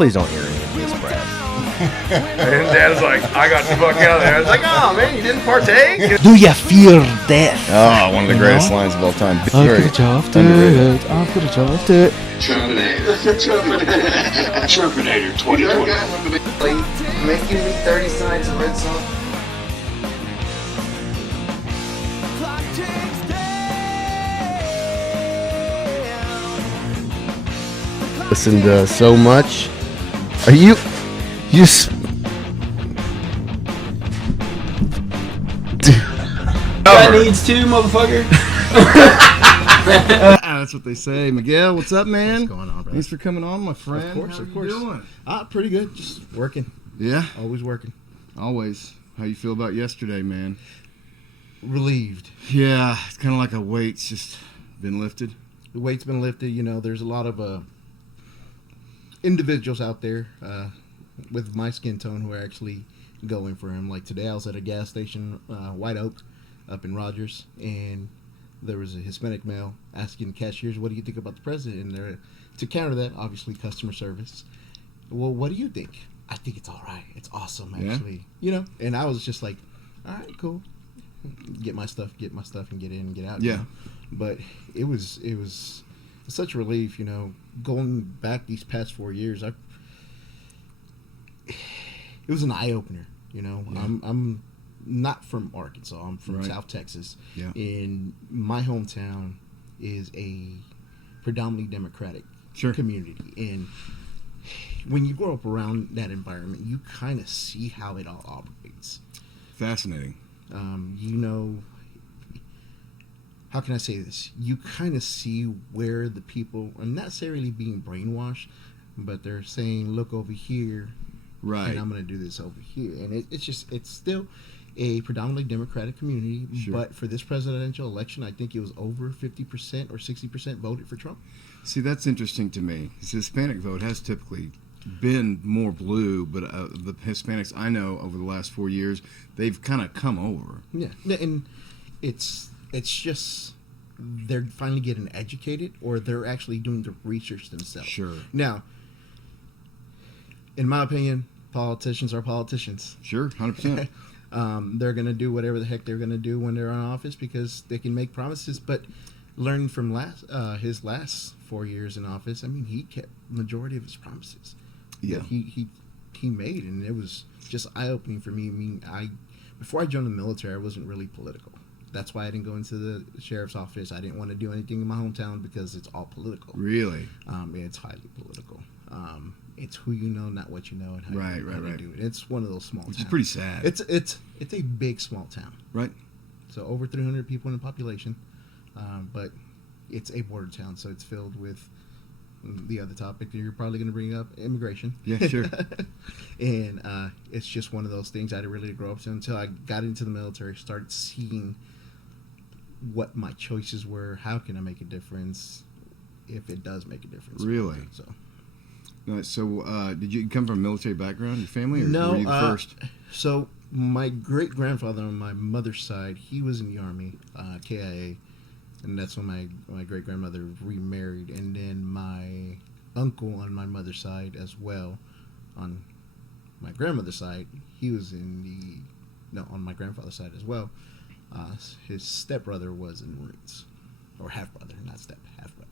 please don't hear any of this, Brad. And Dad's like, I got the fuck out of there. I was like, oh man, you didn't partake? Do you fear death? Oh, one of the greatest lines of all time. I could have chopped it. I could have chopped it. Trumpinator 2020. Making me 30 signs of red salt. Listened to so much. Are you That needs two, motherfucker. That's what they say. Miguel, what's up, man? What's going on, bro? Thanks for coming on, my friend. Of course, How of you course. doing? Pretty good. Just working. Yeah, Always working. always. How you feel about yesterday, man? Relieved. Yeah, it's kind of like a weight's just been lifted. The weight's been lifted. You know, there's a lot of individuals out there with my skin tone who are actually going for him. Like today, I was at a gas station, White Oak, up in Rogers, and there was a Hispanic male asking cashiers, "What do you think about the president?" And they're, to counter that, obviously customer service. Well, what do you think? I think it's all right. It's awesome, actually. You know, and I was just like, all right, cool. Get my stuff, and get in and get out. Yeah. You know? But it was such a relief, you know, going back these past 4 years. It was an eye opener, you know. Yeah. I'm not from Arkansas. I'm from Right. South Texas. Yeah. And my hometown is a predominantly Democratic Sure. community. And when you grow up around that environment, you kind of see how it all operates. Fascinating. You know, how can I say this? You kind of see where the people are not necessarily being brainwashed, but they're saying, look over here, Right. and I'm going to do this over here. And it's still a predominantly Democratic community, Sure. but for this presidential election, I think it was over 50% or 60% voted for Trump. See, that's interesting to me. The Hispanic vote has typically been more blue, but the Hispanics I know over the last 4 years, they've kind of come over. Yeah, and it's just they're finally getting educated, or they're actually doing the research themselves. Sure. Now, in my opinion, politicians are politicians. Sure, 100%. They're going to do whatever the heck they're going to do when they're in office because they can make promises. But learning from his last 4 years in office, I mean, he kept majority of his promises. Yeah. That he made, and it was just eye opening for me. I mean, before I joined the military, I wasn't really political. That's why I didn't go into the sheriff's office. I didn't want to do anything in my hometown because it's all political. Really? It's highly political. It's who you know, not what you know, and how you do it. It's one of those small towns. Which is pretty sad. It's a big small town. Right. So over 300 people in the population, but it's a border town, so it's filled with the other topic that you're probably going to bring up, immigration. Yeah, sure. And it's just one of those things I didn't really grow up to until I got into the military, started seeing what my choices were, how can I make a difference, if it does make a difference. Really? So. So, did you come from a military background, your family, or No, were you the first? So my great-grandfather on my mother's side, he was in the Army, KIA, and that's when my great-grandmother remarried. And then my uncle on my mother's side as well, on my grandmother's side, he was on my grandfather's side as well. His stepbrother was in the Marines, or half-brother, not half-brother.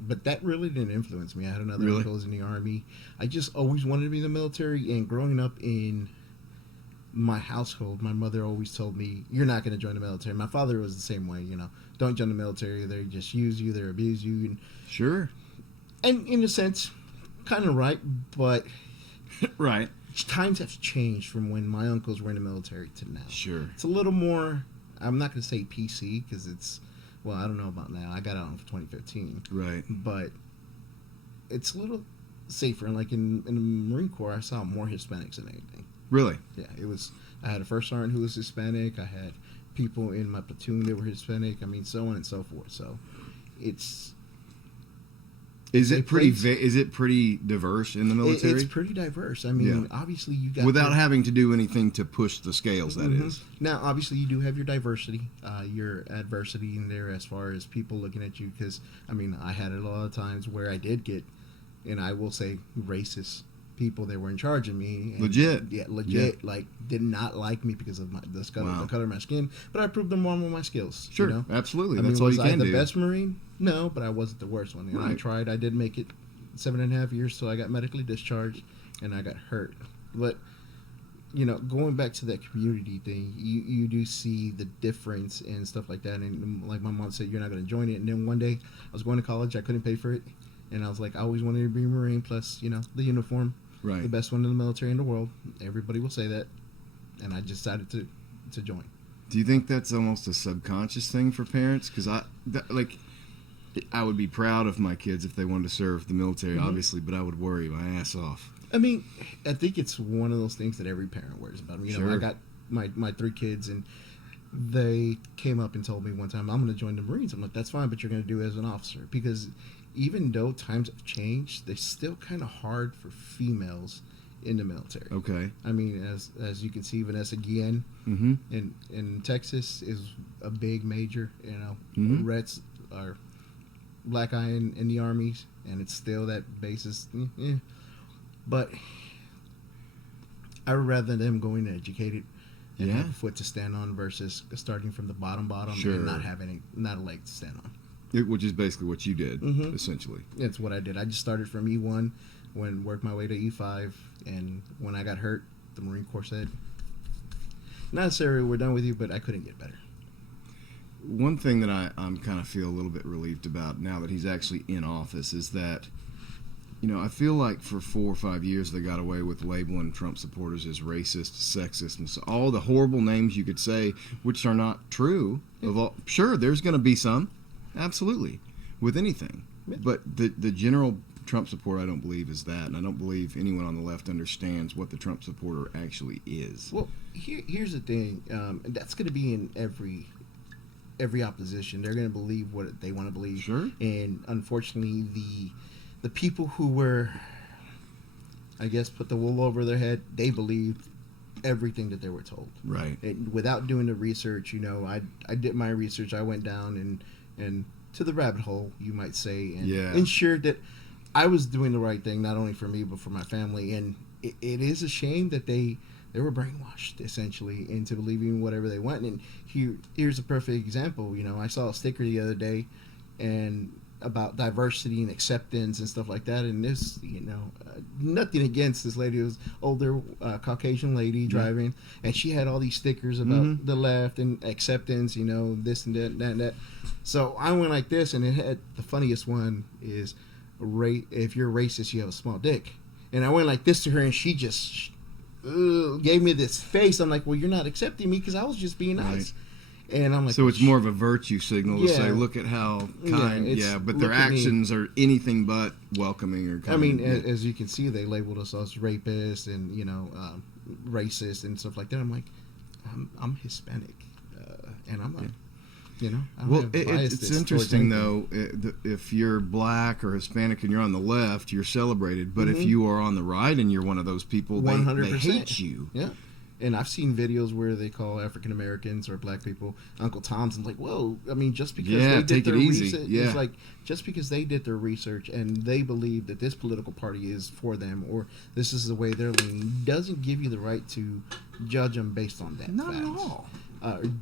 But that really didn't influence me. I had another uncle who was in the Army. I just always wanted to be in the military, and growing up in my household, my mother always told me, you're not going to join the military. My father was the same way, you know. Don't join the military. They just use you. They abuse you. And, Sure. And in a sense, kind of right, but Right. times have changed from when my uncles were in the military to now. Sure. It's a little more, I'm not going to say PC, because well, I don't know about now. I got out in 2015. Right. But it's a little safer. Like in the Marine Corps, I saw more Hispanics than anything. Really? Yeah, I had a first sergeant who was Hispanic. I had people in my platoon that were Hispanic. I mean, so on and so forth. So it's... Is it pretty diverse in the military? It's pretty diverse. I mean, obviously you got... Without having to do anything to push the scales, that is. Now, obviously you do have your diversity, your adversity in there as far as people looking at you. Because, I mean, I had a lot of times where I did get and I will say racist people that were in charge of me. And, Legit. Yeah, legit. Yeah. Like, did not like me because of the color of my skin. But I proved them wrong with my skills. Sure, you know? absolutely. I That's mean, all was you I can the do. best Marine? No, but I wasn't the worst one. And I Right. tried. I did make it 7.5 years till I got medically discharged, and I got hurt. But going back to that community thing, you do see the difference and stuff like that. And like my mom said, you're not going to join it. And then one day, I was going to college. I couldn't pay for it, and I was like, I always wanted to be a Marine. Plus, the uniform, Right. the best one in the military in the world. Everybody will say that, and I decided to join. Do you think that's almost a subconscious thing for parents? Because I would be proud of my kids if they wanted to serve the military, obviously, but I would worry my ass off. I mean, I think it's one of those things that every parent worries about. Sure. I got my 3 kids, and they came up and told me one time, I'm going to join the Marines. I'm like, that's fine, but you're going to do it as an officer. Because even though times have changed, they're still kind of hard for females in the military. Okay. I mean, as you can see, Vanessa Guillen in Texas is a big major. Reds are black eye in the armies, and it's still that basis. But I would rather them going educated and have a foot to stand on versus starting from the bottom Sure. and not a leg to stand on. Which is basically what you did, essentially. That's what I did. I just started from E1, worked my way to E5, and when I got hurt, the Marine Corps said, not necessarily we're done with you, but I couldn't get better. One thing that I'm kind of feel a little bit relieved about now that he's actually in office is that, I feel like for 4 or 5 years they got away with labeling Trump supporters as racist, sexist, and so all the horrible names you could say, which are not true. Sure, there's going to be some, absolutely, with anything. But the general Trump support, I don't believe, is that, and I don't believe anyone on the left understands what the Trump supporter actually is. Well, here's the thing. That's going to be in every opposition. They're going to believe what they want to believe. Sure. And unfortunately, the people who were, I guess, put the wool over their head, they believed everything that they were told. Right. And without doing the research, I did my research. I went down and to the rabbit hole, you might say, and ensured that I was doing the right thing, not only for me, but for my family. And it is a shame that they were brainwashed, essentially, into believing whatever they want. And here's a perfect example. I saw a sticker the other day and about diversity and acceptance and stuff like that. And this, nothing against this lady. It was older Caucasian lady driving, and she had all these stickers about the left and acceptance, this and that and that. So I went like this, and it had the funniest one is, if you're racist, you have a small dick. And I went like this to her, and she just gave me this face. I'm like, well, you're not accepting me because I was just being nice. Right. And I'm like, so it's more of a virtue signal to say, look at how kind, but their actions are anything but welcoming or kind. I mean, as you can see, they labeled us as rapists and racist and stuff like that. I'm like, I'm Hispanic, and I'm not. I don't have it's interesting though. If you're black or Hispanic and you're on the left, you're celebrated. But if you are on the right and you're one of those people, they hate you. Yeah. And I've seen videos where they call African Americans or black people Uncle Toms. I'm like, whoa! I mean, just because they did their research, it's like just because they did their research and they believe that this political party is for them or this is the way they're leaning, doesn't give you the right to judge them based on that. Not at all.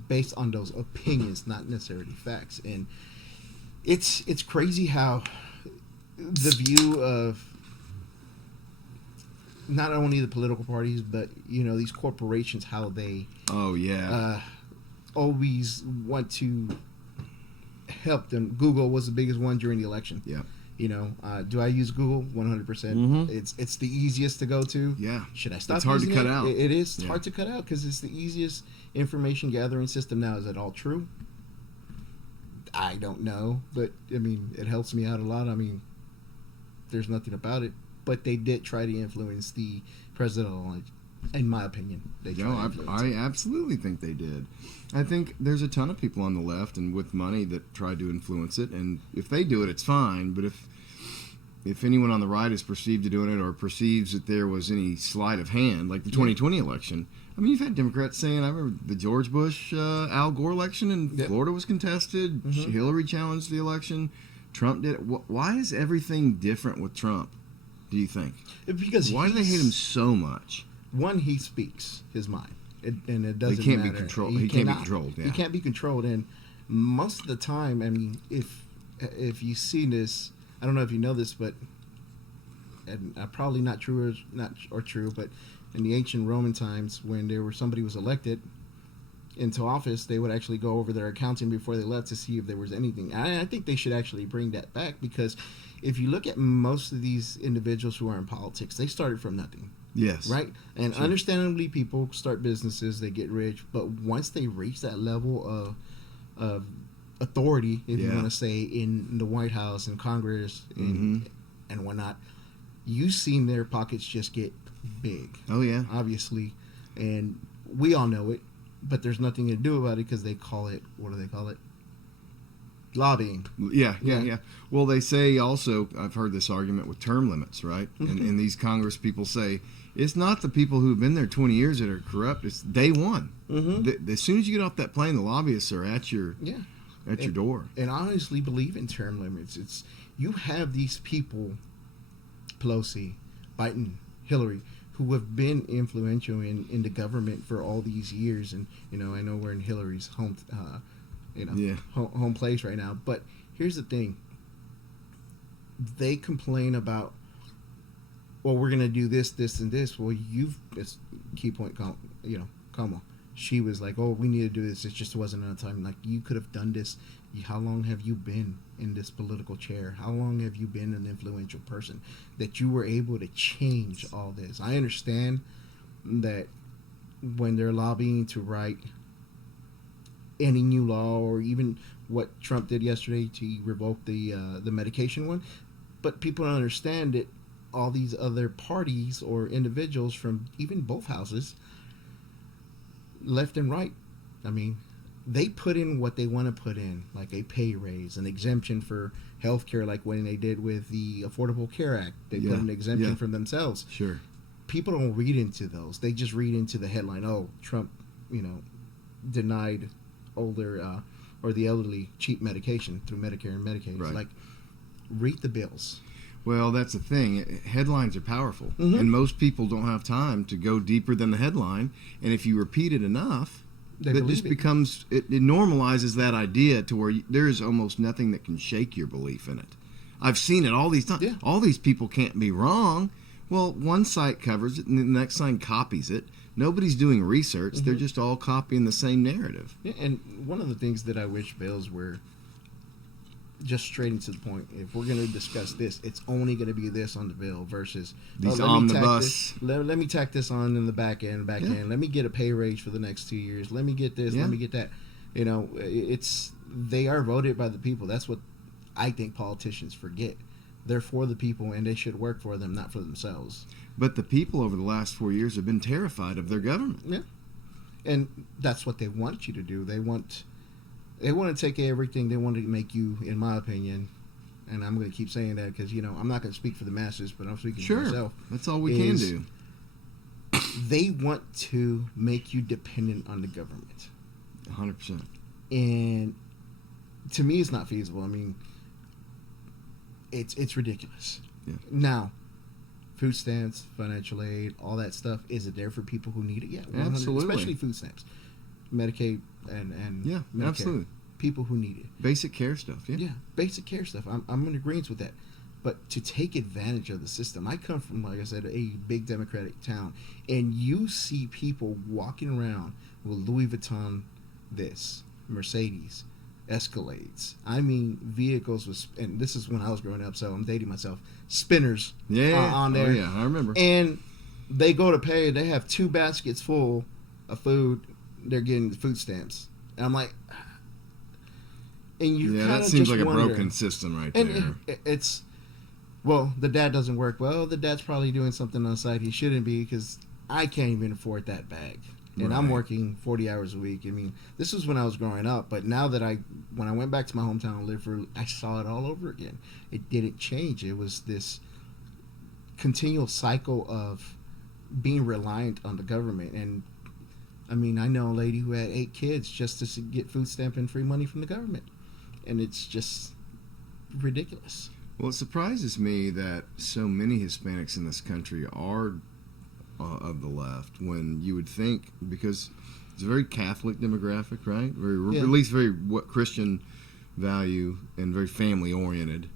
Based on those opinions, not necessarily facts. And it's crazy how the view of not only the political parties, but these corporations, how they always want to help them. Google was the biggest one during the election. Yeah. Do I use Google? 100%. It's the easiest to go to. Yeah. Should I stop? It's hard to cut out. It is hard to cut out because it's the easiest information gathering system now. Is that all true? I don't know, but I mean, it helps me out a lot. I mean, there's nothing about it. But they did try to influence the president, in my opinion. I absolutely think they did. I think there's a ton of people on the left and with money that try to influence it, and if they do it, it's fine. But if anyone on the right is perceived to doing it or perceives that there was any sleight of hand, like the 2020 election, I mean, you've had Democrats saying, I remember the George Bush, Al Gore election in Florida was contested. Hillary challenged the election. Trump did it. Why is everything different with Trump? Do you think? Because Why do they hate him so much? One, he speaks his mind, and it doesn't. He can't matter. be controlled. He can't be controlled. Yeah. He can't be controlled, and most of the time, I mean, if you see this, I don't know if you know this, but and probably not true or true, but in the ancient Roman times, when somebody was elected into office, they would actually go over their accounting before they left to see if there was anything. I think they should actually bring that back, because if you look at most of these individuals who are in politics, they started from nothing. Yes. Right? And understandably, people start businesses, they get rich, but once they reach that level of authority, if you want to say, in the White House and Congress and whatnot, you've seen their pockets just get big. Oh, yeah. Obviously. And we all know it, but there's nothing to do about it because they call it, what do they call it? Lobbying. Yeah. Well, they say also, I've heard this argument with term limits, right? And these Congress people say, it's not the people who've been there 20 years that are corrupt. It's day one. As soon as you get off that plane, the lobbyists are at your door. And I honestly believe in term limits. It's you have these people, Pelosi, Biden, Hillary, who have been influential in the government for all these years. And, I know we're in Hillary's home place right now. But here's the thing. They complain about, well, we're going to do this, this, and this. Well, it's key point, Kamala. She was like, oh, we need to do this. It just wasn't enough time. Like, you could have done this. How long have you been in this political chair? How long have you been an influential person that you were able to change all this? I understand that when they're lobbying to write any new law, or even what Trump did yesterday to revoke the medication one, but people don't understand that all these other parties or individuals from even both houses, left and right, I mean, they put in what they want to put in, like a pay raise, an exemption for health care, like when they did with the Affordable Care Act. They put an exemption for themselves. Sure. People don't read into those. They just read into the headline, oh, Trump, denied older or the elderly cheap medication through Medicare and Medicaid. Right. Like, read the bills. Well, that's the thing. Headlines are powerful, and most people don't have time to go deeper than the headline. And if you repeat it enough, it just becomes, it normalizes that idea to where there is almost nothing that can shake your belief in it. I've seen it all these times. Yeah. All these people can't be wrong. Well, one site covers it, and the next site copies it. Nobody's doing research. They're just all copying the same narrative. Yeah, and one of the things that I wish bills were just straight into the point. If we're going to discuss this, it's only going to be this on the bill versus these omnibus. Let me tack this on in the back end. Let me get a pay raise for the next 2 years. Let me get this. Let me get that. They are voted by the people. That's what I think politicians forget. They're for the people, and they should work for them, not for themselves. But the people over the last 4 years have been terrified of their government. Yeah, and that's what they want you to do. They want to take everything. They want to make you, in my opinion, and I'm going to keep saying that because, I'm not going to speak for the masses, but I'm speaking for myself. That's all we can do. They want to make you dependent on the government. 100%. And to me, it's not feasible. I mean, it's ridiculous. Yeah. Now, food stamps, financial aid, all that stuff, is it there for people who need it? Yeah, 100%, absolutely. Especially food stamps, Medicaid, and Medicare. Absolutely. People who need it. Basic care stuff. Yeah, basic care stuff. I'm in agreement with that. But to take advantage of the system, I come from, like I said, a big Democratic town, and you see people walking around with Louis Vuitton, Mercedes, Escalades. I mean, vehicles with, and this is when I was growing up, so I'm dating myself. Spinners, on there. Oh, yeah, I remember. And they go to pay. They have 2 baskets full of food. They're getting food stamps, and I'm like, and you kind of that seems just like wonder. a broken system right there. And it's, well, the dad doesn't work. Well, the dad's probably doing something on the side he shouldn't be, because I can't even afford that bag. And I'm working 40 hours a week. I mean, this was when I was growing up, but now that when I went back to my hometown and lived I saw it all over again. It didn't change. It was this continual cycle of being reliant on the government. And I mean, I know a lady who had 8 kids just to get food stamp and free money from the government. And it's just ridiculous. Well, it surprises me that so many Hispanics in this country are of the left, when you would think, because it's a very Catholic demographic, right? Very, Yeah. at least very what Christian value and very family oriented.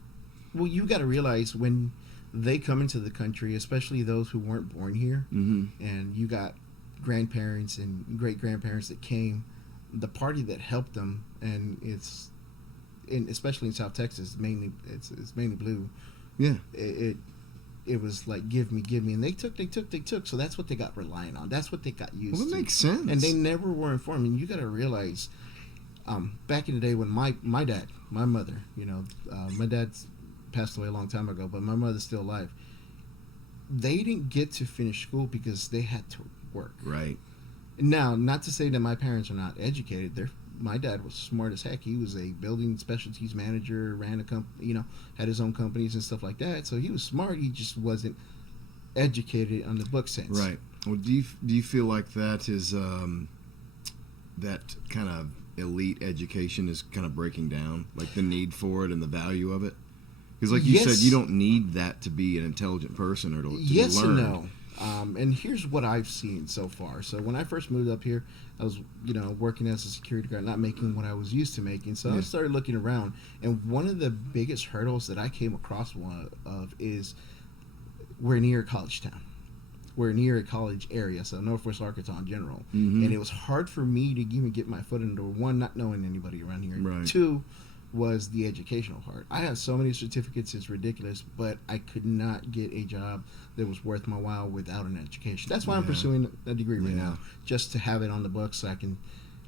Well, you got to realize when they come into the country, especially those who weren't born here, and you got grandparents and great grandparents that came, the party that helped them, and especially in South Texas, it's mainly blue. Yeah. It was like give me, and they took. So that's what they got relying on. That's what they got used Well, to. that makes sense. And they never were informed. And you got to realize, back in the day when my dad, my mother, my dad's passed away a long time ago, but my mother's still alive. They didn't get to finish school because they had to work. Right. Now, not to say that my parents are not educated. My dad was smart as heck. He was a building specialties manager, ran a company, had his own companies and stuff like that. So he was smart. He just wasn't educated on the book sense. Right. Well, do you feel like that is that kind of elite education is kind of breaking down, like the need for it and the value of it? Because, like you said, you don't need that to be an intelligent person or to yes learn. And no. And here's what I've seen so far. So when I first moved up here, I was, working as a security guard, not making what I was used to making. So I started looking around, and one of the biggest hurdles that I came across one of is we're near a college town. We're near a college area, so Northwest Arkansas in general. And it was hard for me to even get my foot in the door. One, not knowing anybody around here. Right. Two, was the educational part. I have so many certificates, it's ridiculous, but I could not get a job that was worth my while without an education. That's why I'm pursuing a degree right now, just to have it on the books so I can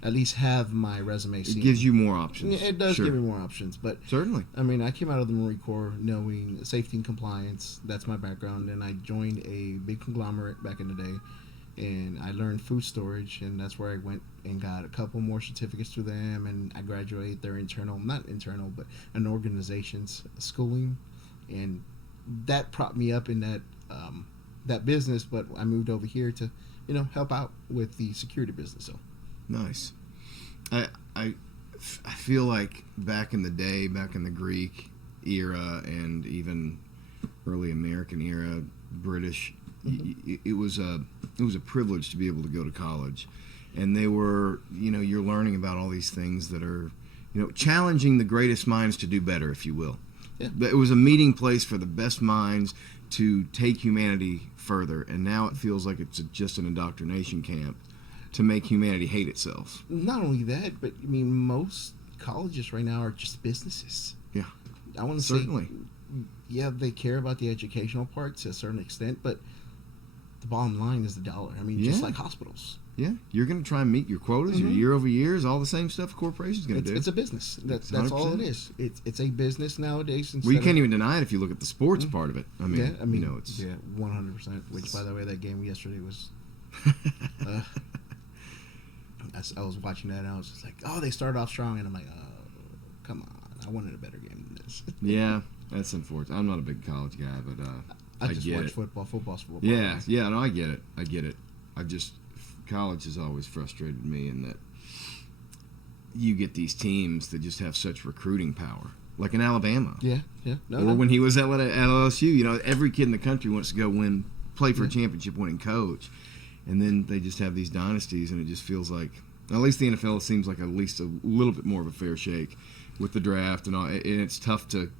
at least have my resume seen. It gives you more options. It does give me more options, but certainly. I mean, I came out of the Marine Corps knowing safety and compliance. That's my background, and I joined a big conglomerate back in the day, and I learned food storage, and that's where I went and got a couple more certificates through them, and I graduated their not internal, but an organization's schooling, and that propped me up in that business. But I moved over here to, help out with the security business. So nice. I feel like back in the day, back in the Greek era, and even early American era, British. It was a privilege to be able to go to college, and they were, you're learning about all these things that are, challenging the greatest minds to do better, if you will. Yeah. It was a meeting place for the best minds to take humanity further, and now it feels like it's just an indoctrination camp to make humanity hate itself. Not only that, but I mean, most colleges right now are just businesses. Yeah, I want to certainly. Yeah, they care about the educational part to a certain extent, but the bottom line is the dollar. I mean, just like hospitals. Yeah, you're going to try and meet your quotas, your year over years, all the same stuff a corporation's going to do. It's a business. That's all it is. It's a business nowadays. Well, you can't even deny it if you look at the sports part of it. I mean, it's 100%. Which, by the way, that game yesterday was. I was watching that and I was just like, oh, they started off strong, and I'm like, oh, come on, I wanted a better game than this. Yeah, that's unfortunate. I'm not a big college guy, but I just get watch it. football. Yeah, no, I get it. College has always frustrated me in that you get these teams that just have such recruiting power, like in Alabama. Yeah. When he was at LSU, every kid in the country wants to go play for a championship winning coach, and then they just have these dynasties, and it just feels like, at least the NFL seems like at least a little bit more of a fair shake with the draft and all, and it's tough to.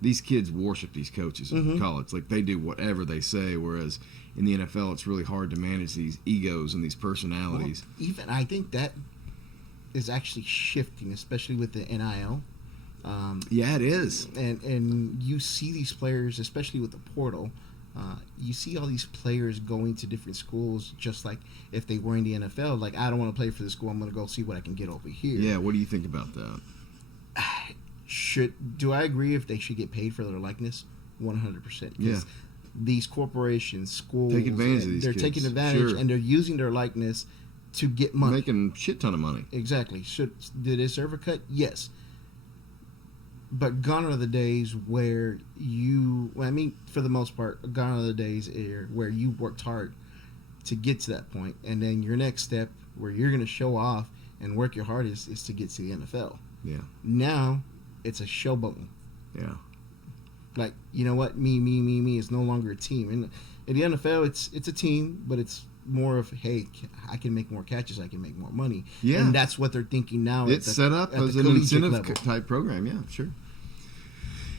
These kids worship these coaches in college. Like, they do whatever they say, whereas in the NFL, it's really hard to manage these egos and these personalities. Well, even I think that is actually shifting, especially with the NIL. Yeah, it is. And you see these players, especially with the portal, you see all these players going to different schools just like if they were in the NFL. Like, I don't want to play for this school. I'm going to go see what I can get over here. Yeah, what do you think about that? Do I agree if they should get paid for their likeness? 100%. Yeah. These corporations, schools, take advantage of these they're kids. taking advantage, and they're using their likeness to get money. Making a shit ton of money. Exactly. Did they deserve a cut? Yes. But gone are the days where for the most part, gone are the days where you worked hard to get to that point, and then your next step where you're going to show off and work your hardest is to get to the NFL. Yeah. Now, it's a showboating. Yeah. Like, you know what? Me. It's no longer a team. And in the NFL, it's a team, but it's more of, hey, I can make more catches, I can make more money. Yeah. And that's what they're thinking now. It's set up as an collegiate incentive level. type program. Yeah, sure.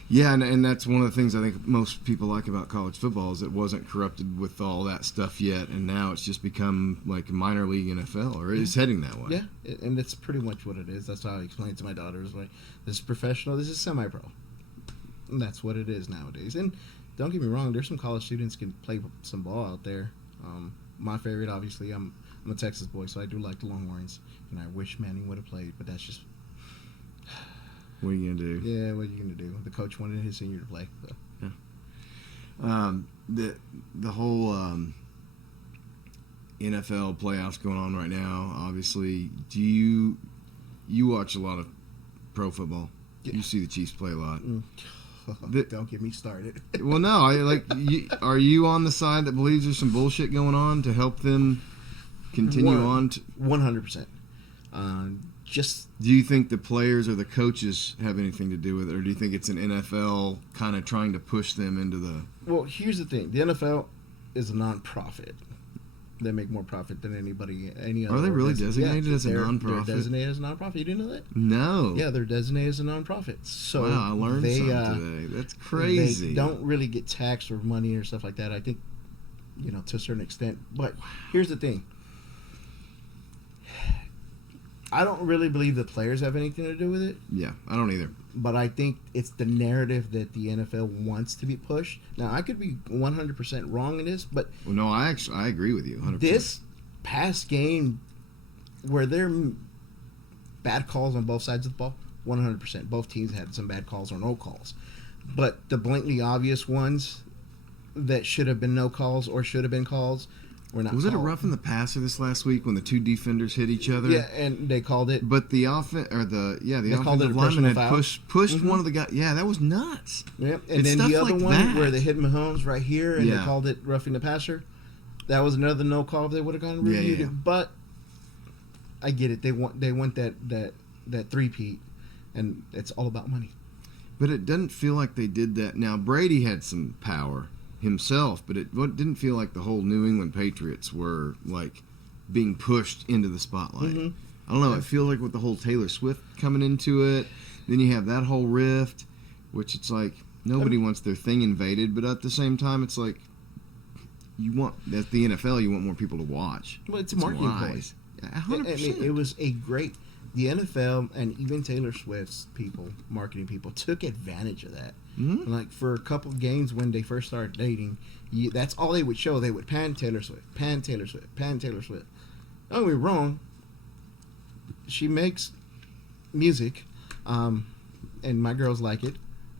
Yeah, and that's one of the things I think most people like about college football is it wasn't corrupted with all that stuff yet, and now it's just become like minor league NFL, or it's heading that way. Yeah, and it's pretty much what it is. That's how I explain it to my daughters. Like, this is professional, this is semi-pro. And that's what it is nowadays. And don't get me wrong, there's some college students can play some ball out there. My favorite, obviously, I'm a Texas boy, so I do like the Longhorns, and I wish Manning would have played, but that's just... What are you going to do? Yeah, what are you going to do? The coach wanted his senior to play. So. Yeah. The whole NFL playoffs going on right now, obviously, do you watch a lot of pro football? Yeah. You see the Chiefs play a lot. Don't get me started. Well, no, are you on the side that believes there's some bullshit going on to help them continue on? 100%. Just do you think the players or the coaches have anything to do with it, or do you think it's an NFL kind of trying to push them into the... Well, here's the thing. The NFL is a non-profit. They make more profit than any other. Are they really designated as a non-profit? They're designated as a non-profit. You didn't know that? No. Yeah, they're designated as a non-profit. So wow, I learned something today. That's crazy. They don't really get taxed or money or stuff like that. I think, to a certain extent. But here's the thing. I don't really believe the players have anything to do with it. Yeah, I don't either. But I think it's the narrative that the NFL wants to be pushed. Now, I could be 100% wrong in this, but... Well, no, I agree with you 100%. This past game, were there bad calls on both sides of the ball? 100%. Both teams had some bad calls or no calls. But the blatantly obvious ones that should have been no calls or should have been calls... Was it a rough in the passer this last week when the two defenders hit each other? Yeah, and they called it. But the offensive lineman had pushed one of the guys. Yeah, that was nuts. Yeah, and then the other one where they hit Mahomes right here and they called it roughing the passer. That was another no call. They would have gotten reviewed. Yeah. But I get it. They want that three-peat, and it's all about money. But it doesn't feel like they did that. Now Brady had some power himself, but it didn't feel like the whole New England Patriots were like being pushed into the spotlight. Mm-hmm. I don't know. It feels like with the whole Taylor Swift coming into it, then you have that whole rift, which it's like nobody wants their thing invaded, but at the same time, it's like at the NFL, you want more people to watch. Well, it's a marketing ploy. 100%. It was a great. The NFL and even Taylor Swift's marketing people, took advantage of that. Mm-hmm. Like for a couple of games when they first started dating, that's all they would show. They would pan Taylor Swift, pan Taylor Swift, pan Taylor Swift. Don't get me wrong. She makes music, and my girls like it.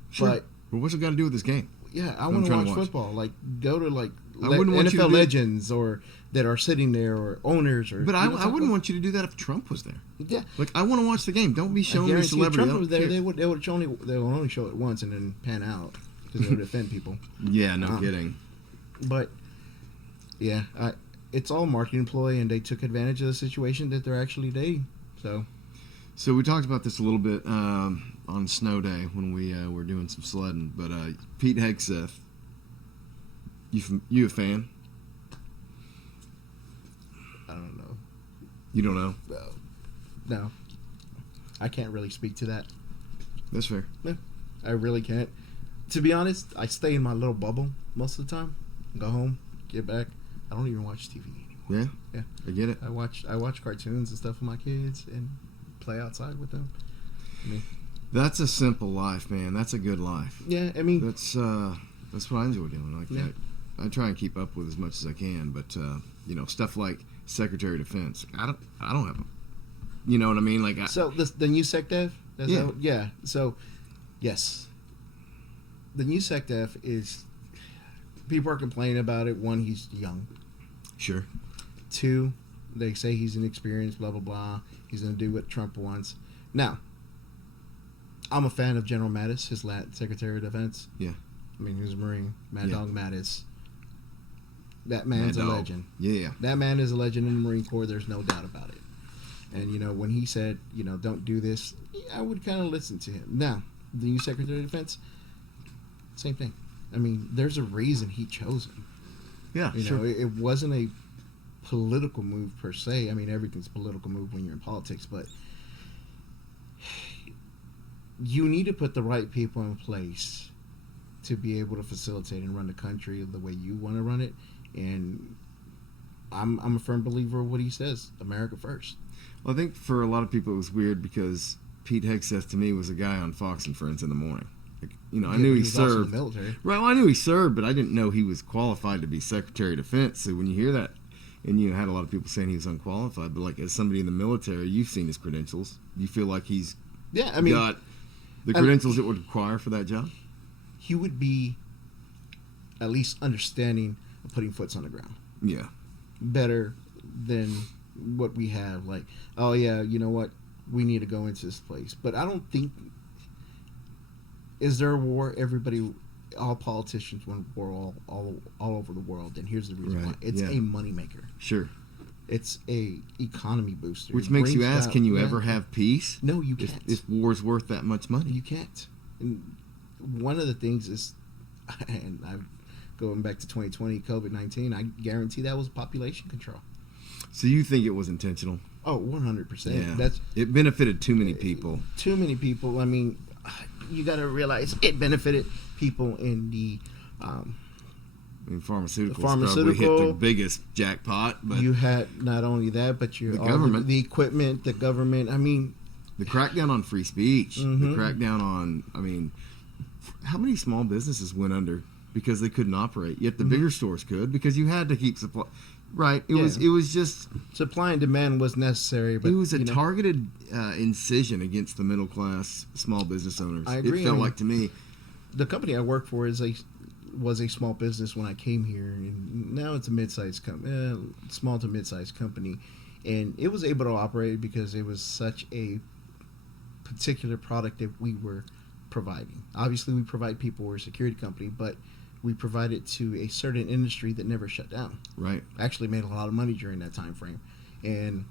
Sure. But what's it got to do with this game? Yeah, I want to watch football. Like go to wouldn't want NFL legends or that are sitting there or owners or. But I wouldn't want you to do that if Trump was there. Yeah, like I want to watch the game. Don't be showing me celebrity. If Trump was there, they would only show it once and then pan out because they would offend people. Yeah, no kidding. But yeah, it's all marketing ploy, and they took advantage of the situation that they're actually dating. So we talked about this a little bit on Snow Day when we were doing some sledding. But Pete Hegseth, you a fan? I don't know. You don't know? No. I can't really speak to that. That's fair. No, I really can't. To be honest, I stay in my little bubble most of the time. Go home, get back. I don't even watch TV anymore. Yeah? I get it. I watch cartoons and stuff with my kids and play outside with them. That's a simple life, man. That's a good life. Yeah, I mean... That's what I enjoy doing. Like I try and keep up with as much as I can, but stuff like Secretary of Defense, I don't have them. You know what I mean? Like so the new SecDef? Yeah. So yes, the new SecDef is. People are complaining about it. One, he's young. Sure. Two, they say he's inexperienced. Blah blah blah. He's going to do what Trump wants. Now, I'm a fan of General Mattis, his Secretary of Defense. Yeah. I mean, he was a Marine. Mad Dog Mattis. That man's a legend. Yeah. That man is a legend in the Marine Corps. There's no doubt about it. And, when he said, don't do this, I would kind of listen to him. Now, the new Secretary of Defense, Same thing. I mean, there's a reason he chose him. Yeah, You sure. know, it wasn't a political move per se. I mean, everything's a political move when you're in politics, but you need to put the right people in place to be able to facilitate and run the country the way you want to run it. And I'm a firm believer of what he says: America first. Well, I think for a lot of people it was weird because Pete Hegseth to me was a guy on Fox and Friends in the morning. Like, you know, I knew he was also in served. the military. Right, well, I knew he served, but I didn't know he was qualified to be Secretary of Defense. So when you hear that, and you had a lot of people saying he was unqualified, but like as somebody in the military, you've seen his credentials. You feel like he's Yeah, I mean, got the credentials it would require for that job? he would be at least understanding of putting foots on the ground Yeah. better than what we have. Like, oh yeah, you know what? We need to go into this place. But I don't think, is there a war? Everybody, all politicians want war all over the world. And here's the reason Right, why. It's yeah. a moneymaker. Sure. It's a economy booster. Which It makes you brings ask, out- can you yeah. ever have peace? No, you If, can't. if war's worth that much money? You can't. And one of the things is, and I'm going back to 2020, COVID-19, I guarantee that was population control. So you think it was intentional? Oh, 100%. Yeah. That's It benefited too many people. too many people. I mean, you got to realize it benefited people in the. I mean, pharmaceuticals probably Pharmaceutical- hit the biggest jackpot, but You had not only that, but you The all government. the equipment, the government. I mean, the crackdown on free speech, Mhm. the crackdown on, I mean, how many small businesses went under because they couldn't operate? Yet the bigger stores could because you had to keep supply. Right. It Yeah. was just supply and demand was necessary, but it was a you know, targeted incision against the middle class small business owners. I agree. It felt I mean, like to me. the company I work for was a small business when I came here, and now it's a mid-sized small to mid-sized company, and it was able to operate because it was such a particular product that we were providing. Obviously, we provide people. We're a security company, but we provide it to a certain industry that never shut down. Right. Actually, made a lot of money during that time frame, and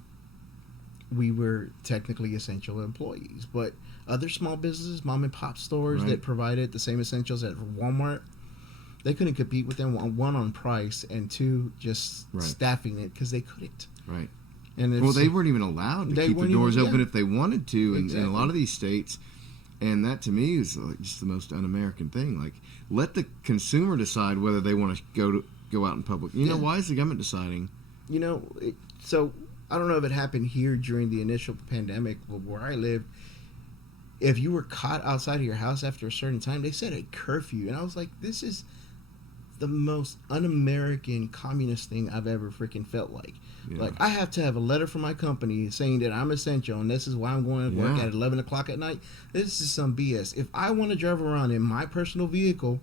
we were technically essential employees. But other small businesses, mom and pop stores Right. that provided the same essentials at Walmart, they couldn't compete with them. One on price, and two just Right. staffing it because they couldn't. Right. And Well, they weren't even allowed to They keep the weren't doors even- open yeah. if they wanted to in a Exactly. lot of these states. And that to me is like just the most un-American thing. Like, let the consumer decide whether they want to go out in public. You know, Yeah. why is the government deciding? You know, so I don't know if it happened here during the initial pandemic, but where I lived, if you were caught outside of your house after a certain time, they set a curfew. And I was like, this is the most un-American communist thing I've ever freaking felt like. Yeah. Like, I have to have a letter from my company saying that I'm essential and this is why I'm going to work Yeah. at 11 o'clock at night. This is some BS. If I want to drive around in my personal vehicle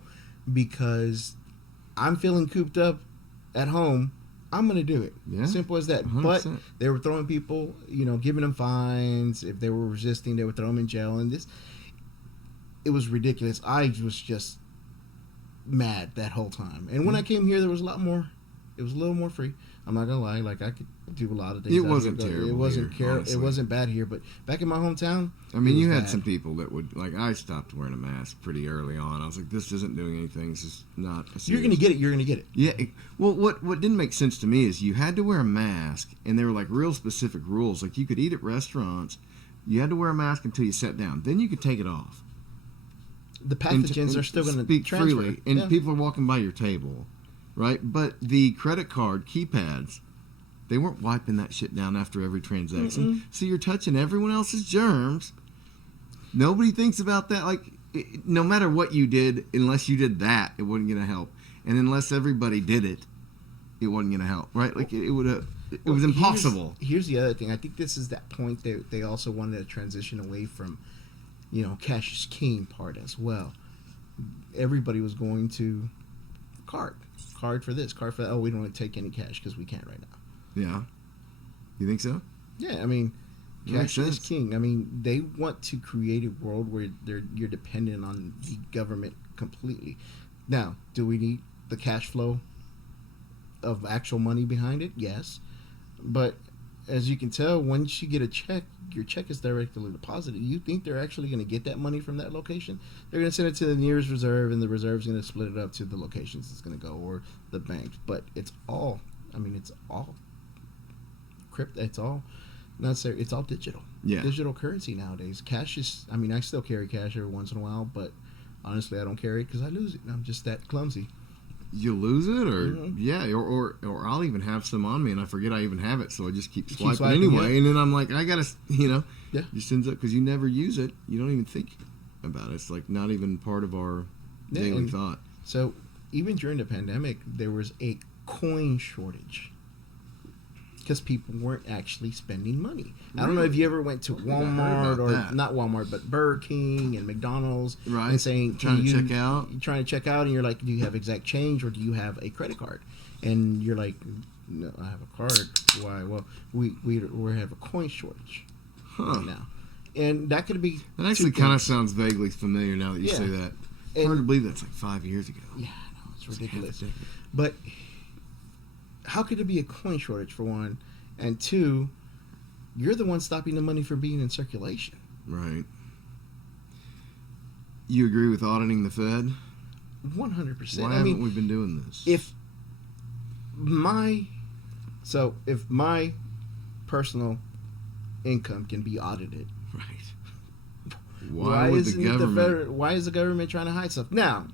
because I'm feeling cooped up at home, I'm going to do it. Yeah. Simple as that. 100%. But they were throwing people, you know, giving them fines. If they were resisting, they would throw them in jail. And it was ridiculous. I was just mad that whole time. And when I came here, there was a lot more. It was a little more free. I'm not gonna lie. Like, I could do a lot of things. It out wasn't here, but terrible It wasn't here, honestly. It wasn't bad here. But back in my hometown, I mean, it was you had bad. some people that would, like, I stopped wearing a mask pretty early on. I was like, this isn't doing anything. This is not a serious. You're gonna get it. You're gonna get it. Yeah. Well, what didn't make sense to me is you had to wear a mask, and there were like real specific rules. Like, you could eat at restaurants, you had to wear a mask until you sat down. Then you could take it off. The And pathogens are still gonna speak transfer. freely, and Yeah. people are walking by your table, right? But the credit card keypads, they weren't wiping that shit down after every transaction. So you're touching everyone else's germs. Nobody thinks about that. Like, no matter what you did, unless you did that, it wasn't going to help. And unless everybody did it, it wasn't going to help, right? Like, it would have. It was impossible. Here's the other thing. I think this is that point that they also wanted to transition away from, you know, cash is king part as well. Everybody was going to card for this, card for that. Oh, we don't want to take any cash because we can't right now. Yeah. You think so? Yeah, I mean, That makes cash is sense. king. I mean, they want to create a world where you're dependent on the government completely. Now, do we need the cash flow of actual money behind it? Yes, but as you can tell, once you get a check, your check is directly deposited. You think they're actually going to get that money from that location? They're going to send it to the nearest reserve, and the reserve's going to split it up to the locations it's going to go, or the bank. But it's all, it's all crypto. It's all, it's all digital. Yeah. Digital currency nowadays. Cash is, I still carry cash every once in a while, but honestly, I don't carry it because I lose it. I'm just that clumsy. You lose it, or or I'll even have some on me and I forget I even have it, so I just keep swiping anyway, and then I'm like, I gotta, just ends up because you never use it, you don't even think about it. It's like not even part of our daily thought. So even during the pandemic, there was a coin shortage because people weren't actually spending money. I don't know if you ever went to Walmart or not Walmart, but Burger King and McDonald's, right? And saying, trying to check out, and you're like, do you have exact change or do you have a credit card? And you're like, no, I have a card. Why? Well, we have a coin shortage right now, and that could be. That actually kind of sounds vaguely familiar now that you say that. And, hard to believe that's like 5 years ago. Yeah, no, it's ridiculous. But how could there be a coin shortage, for one? And two, you're the one stopping the money from being in circulation. Right. You agree with auditing the Fed? 100%. Why haven't we been doing this? If my personal income can be audited, right? Why would the government? Why is the government trying to hide stuff? Now,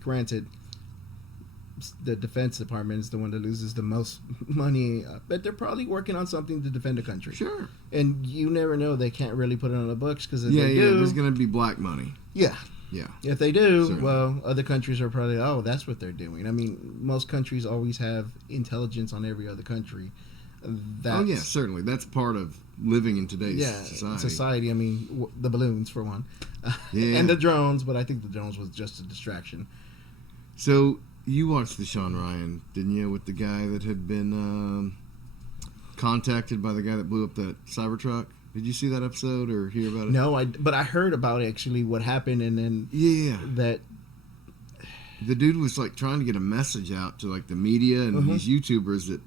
granted, the Defense Department is the one that loses the most money, but they're probably working on something to defend the country. Sure. And you never know; they can't really put it on the books because if they do, there's going to be black money. Yeah. Yeah. If they do, certainly. Well, other countries are probably, that's what they're doing. I mean, most countries always have intelligence on every other country. Certainly. That's part of living in today's society. I mean, the balloons, for one. And the drones, but I think the drones was just a distraction. So, you watched the Sean Ryan, didn't you, with the guy that had been contacted by the guy that blew up that Cybertruck? Did you see that episode or hear about it? No, but I heard about actually what happened, and then that the dude was like trying to get a message out to like the media and these YouTubers that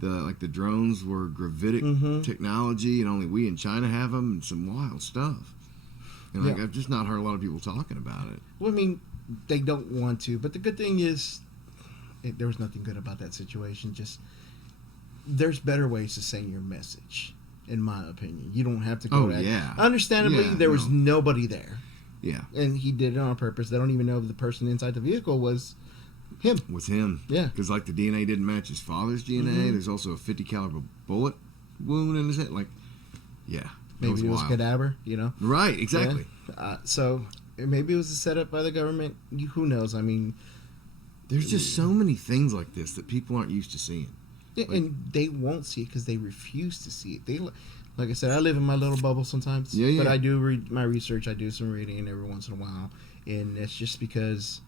the drones were gravitic technology and only we in China have them and some wild stuff. And I've just not heard a lot of people talking about it. Well, I mean, they don't want to, but the good thing is there was nothing good about that situation. Just there's better ways to send your message. In my opinion, you don't have to go. Understandably, there was nobody there. Yeah, and he did it on purpose. They don't even know if the person inside the vehicle was him. Yeah, because like the DNA didn't match his father's DNA. There's also a 50 caliber bullet wound in his head. Like, maybe it was cadaver. Right? Exactly. Yeah. So maybe it was a setup by the government. Who knows? I mean, there's just so many things like this that people aren't used to seeing. Yeah, and they won't see it because they refuse to see it. They, like I said, I live in my little bubble sometimes. But I do read my research. I do some reading every once in a while, and it's just because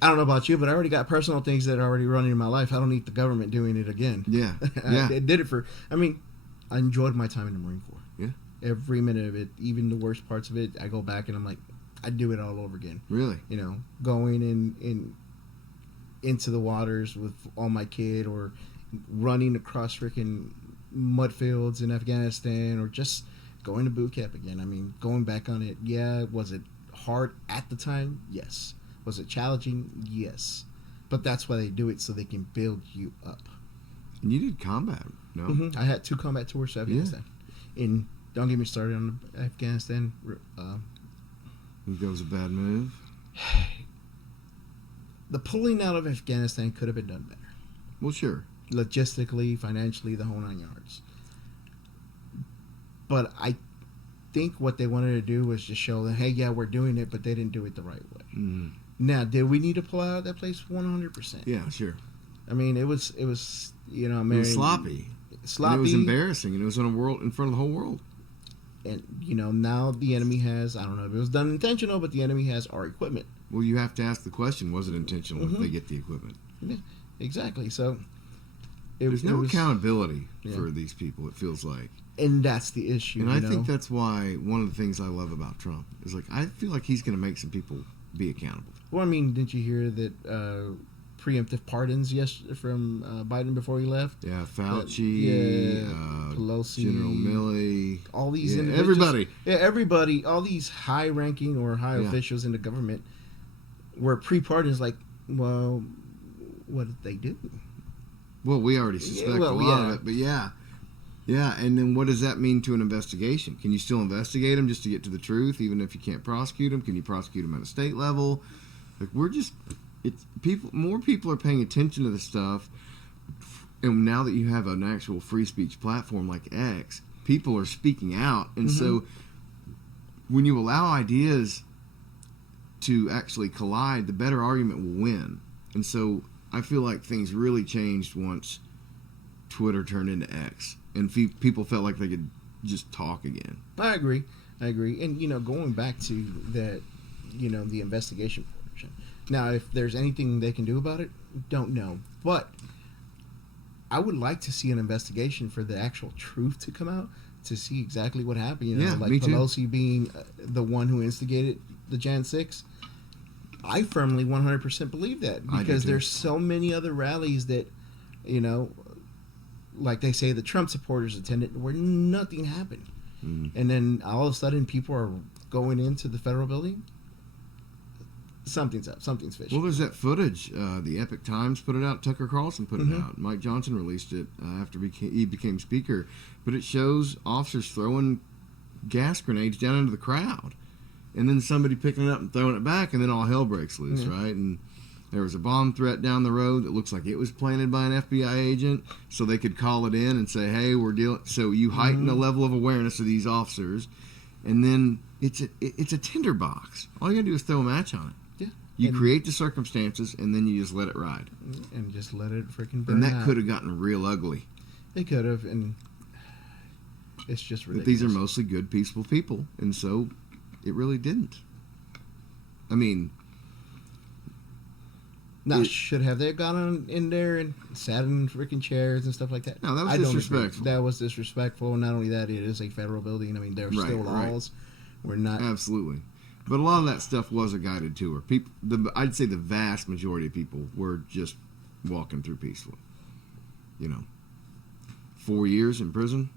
I don't know about you, but I already got personal things that are already running in my life. I don't need the government doing it again. Yeah, I did it for. I mean, I enjoyed my time in the Marine Corps. Yeah, every minute of it, even the worst parts of it. I go back and I'm like, I'd do it all over again. Really? Going in. Into the waters with all my kid, or running across freaking mud fields in Afghanistan, or just going to boot camp again. I mean, going back on it, was it hard at the time? Yes. Was it challenging? Yes. But that's why they do it, so they can build you up. And you did combat, no? I had 2 combat tours to Afghanistan. And don't get me started on Afghanistan. Think that was a bad move? The pulling out of Afghanistan could have been done better. Well, sure. Logistically, financially, the whole 9 yards. But I think what they wanted to do was just show that, hey, we're doing it, but they didn't do it the right way. Mm-hmm. Now, did we need to pull out of that place? 100%. Yeah, sure. I mean, it was it was sloppy. And it was embarrassing, and it was in front of the whole world. And, now the enemy has, I don't know if it was done intentional, but the enemy has our equipment. Well, you have to ask the question, was it intentional if they get the equipment? Yeah, exactly. So, there's no accountability for these people, it feels like. And that's the issue. And I think that's why one of the things I love about Trump is, I feel like he's going to make some people be accountable. Well, I mean, didn't you hear that preemptive pardons from Biden before he left. Yeah, Fauci, Pelosi, General Milley, all these everybody. Yeah, everybody, all these high-ranking or high officials in the government were pre-pardons. Like, well, what did they do? Well, we already suspect a lot of it, but yeah. And then what does that mean to an investigation? Can you still investigate them just to get to the truth, even if you can't prosecute them? Can you prosecute them at a state level? Like more people are paying attention to this stuff, and now that you have an actual free speech platform like X, people are speaking out, and so when you allow ideas to actually collide, the better argument will win. And so I feel like things really changed once Twitter turned into X, and people felt like they could just talk again. I agree. And, going back to that, the investigation portion. Now, if there's anything they can do about it, don't know. But I would like to see an investigation for the actual truth to come out, to see exactly what happened. Like me too. Pelosi being the one who instigated the Jan 6. I firmly 100% believe that, because there's so many other rallies that, like they say, the Trump supporters attended where nothing happened. And then all of a sudden people are going into the federal building. Something's up. Something's fishy. Well, there's that footage. The Epic Times put it out. Tucker Carlson put it out. Mike Johnson released it after he became speaker. But it shows officers throwing gas grenades down into the crowd, and then somebody picking it up and throwing it back, and then all hell breaks loose, right? And there was a bomb threat down the road that looks like it was planted by an FBI agent, so they could call it in and say, "Hey, we're dealing." So you heighten the level of awareness of these officers, and then it's a tinderbox. All you gotta do is throw a match on it. You create the circumstances, and then you just let it ride. And just let it freaking burn. And that could have gotten real ugly. It could have, and it's just ridiculous. But these are mostly good, peaceful people, and so it really didn't. I mean... Now, should have they gone on in there and sat in freaking chairs and stuff like that? No, that was disrespectful. That was disrespectful. Not only that, it is a federal building. I mean, there are still laws. We're not... Absolutely. But a lot of that stuff was a guided tour. I'd say the vast majority of people were just walking through peacefully. 4 years in prison.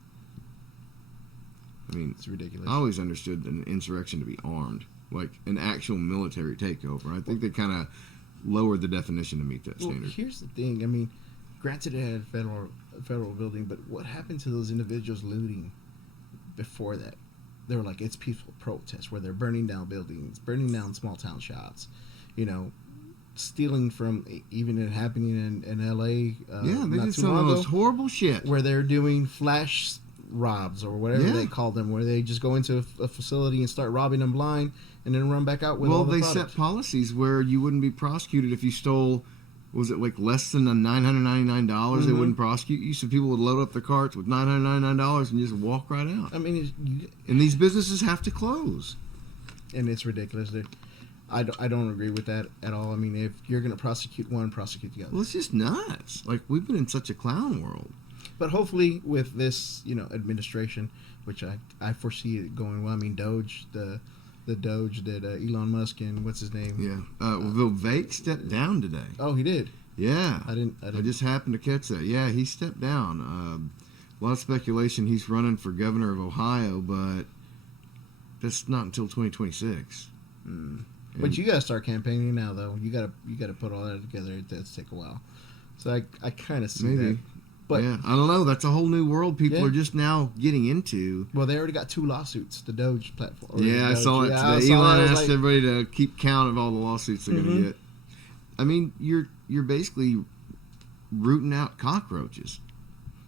I mean, it's ridiculous. I always understood an insurrection to be armed, like an actual military takeover. I think they kind of lowered the definition to meet that standard. Here's the thing. I mean, granted, it had a federal building, but what happened to those individuals looting before that? They were like, it's peaceful protest, where they're burning down buildings, burning down small town shops, stealing from, even it happening in L.A. They did some of the most horrible shit. Where they're doing flash robs or whatever they call them, where they just go into a facility and start robbing them blind and then run back out with all the products. Set policies where you wouldn't be prosecuted if you stole... Was it like less than $999? They wouldn't prosecute you, so people would load up their carts with $999 and just walk right out. I mean, and these businesses have to close, and it's ridiculous. I don't agree with that at all. I mean, if you're going to prosecute one, prosecute the other. Well, it's just nuts. Like, we've been in such a clown world. But hopefully, with this, administration, which I foresee it going well. I mean, Doge, the Doge that Elon Musk and what's his name? Yeah. Vivek stepped down today. Oh, he did? Yeah. I didn't. I just happened to catch that. Yeah, he stepped down. A lot of speculation he's running for governor of Ohio, but that's not until 2026. But you got to start campaigning now, though. You got to put all that together. It does take a while. So I kind of see that. But yeah, I don't know. That's a whole new world people are just now getting into. Well, they already got 2 lawsuits, the Doge platform. Yeah, I saw it today. Elon asked everybody to keep count of all the lawsuits they're going to get. I mean, you're basically rooting out cockroaches.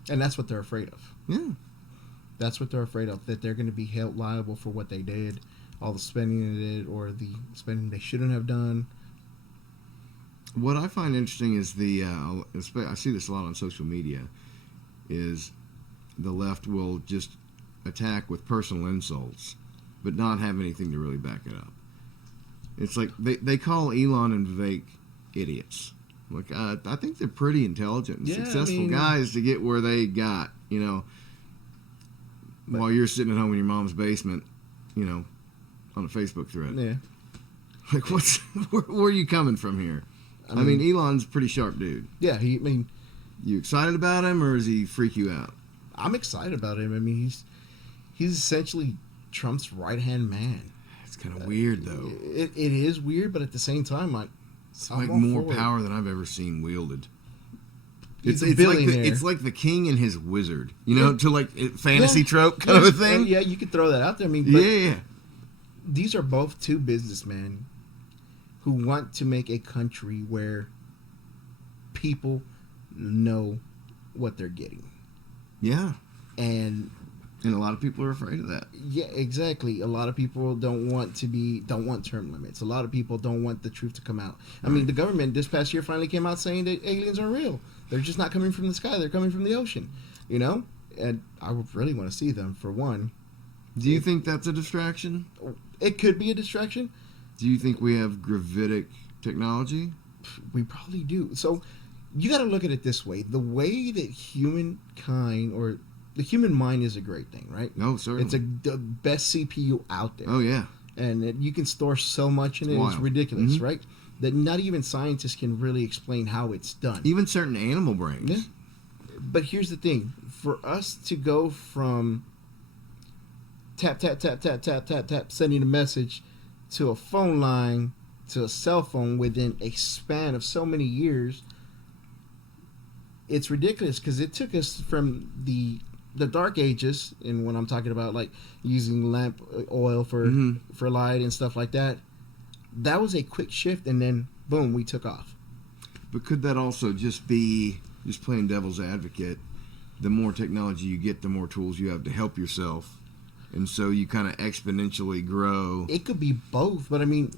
And that's what they're afraid of. Yeah. That's what they're afraid of, that they're going to be held liable for what they did, all the spending they did, or the spending they shouldn't have done. What I find interesting is I see this a lot on social media, is the left will just attack with personal insults, but not have anything to really back it up. It's like they call Elon and Vivek idiots. Like, I think they're pretty intelligent and successful guys to get where they got, while you're sitting at home in your mom's basement, on a Facebook thread. Yeah. Like, where are you coming from here? I mean, Elon's a pretty sharp dude. Yeah, You excited about him, or does he freak you out? I'm excited about him. I mean, he's essentially Trump's right-hand man. It's kind of weird, though. It is weird, but at the same time, It's like more power than I've ever seen wielded. He's a It's billionaire. it's like the king and his wizard, to like fantasy trope kind of a thing. Yeah, you could throw that out there. I mean, but Yeah. these are both two businessmen who want to make a country where people know what they're getting. Yeah. And a lot of people are afraid of that. yeah, exactly. A lot of people don't want term limits. A lot of people don't want the truth to come out. I mean, the government this past year finally came out saying that aliens are real. They're just not coming from the sky. They're coming from the ocean. And I would really want to see them, for one. Do you think that's a distraction? It could be a distraction. Do you think we have gravitic technology? We probably do. So you got to look at it this way. The way that humankind, or the human mind, is a great thing, right? No, certainly. It's the best CPU out there. Oh, yeah. And you can store so much in it. It's ridiculous, right? That not even scientists can really explain how it's done. Even certain animal brains. Yeah. But here's the thing. For us to go from tap, tap, tap, tap, tap, tap, tap, sending a message to a phone line to a cell phone within a span of so many years, it's ridiculous, because it took us from the dark ages, and when I'm talking about like using lamp oil for light and stuff like that, that was a quick shift, and then boom, we took off. But could that also just be, just playing devil's advocate, the more technology you get, the more tools you have to help yourself, and so you kind of exponentially grow? It could be both, but I mean,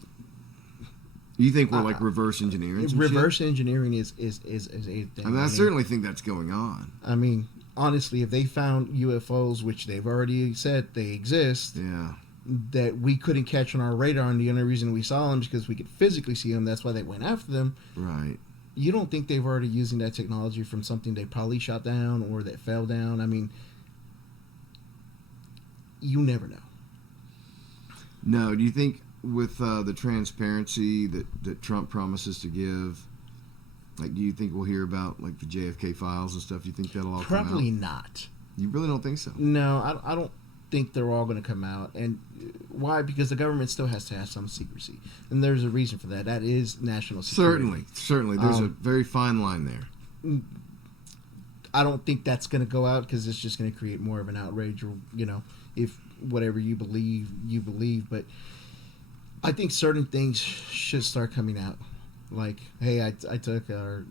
you think we're like reverse engineering? Reverse engineering is a thing. I mean, I certainly think that's going on. I mean, honestly, if they found UFOs, which they've already said they exist, that we couldn't catch on our radar, and the only reason we saw them is because we could physically see them, that's why they went after them. Right. You don't think they've already using that technology from something they probably shot down or that fell down? I mean, you never know. No, do you think with the transparency that Trump promises to give, like, do you think we'll hear about like the JFK files and stuff? Do you think that'll all Probably come out? not. You really don't think so? No, I don't think they're all going to come out. And why? Because the government still has to have some secrecy, and there's a reason for that. That is national security. Certainly. There's a very fine line there. I don't think that's going to go out, because it's just going to create more of an outrage, or if whatever you believe. But I think certain things should start coming out, like, hey, I took, or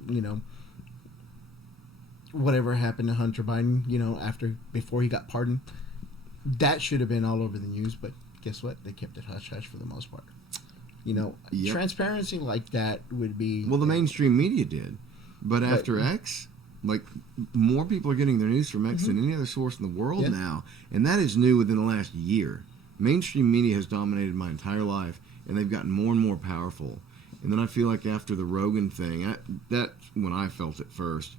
whatever happened to Hunter Biden, before he got pardoned. That should have been all over the news, but guess what? They kept it hush-hush for the most part. Transparency like that would be... Well, the mainstream media did. But after X, like, more people are getting their news from X than any other source in the world now. And that is new within the last year. Mainstream media has dominated my entire life, and they've gotten more and more powerful. And then I feel like after the Rogan thing, that's when I felt it first.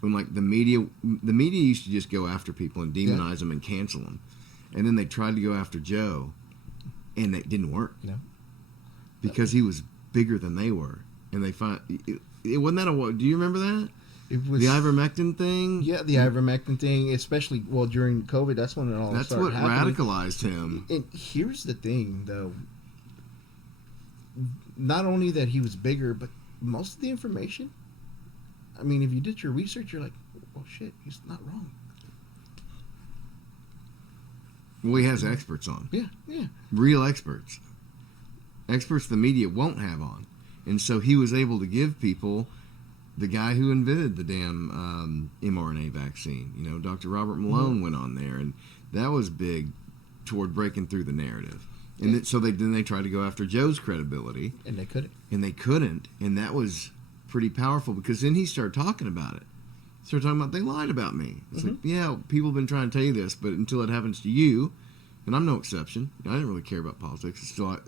When, like, the media used to just go after people and demonize them and cancel them. And then they tried to go after Joe, and it didn't work. No. Because he was bigger than they were. And they it wasn't that do you remember that? It was the ivermectin thing? Yeah, the ivermectin thing, especially, during COVID, that's when it all started happening. That's what radicalized him. And here's the thing, though. Not only that he was bigger, but most of the information, I mean, if you did your research, you're like, oh, shit, he's not wrong. Well, he has experts on. Yeah. Real experts. Experts the media won't have on. And so he was able to give people the guy who invented the damn mRNA vaccine. Dr. Robert Malone went on there, and that was big toward breaking through the narrative. And then they tried to go after Joe's credibility. And they couldn't. And that was pretty powerful, because then he started talking about it. Started talking about, they lied about me. It's like, yeah, people have been trying to tell you this, but until it happens to you, and I'm no exception. I didn't really care about politics. It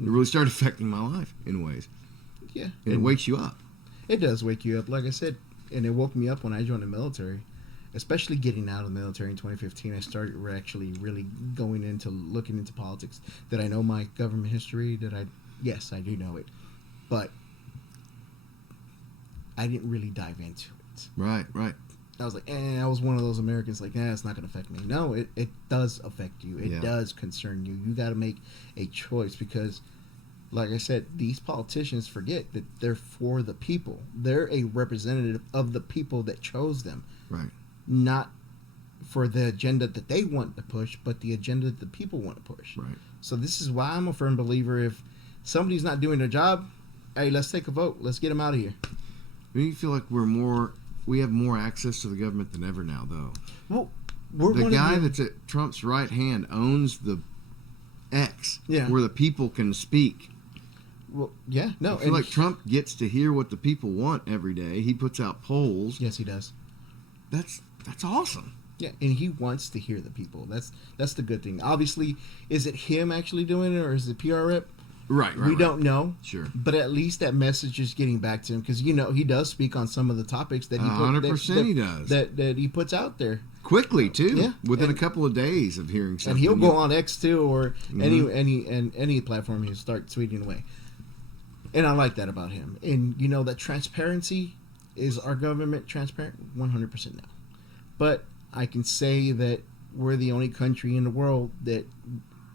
really started affecting my life in ways. Yeah. And it wakes you up. It does wake you up, like I said, and it woke me up when I joined the military. Especially getting out of the military in 2015, I started actually really looking into politics. That I know my government history, I do know it. But I didn't really dive into it. Right. I was like, I was one of those Americans like, it's not going to affect me. No, it does affect you. It does concern you. You got to make a choice because, like I said, these politicians forget that they're for the people. They're a representative of the people that chose them. Right. Not for the agenda that they want to push, but the agenda that the people want to push. Right. So this is why I'm a firm believer if somebody's not doing their job, hey, let's take a vote. Let's get them out of here. Do you feel like we have more access to the government than ever now, though? Well, we're the guy that's at Trump's right hand owns the X, where the people can speak. Well, yeah, no. I feel like Trump gets to hear what the people want every day. He puts out polls. Yes, he does. That's awesome. Yeah, and he wants to hear the people. That's the good thing. Obviously, is it him actually doing it or is it PR rep? Right. We don't know. Sure. But at least that message is getting back to him because he does speak on some of the topics that he 100% he does that he puts out there quickly too. Yeah, within a couple of days of hearing something. And he'll go on X too or any platform he'll start tweeting away. And I like that about him. And that transparency is our government transparent 100% now. But I can say that we're the only country in the world that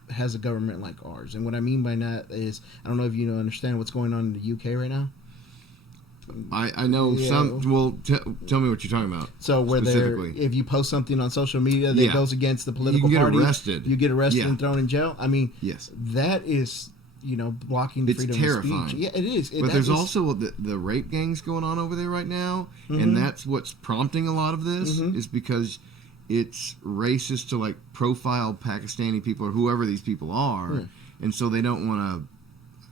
has a government like ours. And what I mean by that is, I don't know if you understand what's going on in the UK right now. I know some. Well, tell me what you're talking about. So where if you post something on social media that goes against the political party, you get arrested and thrown in jail. I mean, that is blocking the freedom terrifying. of speech. Yeah, it is. But there's also the rape gangs going on over there right now, and that's what's prompting a lot of this is because it's racist to profile Pakistani people or whoever these people are, and so they don't want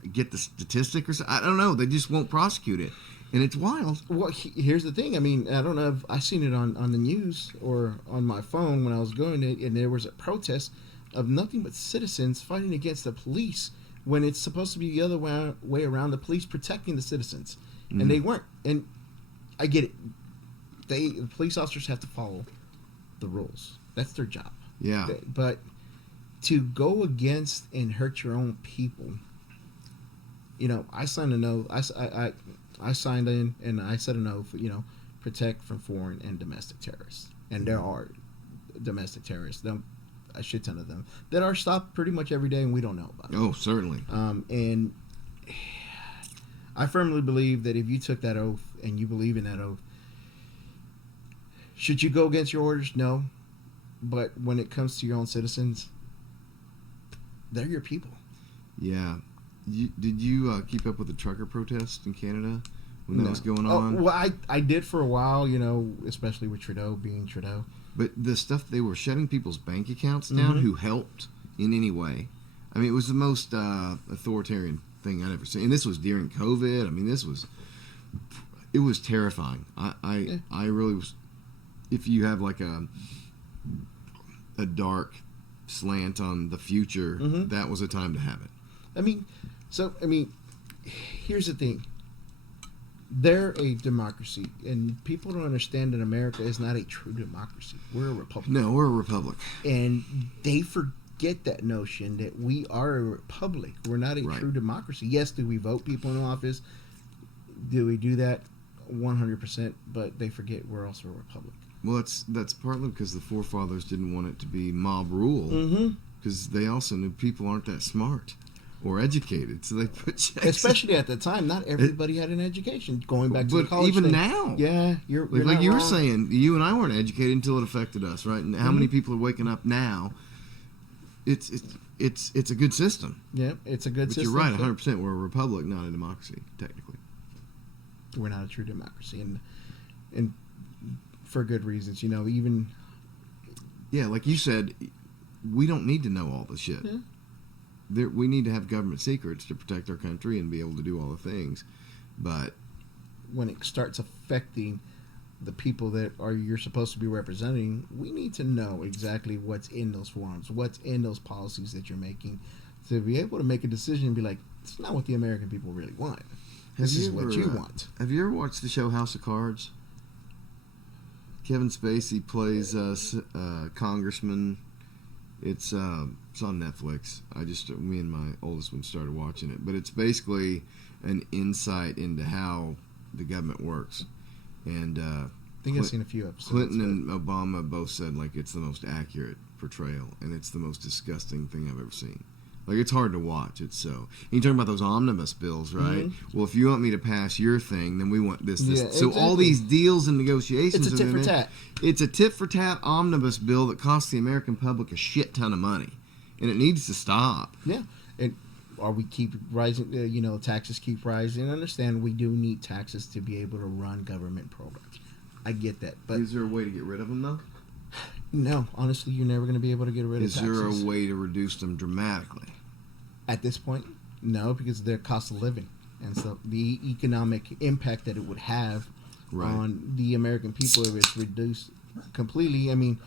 to get the statistic or something. I don't know. They just won't prosecute it, and it's wild. Well, here's the thing. I mean, I don't know if I seen it on the news or on my phone when I was going to, and there was a protest of nothing but citizens fighting against the police when it's supposed to be the other way around, the police protecting the citizens, and they weren't. And I get it. The police officers have to follow the rules. That's their job. Yeah. But to go against and hurt your own people, I signed an oath. I signed in and I said an oath. Protect from foreign and domestic terrorists. And there are domestic terrorists. A shit ton of them that are stopped pretty much every day, and we don't know about it. Oh, certainly. And I firmly believe that if you took that oath and you believe in that oath, should you go against your orders? No. But when it comes to your own citizens, they're your people. Yeah. Did you keep up with the trucker protest in Canada when that was going on? Well, I did for a while, especially with Trudeau being Trudeau. But the stuff, they were shutting people's bank accounts down who helped in any way. I mean, it was the most authoritarian thing I'd ever seen. And this was during COVID. I mean, it was terrifying. I really was. If you have a dark slant on the future, that was a time to have it. I mean, here's the thing. They're a democracy, and people don't understand that America is not a true democracy. We're a republic. No, we're a republic. And they forget that notion that we are a republic. We're not a true democracy. Yes, do we vote people in office? Do we do that? 100%, but they forget we're also a republic. Well, that's partly because the forefathers didn't want it to be mob rule, because they also knew people aren't that smart or educated, so they put checks. Especially at the time, not everybody had an education. Going back to the college even thing. Now, yeah, you're like not you were wrong. saying, you and I weren't educated until it affected us, right? And how many people are waking up now? It's a good system. Yeah, it's a good system. But you're right, 100%. We're a republic, not a democracy, technically. We're not a true democracy, and for good reasons. Even like you said, we don't need to know all the shit. Yeah. We need to have government secrets to protect our country and be able to do all the things. But when it starts affecting the people that you're supposed to be representing, we need to know exactly what's in those forms, what's in those policies that you're making, to be able to make a decision and be like, it's not what the American people really want. This is what you want. Have you ever watched the show House of Cards? Kevin Spacey plays congressman. It's on Netflix. Me and my oldest one started watching it, but it's basically an insight into how the government works. And I think I've seen a few episodes. Clinton and Obama both said like it's the most accurate portrayal, and it's the most disgusting thing I've ever seen. Like, it's hard to watch. It's so. And you're talking about those omnibus bills, right? Mm-hmm. Well, if you want me to pass your thing, then we want this. Yeah, So all exactly. these deals and negotiations. It's a tit for tat. It's a tit for tat omnibus bill that costs the American public a shit ton of money, and it needs to stop. Yeah, and or we keep rising. Taxes keep rising. I understand we do need taxes to be able to run government programs. I get that, but Is there a way to get rid of them though? no, honestly, you're never going to be able to get rid of Is taxes. there a way to reduce them dramatically? At this point, no, because of their cost of living. And so the economic impact that it would have Right. on the American people if it's reduced completely. I mean,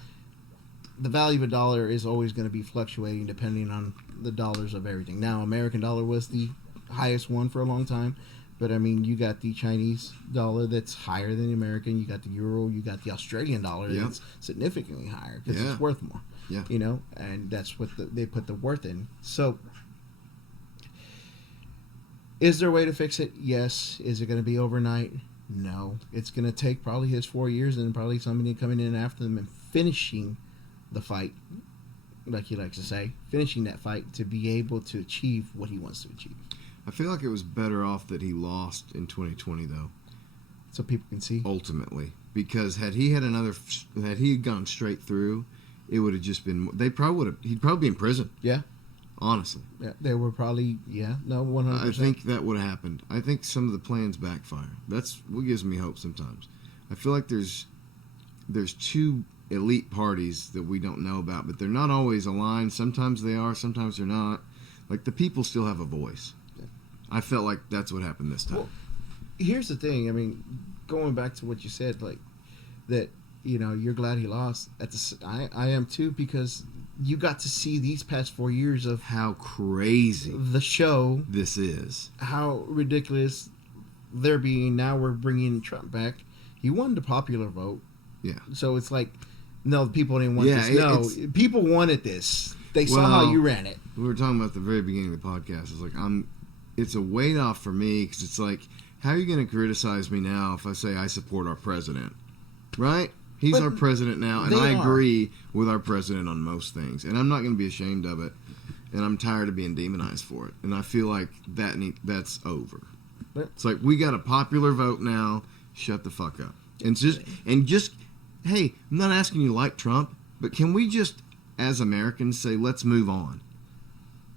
the value of a dollar is always going to be fluctuating depending on the dollars of everything. Now, American dollar was the highest one for a long time. But, I mean, you got the Chinese dollar that's higher than the American. You got the euro. You got the Australian dollar Yep. that's significantly higher because Yeah. it's worth more. Yeah. And that's what they put the worth in. So, is there a way to fix it? Yes. Is it going to be overnight? No. It's going to take probably his 4 years and probably somebody coming in after them and finishing the fight, like he likes to say, finishing that fight to be able to achieve what he wants to achieve. I feel like it was better off that he lost in 2020 though. So people can see. Ultimately, because had he gone straight through, it would have just been. He'd probably be in prison. Yeah. Honestly, Yeah, they were probably 100%. I think that would have happened. I think some of the plans backfire. That's what gives me hope sometimes. I feel like there's two elite parties that we don't know about, but they're not always aligned. Sometimes they are, sometimes they're not. Like, the people still have a voice. Yeah. I felt like that's what happened this time. Well, here's the thing. I mean, going back to what you said, like that, you're glad he lost. I am too, because you got to see these past 4 years of How crazy the show, this is. how ridiculous they're being. Now we're bringing Trump back. He won the popular vote. Yeah. So it's like, no, people didn't want Yeah, this. No, it's- people wanted this. They saw Well, how you ran it. We were talking about at the very beginning of the podcast. It's like it's a weight off for me, because it's like, how are you going to criticize me now if I say I support our president? Right? He's But our president now, and they I are. agree with our president on most things, and I'm not going to be ashamed of it. And I'm tired of being demonized for it, and I feel like that's over. But- It's like, we got a popular vote now. Shut the fuck up. And just hey, I'm not asking you to like Trump, but can we just, as Americans, say, let's move on?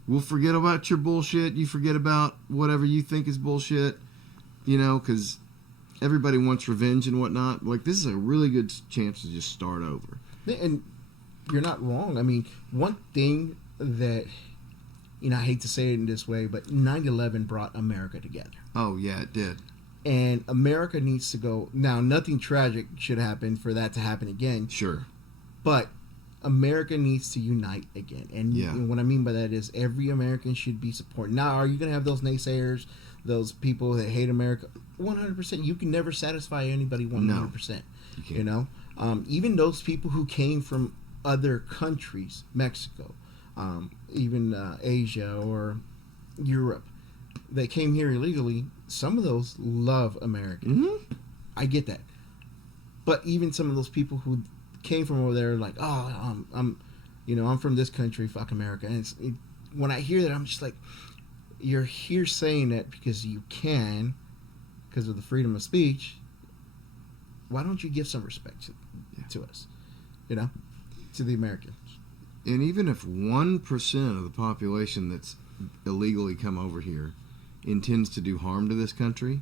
We'll forget about your bullshit. You forget about whatever you think is bullshit, because everybody wants revenge and whatnot. Like, this is a really good chance to just start over. And you're not wrong. I mean, one thing that, I hate to say it in this way, but 9/11 brought America together. Oh, yeah, it did. And America needs to go. Now, nothing tragic should happen for that to happen again. Sure. But America needs to unite again. And, Yeah. and what I mean by that is every American should be supported. Now, are you going to have those naysayers, those people that hate America? 100%. You can never satisfy anybody 100%. You can't. Even those people who came from other countries, Mexico, even Asia or Europe, that came here illegally, some of those love America. Mm-hmm. I get that. But even some of those people who came from over there, like, I'm from this country, fuck America. And when I hear that, I'm just like, you're here saying that because you can, because of the freedom of speech. Why don't you give some respect to us, to the Americans? And even if 1% of the population that's illegally come over here intends to do harm to this country,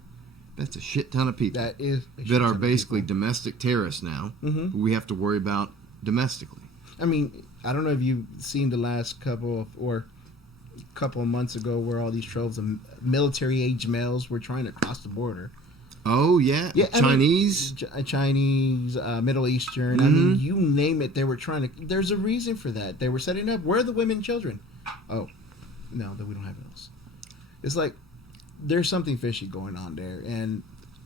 that's a shit ton of people That is a shit that are ton of basically people. domestic terrorists now. Mhm. Who we have to worry about domestically. I mean, I don't know if you've seen the last couple of months ago where all these troves of military-age males were trying to cross the border. Oh yeah, I mean, Chinese. Chinese, Middle Eastern. I mean, you name it. They were trying to. There's a reason for that. They were setting up. Where are the women and children? Oh, no, that we don't have those. It's like there's something fishy going on there, and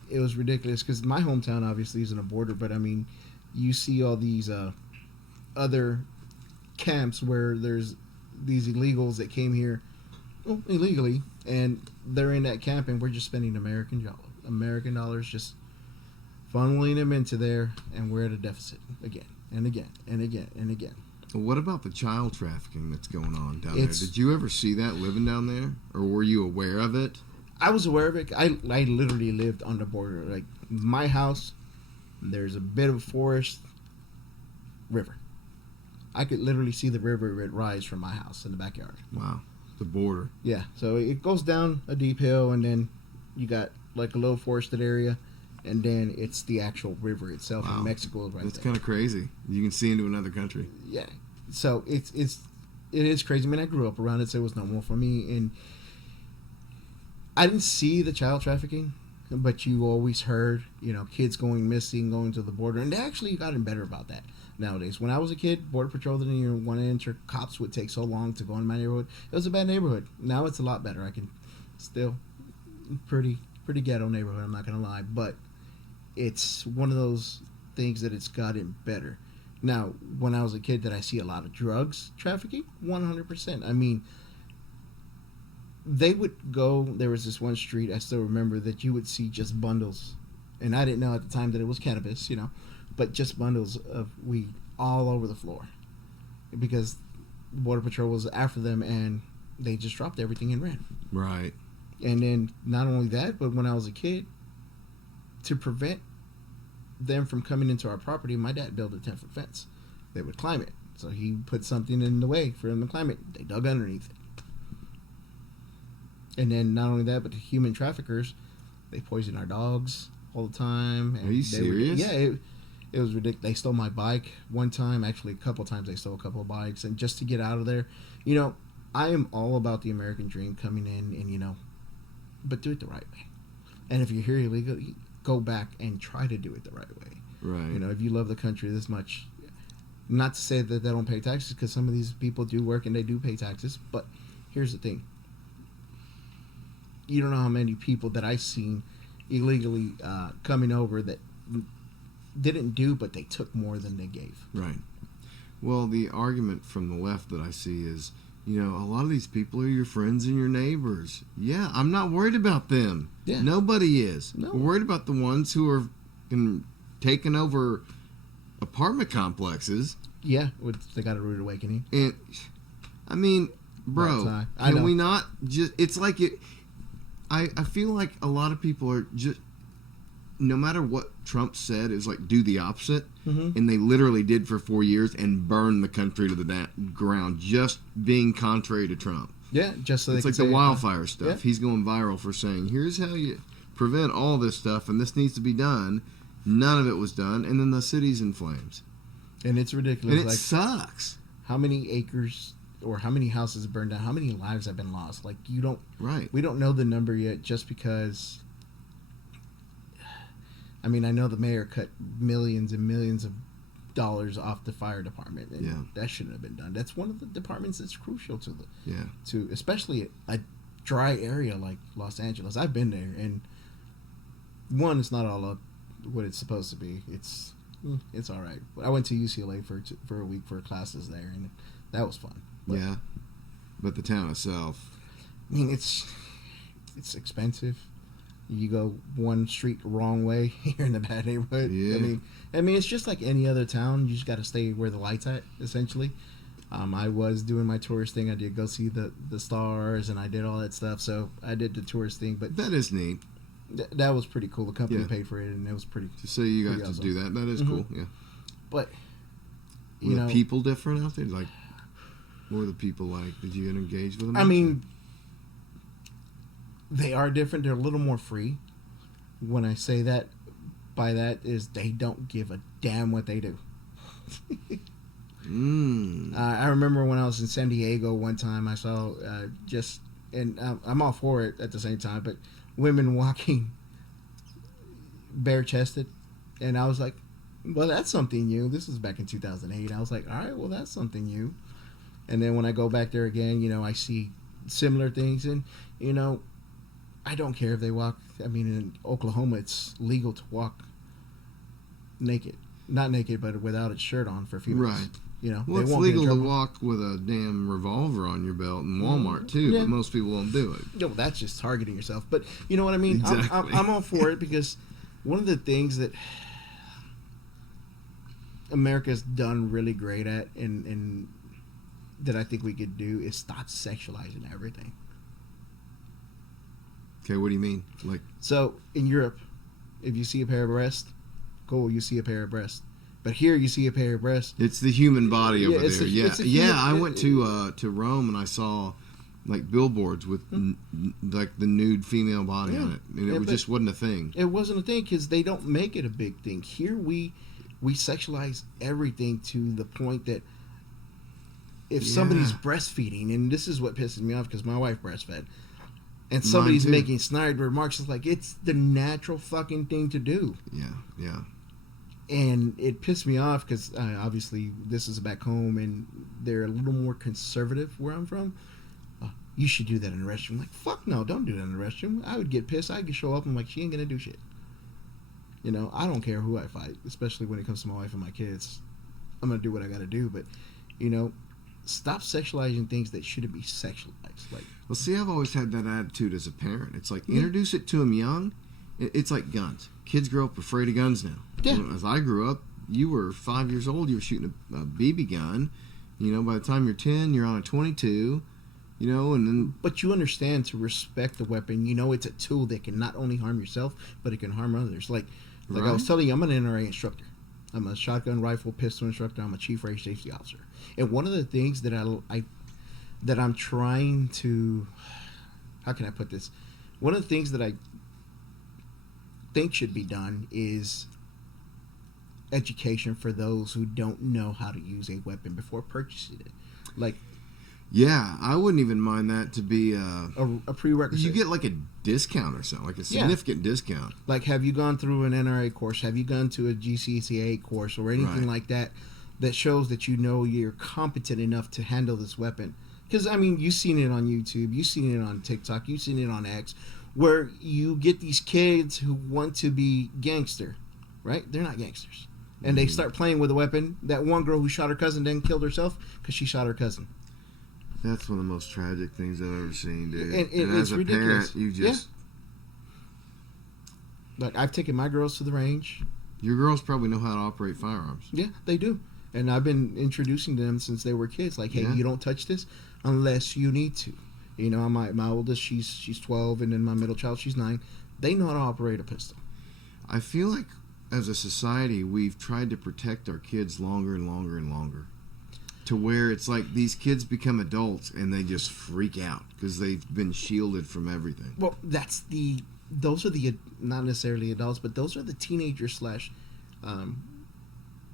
it was ridiculous because my hometown obviously isn't a border, but I mean, you see all these other camps where there's these illegals that came here illegally, and they're in that camp, and we're just spending American American dollars, just funneling them into there, and we're at a deficit again and again and again and again. What about the child trafficking that's going on down there? It's- Did you ever see that living down there, or were you aware of it? I was aware of it. I literally lived on the border. Like my house, there's a bit of forest, river. I could literally see the river rise from my house in the backyard. Wow, the border. Yeah, so it goes down a deep hill, and then you got like a low forested area, and then it's the actual river itself Wow. in Mexico right That's there. kind of crazy. You can see into another country. Yeah, so it is crazy. I mean, I grew up around it, so it was normal for me, and I didn't see the child trafficking, but you always heard, kids going missing, going to the border, and they actually gotten better about that nowadays. When I was a kid, Border Patrol didn't even want to enter. Cops would take so long to go in my neighborhood. It was a bad neighborhood. Now it's a lot better. I can still pretty ghetto neighborhood. I'm not gonna lie, but it's one of those things that it's gotten better. Now, when I was a kid, did I see a lot of drugs trafficking? 100%. I mean, they would go, there was this one street, I still remember, that you would see just bundles. And I didn't know at the time that it was cannabis, but just bundles of weed all over the floor. Because Border Patrol was after them, and they just dropped everything and ran. Right. And then not only that, but when I was a kid, to prevent them from coming into our property, my dad built a 10-foot fence. They would climb it. So he put something in the way for them to climb it. They dug underneath it. And then not only that, but the human traffickers, they poison our dogs all the time. And Are you they would- serious? yeah, it was ridiculous. They stole my bike one time. Actually, a couple times they stole a couple of bikes. And just to get out of there, I am all about the American dream coming in and, but do it the right way. And if you're here illegally, go back and try to do it the right way. Right. If you love the country this much, not to say that they don't pay taxes, because some of these people do work and they do pay taxes. But here's the thing. You don't know how many people that I've seen illegally coming over that didn't do, but they took more than they gave. Right. Well, the argument from the left that I see is, a lot of these people are your friends and your neighbors. Yeah, I'm not worried about them. Yeah. Nobody is. No. We're worried about the ones who are taking over apartment complexes. Yeah, they got a rude awakening. And, I mean, bro, Right, I know. can we not just... It's like it... I feel like a lot of people are just... No matter what Trump said, is like, do the opposite. Mm-hmm. And they literally did for 4 years and burned the country to the ground just being contrary to Trump. Yeah, just so they It's can like the say, wildfire stuff. yeah. He's going viral for saying, here's how you prevent all this stuff, and this needs to be done. None of it was done, and then the city's in flames. And it's ridiculous. And it sucks. How many acres or how many houses burned down? How many lives have been lost? Like, Right. we don't know the number yet, just because. I mean, I know the mayor cut millions and millions of dollars off the fire department, and Yeah. that shouldn't have been done. That's one of the departments that's crucial to Yeah. especially a dry area like Los Angeles. I've been there, and one, it's not all up what it's supposed to be. It's all right. I went to UCLA for a week for classes there, and that was fun. But, Yeah. But the town itself... I mean, it's expensive. You go one street the wrong way, you're in a bad neighborhood. Yeah. I mean, it's just like any other town. You just got to stay where the light's at, essentially. I was doing my tourist thing. I did go see the stars, and I did all that stuff. So I did the tourist thing, but That is neat. that was pretty cool. The company Yeah. paid for it, and it was pretty. To say you got Pretty to awesome. do that, that is Mhm. cool. Yeah. But Were the people different out there? Like, what were the people like? Did you get engaged with them? I mean, they are different. They're a little more free. When I say that, by that is they don't give a damn what they do. I remember when I was in San Diego one time, I saw and I'm all for it at the same time, but women walking bare-chested, and I was like, well, that's something new. This was back in 2008. I was like, all right, well, that's something new. And then when I go back there again, I see similar things, and I don't care if they walk. I mean, in Oklahoma, it's legal to walk naked. Not naked, but without a shirt on for females. Right. You know, Well, they it's won't get in legal to trouble. walk with a damn revolver on your belt in Walmart too, Yeah. but most people won't do it. No, that's just targeting yourself. But you know what I mean? Exactly. I'm all for it because one of the things that America's done really great at and that I think we could do is stop sexualizing everything. Okay, what do you mean? Like, So in Europe, if you see a pair of breasts, cool, you see a pair of breasts. But here you see a pair of breasts. it's the human body Yeah, over it's there. a- Yeah, it's a yeah. human- I went to Rome and I saw like billboards with like the nude female body on it, and Yeah, it but- just wasn't a thing. It wasn't a thing because they don't make it a big thing. Here we sexualize everything to the point that if somebody's Yeah. breastfeeding, and this is what pisses me off because my wife breastfed, and somebody's too. making snide remarks, it's like it's the natural fucking thing to do. Yeah, yeah. And it pissed me off because obviously this is back home and they're a little more conservative where I'm from. You should do that in the restroom. I'm like, fuck no, don't do that in the restroom. I would get pissed. I could show up and I'm like, she ain't gonna do shit. You know, I don't care who I fight, especially when it comes to my wife and my kids. I'm gonna do what I gotta do, but you know, stop sexualizing things that shouldn't be sexualized. Like, Well, see, I've always had that attitude as a parent. It's like introduce it to them young. It's like guns. Kids grow up afraid of guns now. Yeah. You know, as I grew up, you were 5 years old. You were shooting a BB gun. You know, by the time you're 10, you're on a 22. You know, and then but you understand to respect the weapon. You know, it's a tool that can not only harm yourself, but it can harm others. Like I was Right. telling you, I'm an NRA instructor. I'm a shotgun, rifle, pistol instructor. I'm a chief range safety officer. And one of the things that I'm trying to, how can I put this? One of the things that I think should be done is education for those who don't know how to use a weapon before purchasing it. Like yeah, I wouldn't even mind that to be. a prerequisite. You get like a discount or something, like a significant discount. Like, have you gone through an NRA course? Have you gone to a GCCA course or anything Right. like that that shows that you know you're competent enough to handle this weapon? Because, I mean, you've seen it on YouTube. You've seen it on TikTok. You've seen it on X, where you get these kids who want to be gangster, right? They're not gangsters. And they start playing with a weapon. That one girl who shot her cousin then killed herself because she shot her cousin. That's one of the most tragic things I've ever seen, dude. And And it's as a ridiculous. parent, you just Like, I've taken my girls to the range. your girls probably know how to operate firearms. Yeah, they do. And I've been introducing them since they were kids. Like, hey, Yeah. you don't touch this unless you need to. You know, my oldest, she's 12, and then my middle child, she's 9. They know how to operate a pistol. I feel like as a society, we've tried to protect our kids longer and longer and longer, to where it's like these kids become adults and they just freak out because they've been shielded from everything. Well, those are the, not necessarily adults, but those are the teenagers slash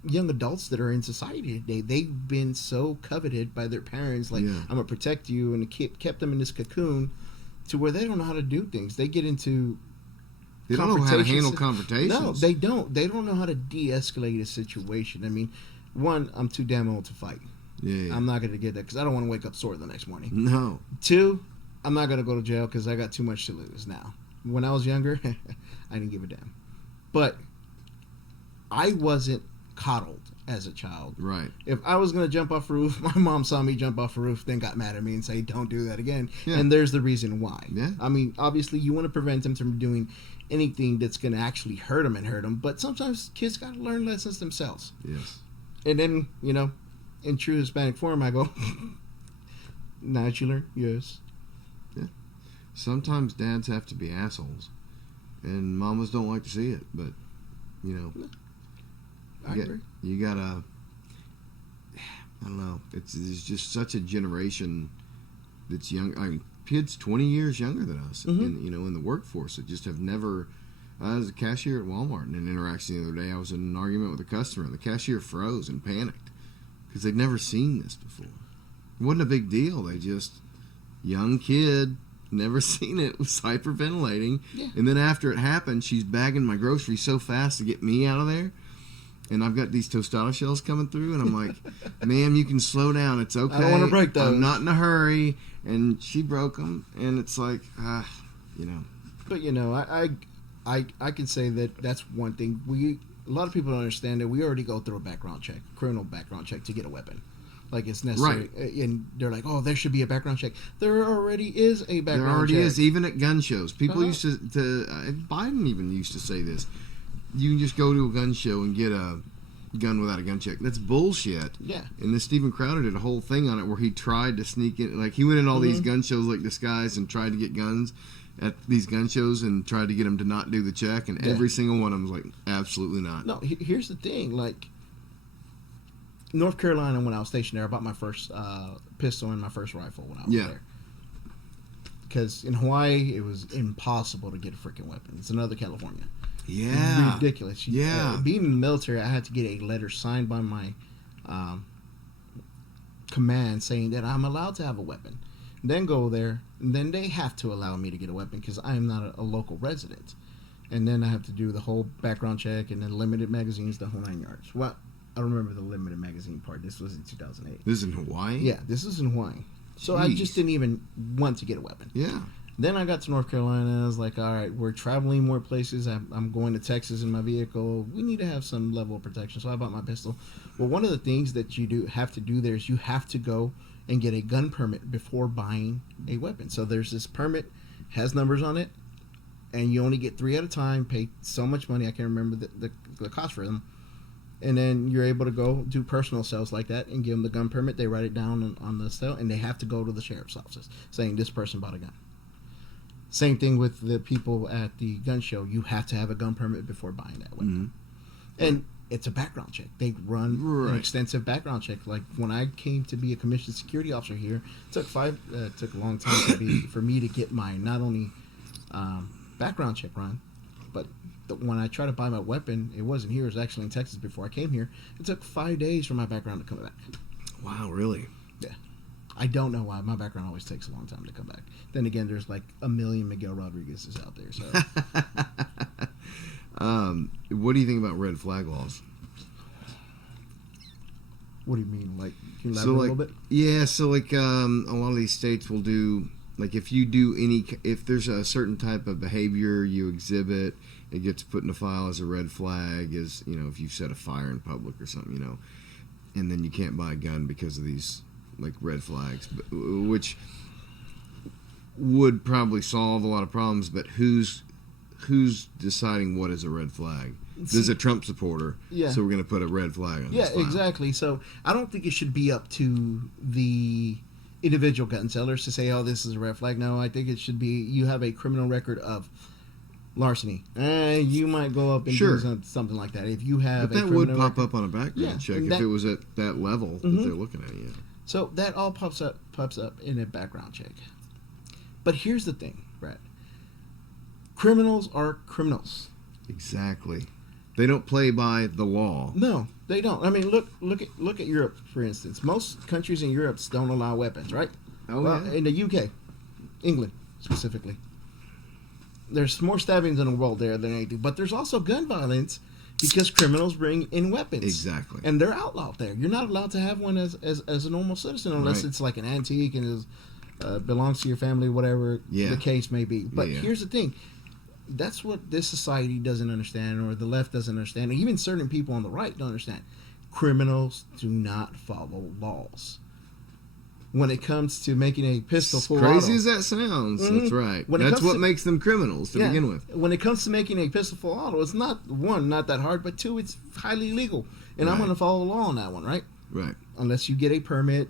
young adults that are in society today. They've been so coveted by their parents, like, Yeah. I'm going to protect you, and kept them in this cocoon to where they don't know how to do things. They get into They don't know how to handle confrontations. confrontations. No, they don't. They don't know how to de-escalate a situation. I mean, one, I'm too damn old to fight. Yeah. I'm not going to get that because I don't want to wake up sore the next morning. No. Two, I'm not going to go to jail because I got too much to lose now. When I was younger, I didn't give a damn. But I wasn't coddled as a child. Right. If I was going to jump off a roof, my mom saw me jump off a roof, then got mad at me and say, don't do that again. Yeah. And there's the reason why. Yeah. I mean, obviously, you want to prevent them from doing anything that's going to actually hurt them. But sometimes kids got to learn lessons themselves. Yes. And then, you know, in true Hispanic form, I go, now that you learn? Yes. Sometimes dads have to be assholes, and mamas don't like to see it. But you know, I agree. you gotta. I don't know. It's just such a generation that's young. I mean, kids 20 years younger than us, in in the workforce that just have never. I was a cashier at Walmart in an interaction the other day. I was in an argument with a customer, and the cashier froze and panicked because they'd never seen this before. It wasn't a big deal. They just young kid. Never seen it. Was hyperventilating. Yeah. And then after it happened, she's bagging my groceries so fast to get me out of there. And I've got these tostada shells coming through, and I'm like, ma'am, you can slow down. It's okay. I don't wanna break those. I'm not in a hurry. And she broke them. And it's like, you know. But, you know, I can say that that's one thing. a lot of people don't understand that we already go through a background check, criminal background check to get a weapon. Like it's necessary, and they're like, "Oh, there should be a background check." There already is a background check. There already is, even at gun shows. People used to Biden even used to say this. You can just go to a gun show and get a gun without a gun check. That's bullshit. Yeah. And this Steven Crowder did a whole thing on it where he tried to sneak in, like he went in all these gun shows like disguised and tried to get guns at these gun shows and tried to get them to not do the check, and every single one of them was like, absolutely not. No, here's the thing, like. North Carolina, when I was stationed there, I bought my first pistol and my first rifle when I was there. Because in Hawaii, it was impossible to get a freaking weapon. It's another California. Yeah. Ridiculous. Being in the military, I had to get a letter signed by my command saying that I'm allowed to have a weapon. Then go there, and then they have to allow me to get a weapon because I am not a local resident. And then I have to do the whole background check and then limited magazines, the whole 9 yards. Well, I don't remember the limited magazine part. This was in 2008. This is in Hawaii? Yeah, this is in Hawaii. So I just didn't even want to get a weapon. Yeah. Then I got to North Carolina, and I was like, all right, we're traveling more places. I'm going to Texas in my vehicle. We need to have some level of protection. So I bought my pistol. Well, one of the things that you have to do there is you have to go and get a gun permit before buying a weapon. So there's this permit, has numbers on it, and you only get 3 at a time, pay so much money. I can't remember the cost for them. And then you're able to go do personal sales like that and give them the gun permit. They write it down on the sale, and they have to go to the sheriff's office saying this person bought a gun. Same thing with the people at the gun show. You have to have a gun permit before buying that weapon. And it's a background check. They run an extensive background check. Like when I came to be a commissioned security officer here, it took a long time for me to get my not only background check run, but when I tried to buy my weapon, it wasn't here. It was actually in Texas before I came here. It took 5 days for my background to come back. Wow, really? Yeah. I don't know why. My background always takes a long time to come back. Then again, there's like a million Miguel Rodriguez's out there. So, what do you think about red flag laws? What do you mean? Like, can you elaborate a little bit? Yeah, so like a lot of these states will do, like if there's a certain type of behavior you exhibit, it gets put in a file as a red flag, as, you know, if you set a fire in public or something, you know, and then you can't buy a gun because of these like red flags, which would probably solve a lot of problems. But who's deciding what is a red flag? There's a Trump supporter, so we're going to put a red flag on this file. Exactly. So I don't think it should be up to the individual gun sellers to say, oh, this is a red flag. No, I think it should be, you have a criminal record of larceny. You might go up and do something like that. If you have but that would pop up on a background check if it was at that level that they're looking at you. So that all pops up in a background check. But here's the thing, Brad. Criminals are criminals. Exactly. They don't play by the law. No, they don't. I mean, look at Europe, for instance. Most countries in Europe don't allow weapons, right? In the UK, England specifically. There's more stabbings in the world there than anything, but there's also gun violence because criminals bring in weapons. Exactly. And they're outlawed there. You're not allowed to have one as a normal citizen unless it's like an antique and belongs to your family, whatever the case may be. But here's the thing. That's what this society doesn't understand, or the left doesn't understand, or even certain people on the right don't understand. Criminals do not follow laws. When it comes to making a pistol full auto, crazy as that sounds, that's right. That's what makes them criminals to begin with. When it comes to making a pistol full auto, it's not that hard, but 2, it's highly illegal. And I'm going to follow the law on that one, right? Right. Unless you get a permit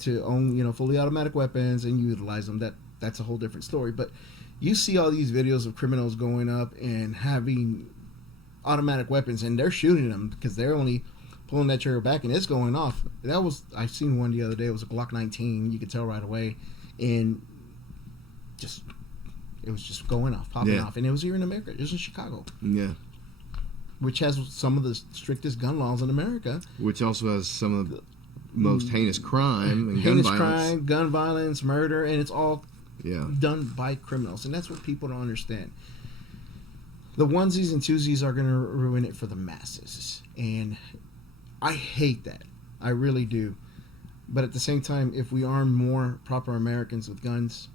to own, fully automatic weapons and you utilize them, that's a whole different story. But you see all these videos of criminals going up and having automatic weapons, and they're shooting them because they're only pulling that trigger back and it's going off. I seen one the other day. It was a Glock 19. You could tell right away, and it was just going off, popping off, and it was here in America. It was in Chicago. Yeah. Which has some of the strictest gun laws in America. Which also has some of the most heinous crime and gun violence. Gun violence, murder, and it's all done by criminals. And that's what people don't understand. The onesies and twosies are going to ruin it for the masses. And I hate that. I really do. But at the same time, if we arm more proper Americans with guns,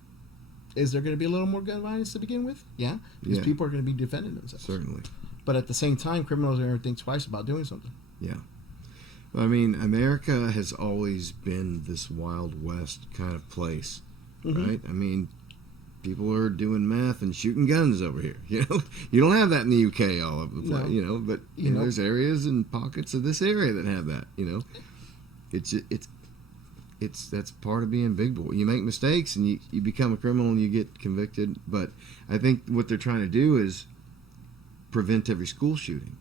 is there going to be a little more gun violence to begin with? Yeah. Because people are going to be defending themselves. Certainly. But at the same time, criminals are going to think twice about doing something. Yeah. I mean, America has always been this Wild West kind of place, right? I mean, people are doing meth and shooting guns over here. You know, you don't have that in the UK all over the place. No. You know, but you know, there's areas and pockets of this area that have that. You know, it's that's part of being big boy. You make mistakes and you become a criminal and you get convicted. But I think what they're trying to do is prevent every school shooting.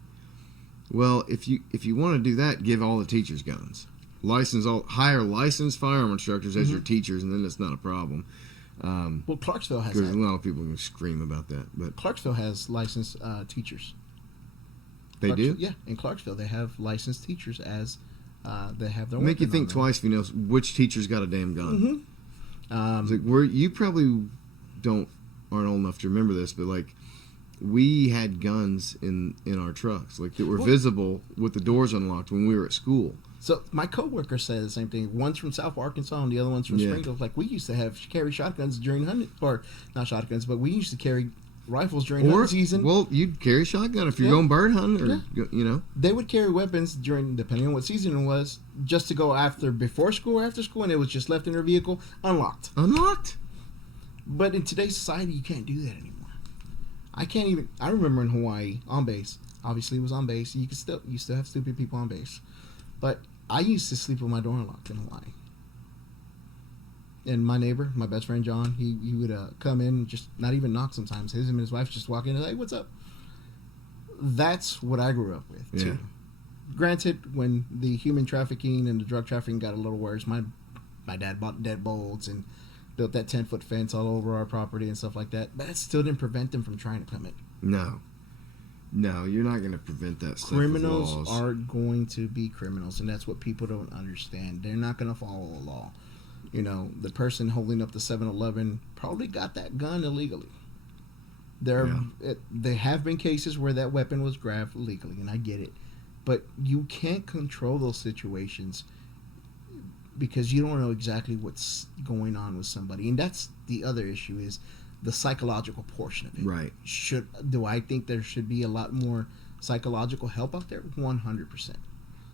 Well, if you want to do that, give all the teachers guns. Hire licensed firearm instructors as your teachers, and then it's not a problem. Well, Clarksville has Because that. a lot of people can scream about that, but Clarksville has licensed teachers. they do. Yeah, in Clarksville they have licensed teachers as they have their. Make you weapon think on them. twice if you know which teacher's got a damn gun. It's like you probably aren't old enough to remember this, but like we had guns in our trucks, like that were visible with the doors unlocked when we were at school. So my coworker said the same thing. One's from South Arkansas and the other one's from Springfield. Like we used to carry shotguns during hunting, or not shotguns, but we used to carry rifles during hunting season. Well, you'd carry a shotgun if you're going bird hunting, or you know. They would carry weapons depending on what season it was, just to go after before school or after school, and it was just left in their vehicle unlocked. Unlocked. But in today's society, you can't do that anymore. I remember in Hawaii on base. Obviously, it was on base. You still have stupid people on base, but I used to sleep with my door unlocked in Hawaii. And my neighbor, my best friend John, he would come in and just not even knock sometimes. Him and his wife just walk in and hey, what's up? That's what I grew up with too. Granted, when the human trafficking and the drug trafficking got a little worse, my dad bought deadbolts and built that 10-foot fence all over our property and stuff like that. But that still didn't prevent them from trying to come in. No, you're not going to prevent that stuff. Criminals with laws. are going to be criminals, and that's what people don't understand. They're not going to follow the law. You know, the person holding up the 7-Eleven probably got that gun illegally. There have been cases where that weapon was grabbed legally, and I get it. But you can't control those situations because you don't know exactly what's going on with somebody. And that's the other issue, is the psychological portion of it. Right. Do I think there should be a lot more psychological help out there? 100%.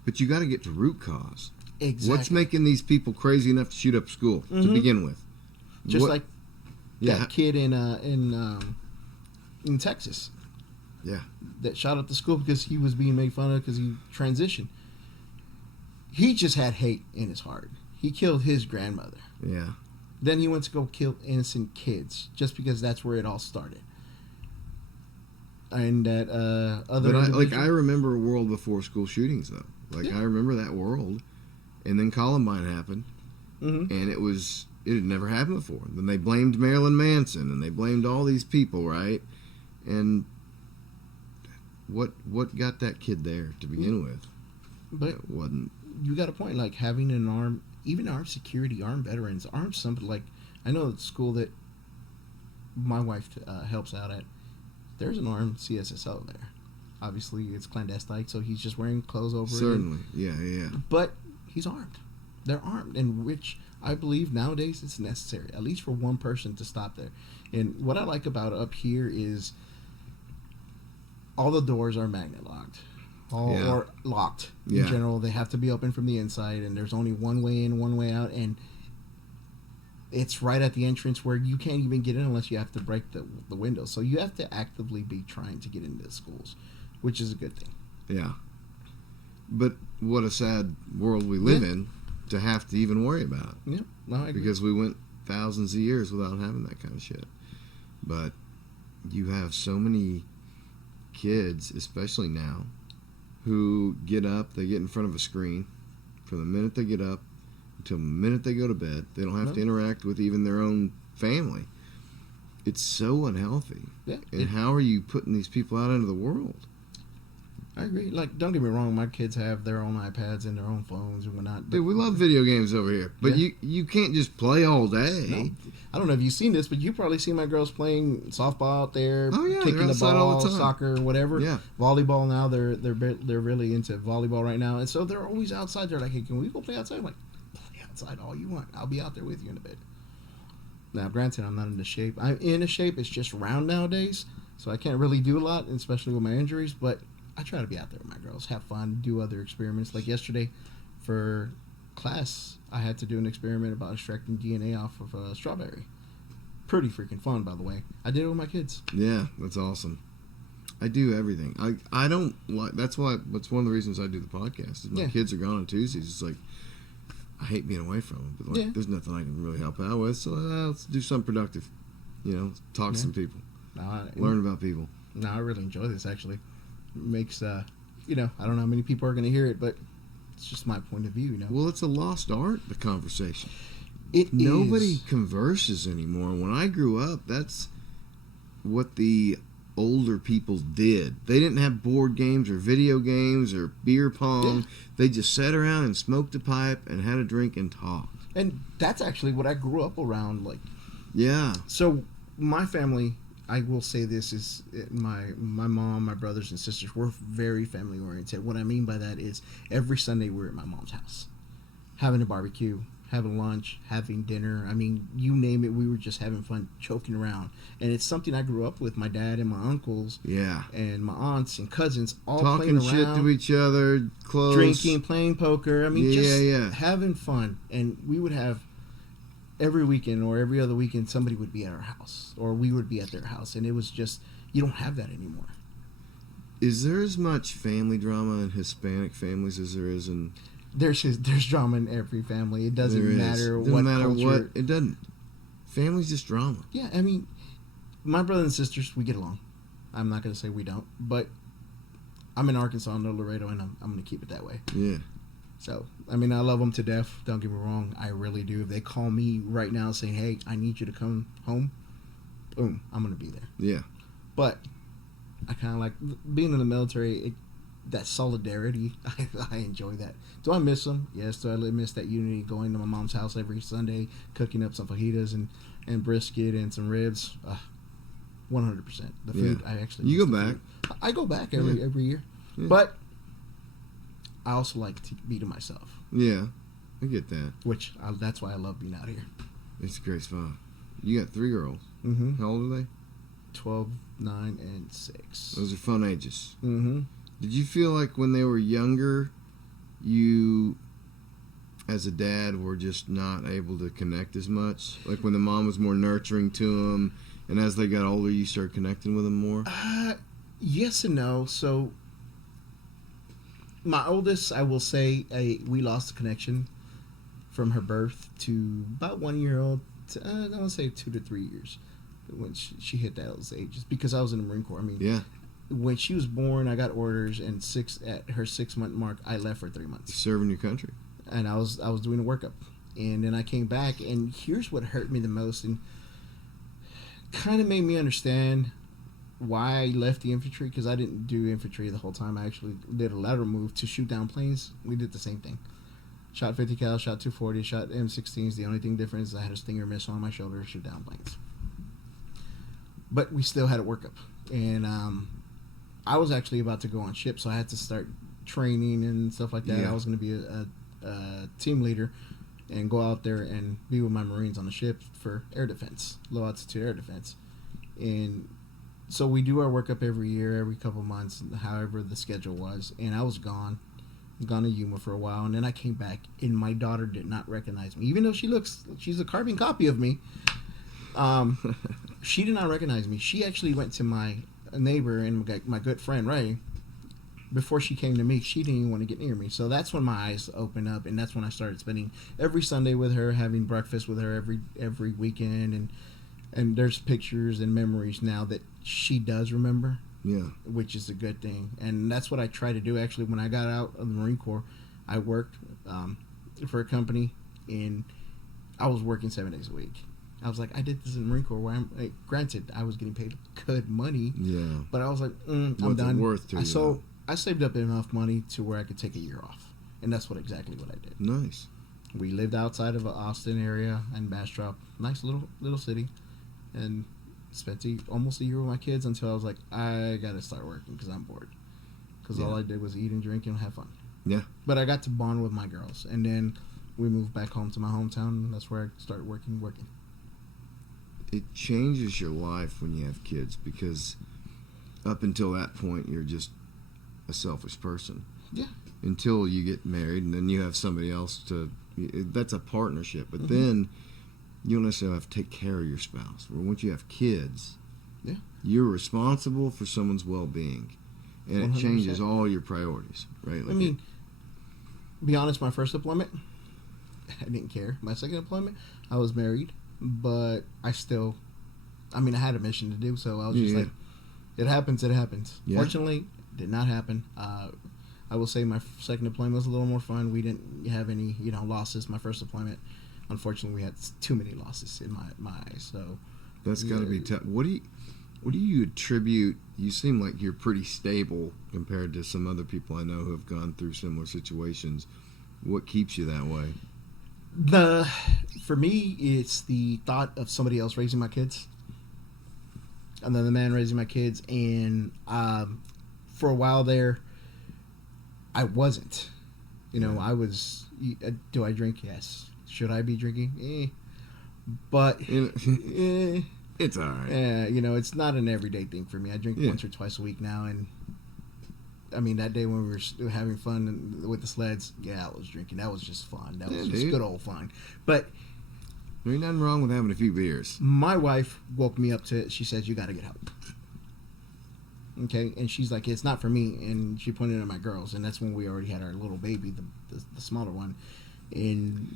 But you got to get to root cause. Exactly. What's making these people crazy enough to shoot up school to begin with? Just like that kid in Texas. Yeah. That shot up the school because he was being made fun of because he transitioned. He just had hate in his heart. He killed his grandmother. Yeah. Then he went to go kill innocent kids just because that's where it all started. And that I remember a world before school shootings though. I remember that world, and then Columbine happened, and it had never happened before. Then they blamed Marilyn Manson and they blamed all these people, right? And what got that kid there to begin with? But it wasn't. You got a point. Like having an armed, even armed security, armed veterans, armed something. Like I know the school that my wife helps out at. There's an armed CSSO there. Obviously, it's clandestine, so he's just wearing clothes over it. Certainly, yeah. But he's armed. They're armed, and which I believe nowadays it's necessary, at least for one person to stop there. And what I like about up here is all the doors are magnet locked. Or locked. In general, they have to be open from the inside, and there's only one way in, one way out, and it's right at the entrance where you can't even get in unless you have to break the window. So you have to actively be trying to get into the schools, which is a good thing. Yeah. But what a sad world we live in to have to even worry about. Yeah, no, I agree. Because we went thousands of years without having that kind of shit. But you have so many kids, especially now, who get up, they get in front of a screen from the minute they get up until the minute they go to bed. They don't have to interact with even their own family. It's so unhealthy. Yeah. And how are you putting these people out into the world? I agree. Like, don't get me wrong, my kids have their own iPads and their own phones and whatnot. Dude, we love video games over here. But you can't just play all day. No. I don't know if you've seen this, but you probably see my girls playing softball out there, they're kicking the outside ball, all the time. soccer, whatever. Yeah. Volleyball now, they're really into volleyball right now. And so they're always outside. They're like, hey, can we go play outside? I'm like, play outside all you want. I'll be out there with you in a bit. Now, granted, I'm not in the shape. I'm in a shape. It's just round nowadays. So I can't really do a lot, especially with my injuries, but I try to be out there with my girls, have fun, do other experiments. Like yesterday for class, I had to do an experiment about extracting DNA off of a strawberry. Pretty freaking fun, by the way. I did it with my kids. Yeah, that's awesome. I do everything. I don't like. That's one of the reasons I do the podcast. Is my kids are gone on Tuesdays. It's like I hate being away from them, but there's nothing I can really help out with. So let's do something productive. Talk to some people, learn about people. No, I really enjoy this. Actually, it makes I don't know how many people are going to hear it, but it's just my point of view. Well, it's a lost art. The conversation. Nobody converses anymore. When I grew up, that's what the older people did. They didn't have board games or video games or beer pong. Yeah. They just sat around and smoked a pipe and had a drink and talked. And that's actually what I grew up around. Yeah. So my family, I will say this, is my mom, my brothers and sisters, we're very family oriented. What I mean by that is every Sunday we're at my mom's house having a barbecue, having lunch, having dinner. I mean, you name it, we were just having fun, joking around. And it's something I grew up with. My dad and my uncles, and my aunts and cousins, all talking playing around, shit to each other, close, drinking, playing poker. I mean, having fun. And we would have every weekend or every other weekend, somebody would be at our house, or we would be at their house, and it was just, you don't have that anymore. Is there as much family drama in Hispanic families as there is in? There's drama in every family. It doesn't matter what culture. It doesn't. Family's just drama. Yeah, I mean, my brothers and sisters, we get along. I'm not going to say we don't, but I'm in Arkansas, no Laredo, and I'm going to keep it that way. Yeah. So, I mean, I love them to death. Don't get me wrong. I really do. If they call me right now saying, hey, I need you to come home, boom, I'm going to be there. Yeah. But I kind of like being in the military, that solidarity. I enjoy that. Do I miss them? Yes. Do I miss that unity, going to my mom's house every Sunday, cooking up some fajitas and brisket and some ribs? 100%. The food, I actually You go back. Food. I go back every year. Yeah. But I also like to be to myself. Yeah, I get that. That's why I love being out here. It's a great spot. You got 3 girls. Mm-hmm. How old are they? 12, 9, and 6. Those are fun ages. Mm-hmm. Did you feel like when they were younger, you, as a dad, were just not able to connect as much? Like when the mom was more nurturing to them, and as they got older, you started connecting with them more? Yes and no. So my oldest, I will say, we lost the connection from her birth to about 1 year old. I want to say 2 to 3 years when she hit those ages, because I was in the Marine Corps. I mean, when she was born, I got orders, and at her 6-month mark, I left for 3 months. Serving your country. And I was doing a workup, and then I came back, and here's what hurt me the most, and kind of made me understand why I left the infantry, because I didn't do infantry the whole time. I actually did a lateral move to shoot down planes. We did the same thing. Shot 50 cal, shot 240, shot M16s. The only thing different is I had a Stinger missile on my shoulder to shoot down planes. But we still had a workup. And I was actually about to go on ship, so I had to start training and stuff like that. Yeah. I was going to be a team leader and go out there and be with my Marines on the ship for air defense, low altitude air defense. And so we do our workup every year, every couple months, however the schedule was. And I was gone to Yuma for a while, and then I came back, and my daughter did not recognize me, even though she's a carbon copy of me. She did not recognize me. She actually went to my neighbor and my good friend Ray. Before she came to me, she didn't even want to get near me. So that's when my eyes opened up, and that's when I started spending every Sunday with her, having breakfast with her every weekend, and there's pictures and memories now that she does remember. Yeah. Which is a good thing. And that's what I try to do. Actually, when I got out of the Marine Corps, I worked for a company, and I was working 7 days a week. I was like, I did this in the Marine Corps where granted, I was getting paid good money. Yeah. But I was like, I'm done. Worth to you. So I saved up enough money to where I could take a year off. And that's exactly what I did. Nice. We lived outside of the Austin area in Bastrop. Nice little city. And spent almost a year with my kids until I was like, I got to start working because I'm bored. Because all I did was eat and drink and have fun. Yeah. But I got to bond with my girls. And then we moved back home to my hometown. And that's where I started working. It changes your life when you have kids, because up until that point, you're just a selfish person. Yeah. Until you get married, and then you have somebody else to. That's a partnership, but Mm-hmm. then you don't necessarily have to take care of your spouse. Or once you have kids, Yeah. you're responsible for someone's well-being, and it 100%. changes all your priorities, right? I mean, be honest, my first deployment, I didn't care. My second deployment, I was married, but I still, I mean, I had a mission to do, so I was just Yeah. like, it happens, it happens. Yeah. Fortunately, did not happen. I will say my second deployment was a little more fun. We didn't have any, losses. My first deployment, unfortunately, we had too many losses in my eyes. So that's got to be tough. What do you attribute? You seem like you're pretty stable compared to some other people I know who have gone through similar situations. What keeps you that way? For me, it's the thought of somebody else raising my kids. Another man raising my kids, and for a while there, I wasn't. I was. Do I drink? Yes. Should I be drinking? But It's all right. it's not an everyday thing for me. I drink once or twice a week now, and I mean that day when we were still having fun with the sleds, I was drinking. That was just fun. That was just good old fun. But there ain't nothing wrong with having a few beers. my wife woke me up to it. She says, "You got to get help." Okay, and she's like, "It's not for me," and she pointed at my girls, and that's when we already had our little baby, the smaller one, and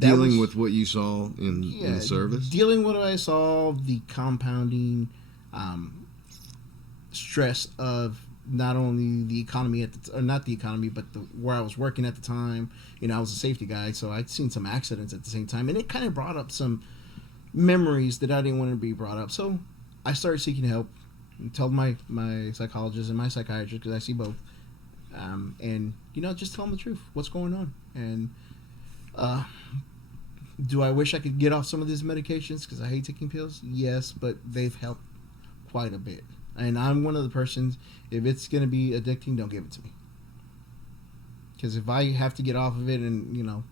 Dealing with what you saw in the service. dealing with what I saw, the compounding stress of not only the economy or not the economy, but where I was working at the time. I was a safety guy, so I'd seen some accidents at the same time, and it kind of brought up some memories that I didn't want to be brought up. So I started seeking help. And told my psychologist and my psychiatrist, because I see both, and just tell them the truth, what's going on. And do I wish I could get off some of these medications because I hate taking pills? Yes, but they've helped quite a bit. And I'm one of the persons, if it's going to be addicting, don't give it to me. Because if I have to get off of it and,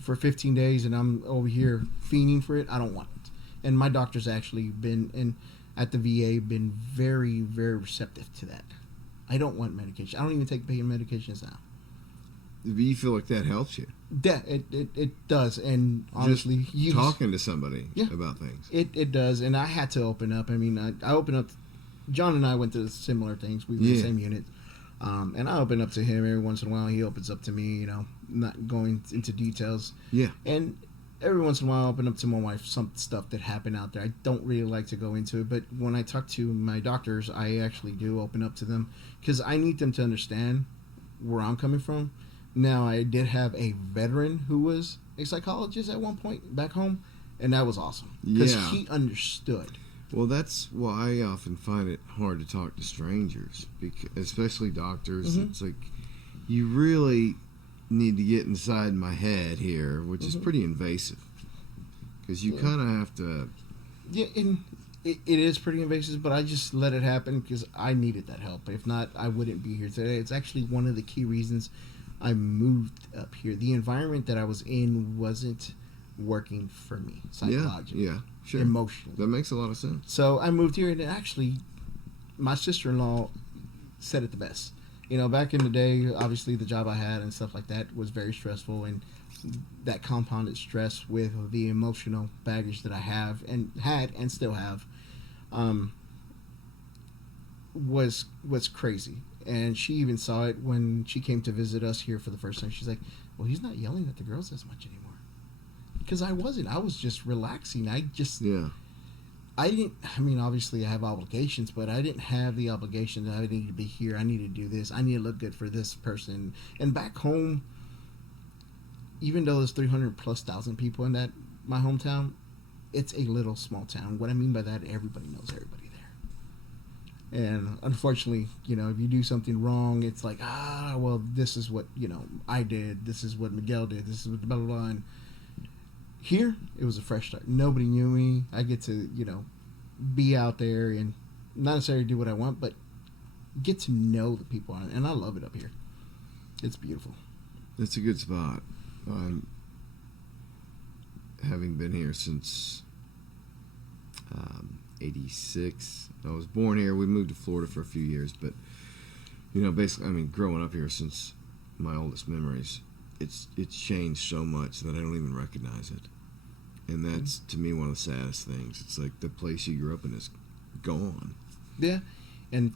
for 15 days and I'm over here fiending for it, I don't want it. And my doctor's actually been at the VA been very, very receptive to that. I don't want medication. I don't even take pain medications now. Do you feel like that helps you? Yeah, it does. And honestly, just talking to somebody about things. It does. And I had to open up. I mean, I opened up. John and I went through similar things. We were in the same unit. And I open up to him every once in a while. He opens up to me, not going into details. Yeah. And every once in a while I open up to my wife some stuff that happened out there. I don't really like to go into it, but when I talk to my doctors, I actually do open up to them because I need them to understand where I'm coming from. Now, I did have a veteran who was a psychologist at one point back home, and that was awesome because he understood. Well, that's why I often find it hard to talk to strangers, especially doctors. Mm-hmm. It's like, you really need to get inside my head here, which is pretty invasive. Because you kind of have to... Yeah, and it is pretty invasive, but I just let it happen because I needed that help. If not, I wouldn't be here today. It's actually one of the key reasons I moved up here. The environment that I was in wasn't working for me psychologically. Yeah, sure. Emotionally. That makes a lot of sense. So I moved here, and actually, my sister-in-law said it the best. Back in the day, obviously the job I had and stuff like that was very stressful, and that compounded stress with the emotional baggage that I have and had and still have was crazy. And she even saw it when she came to visit us here for the first time. She's like, well, he's not yelling at the girls as much anymore. Because I wasn't. I was just relaxing. I didn't, obviously I have obligations, but I didn't have the obligation that I need to be here. I need to do this. I need to look good for this person. And back home, even though there's 300,000+ people in my hometown, it's a little small town. What I mean by that, everybody knows everybody there. And unfortunately, if you do something wrong, it's like, well, this is what, I did. This is what Miguel did. This is what blah, blah, blah. And here, it was a fresh start. Nobody knew me. I get to, be out there and not necessarily do what I want, but get to know the people on it. And I love it up here. It's beautiful. It's a good spot. Having been here since '86. I was born here. We moved to Florida for a few years, but you know, basically, I mean, growing up here since my oldest memories, it's changed so much that I don't even recognize it, and that's to me one of the saddest things. It's like the place you grew up in is gone. Yeah, and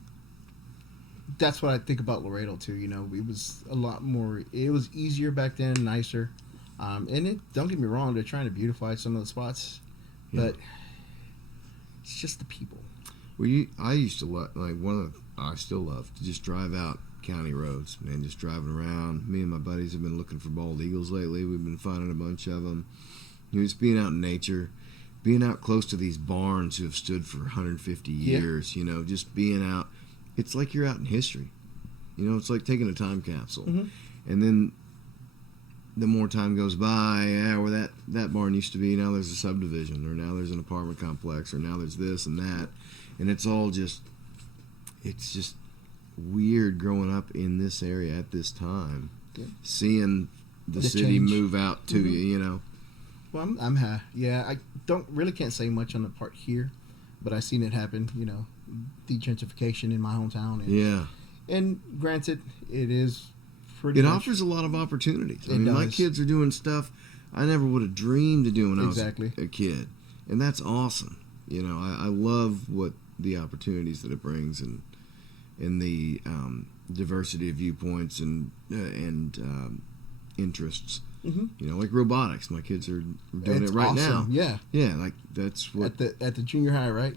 that's what I think about Laredo too. You know, it was a lot more. It was easier back then, nicer. And don't get me wrong, they're trying to beautify some of the spots, but it's just the people. Well, I used to I still love to just drive out county roads, man, just driving around. Me and my buddies have been looking for bald eagles lately. We've been finding a bunch of them. You know, just being out in nature, being out close to these barns who have stood for 150 years, you know, just being out. It's like you're out in history. You know, it's like taking a time capsule. And then the more time goes by, where that barn used to be, now there's a subdivision, or now there's an apartment complex, or now there's this and that. And it's all just, it's just weird growing up in this area at this time, seeing the city change. Move out to you, you know. Well, I can't say much on the part here, but I've seen it happen, you know, the gentrification in my hometown. And granted, it is pretty much, offers a lot of opportunities. I mean, my kids are doing stuff I never would have dreamed of doing when I was a kid. And that's awesome. You know, I love what the opportunities that it brings, and the diversity of viewpoints and interests. You know, like robotics. My kids are doing it right now. Yeah, like that's what at the junior high, right?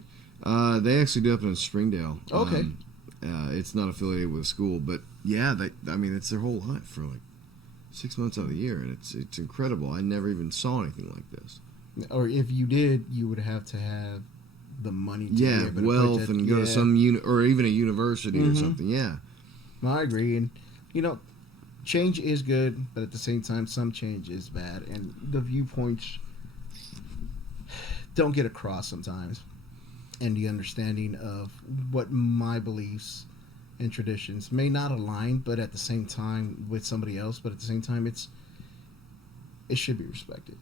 They actually do up in Springdale. Okay. It's not affiliated with a school, but yeah, it's their whole life for like 6 months out of the year, and it's incredible. I never even saw anything like this. Or if you did, you would have to have the money to be able to wealth and go to some or even a university or something. Yeah. Well, I agree, and you know, change is good, but at the same time, some change is bad, and the viewpoints don't get across sometimes, and the understanding of what my beliefs and traditions may not align, but at the same time with somebody else, but at the same time, it should be respected.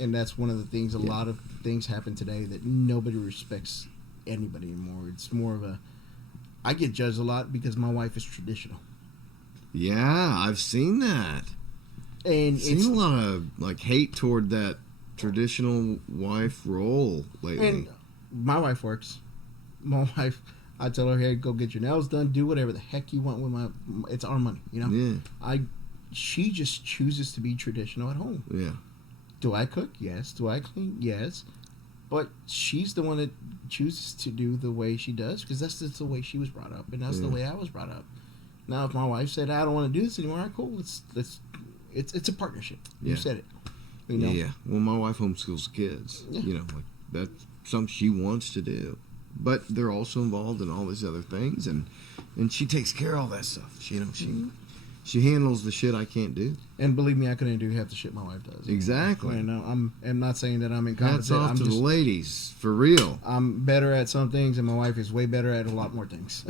And that's one of the things, a lot of things happen today that nobody respects anybody anymore. It's more of I get judged a lot because my wife is traditional. Yeah, I've seen that. And it's a lot of like hate toward that traditional wife role lately. And my wife works. My wife, I tell her, hey, go get your nails done, do whatever the heck you want with it's our money, you know? Yeah. She just chooses to be traditional at home. Yeah. Do I cook? Yes. Do I clean? Yes. But she's the one that chooses to do the way she does, because that's just the way she was brought up, and that's the way I was brought up. Now, if my wife said, I don't want to do this anymore, all right, cool. It's a partnership. You said it. You know? Yeah. Well, my wife homeschools kids. Yeah. You know, like that's something she wants to do. But they're also involved in all these other things, and she takes care of all that stuff. She handles the shit I can't do. And believe me, I couldn't do half the shit my wife does. Exactly. You know, I'm not saying that I'm incompetent. Hats off to the ladies, for real. I'm better at some things, and my wife is way better at a lot more things.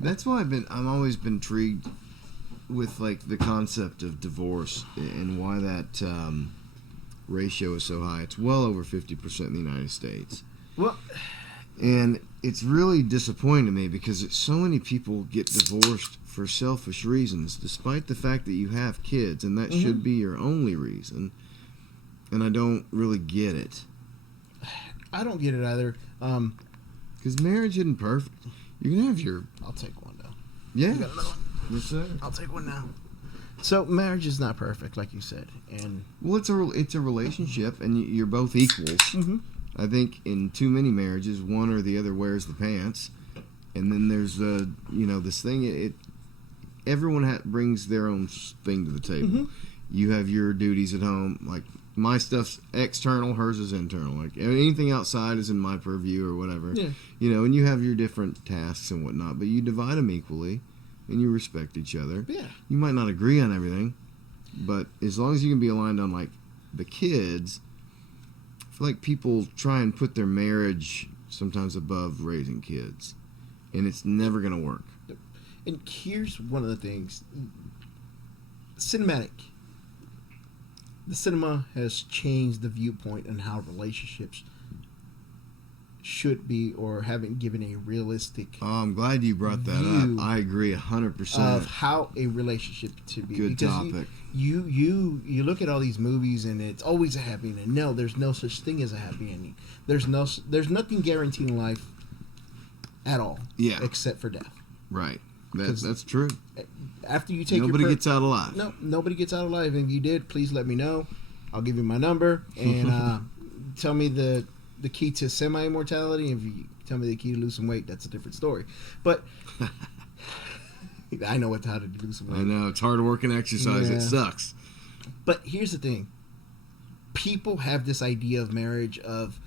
That's why I've always been intrigued with like the concept of divorce and why that ratio is so high. It's well over 50% in the United States. Well, and it's really disappointing to me because so many people get divorced for selfish reasons, despite the fact that you have kids, and that should be your only reason. And I don't really get it. I don't get it either. Because marriage isn't perfect. You're gonna have your. I'll take one now. Yeah. You got another one? Yes, sir. I'll take one now. So marriage is not perfect, like you said, and well, it's a relationship, and you're both equals. I think in too many marriages, one or the other wears the pants, and then there's this thing. Everyone brings their own thing to the table. You have your duties at home. Like my stuff's external, hers is internal. Like anything outside is in my purview or whatever. Yeah. You know, and you have your different tasks and whatnot, but you divide them equally, and you respect each other. Yeah. You might not agree on everything, but as long as you can be aligned on like the kids, I feel like people try and put their marriage sometimes above raising kids, and it's never going to work. And here's one of the things. Cinematic. The cinema has changed the viewpoint on how relationships should be or haven't given a realistic Oh, I'm glad you brought that view up. I agree 100%. of how a relationship to be. Good Because topic. You look at all these movies and it's always a happy ending. No, there's no such thing as a happy ending. There's nothing guaranteed in life at all. Yeah. Except for death. Right. 'Cause That's true. After you take Nobody your gets out alive. No, nobody gets out alive. And if you did, please let me know. I'll give you my number and tell me the key to semi-immortality. If you tell me the key to lose some weight, that's a different story. But I know how to lose some weight. I know. It's hard work and exercise. Yeah. It sucks. But here's the thing. People have this idea of marriage of,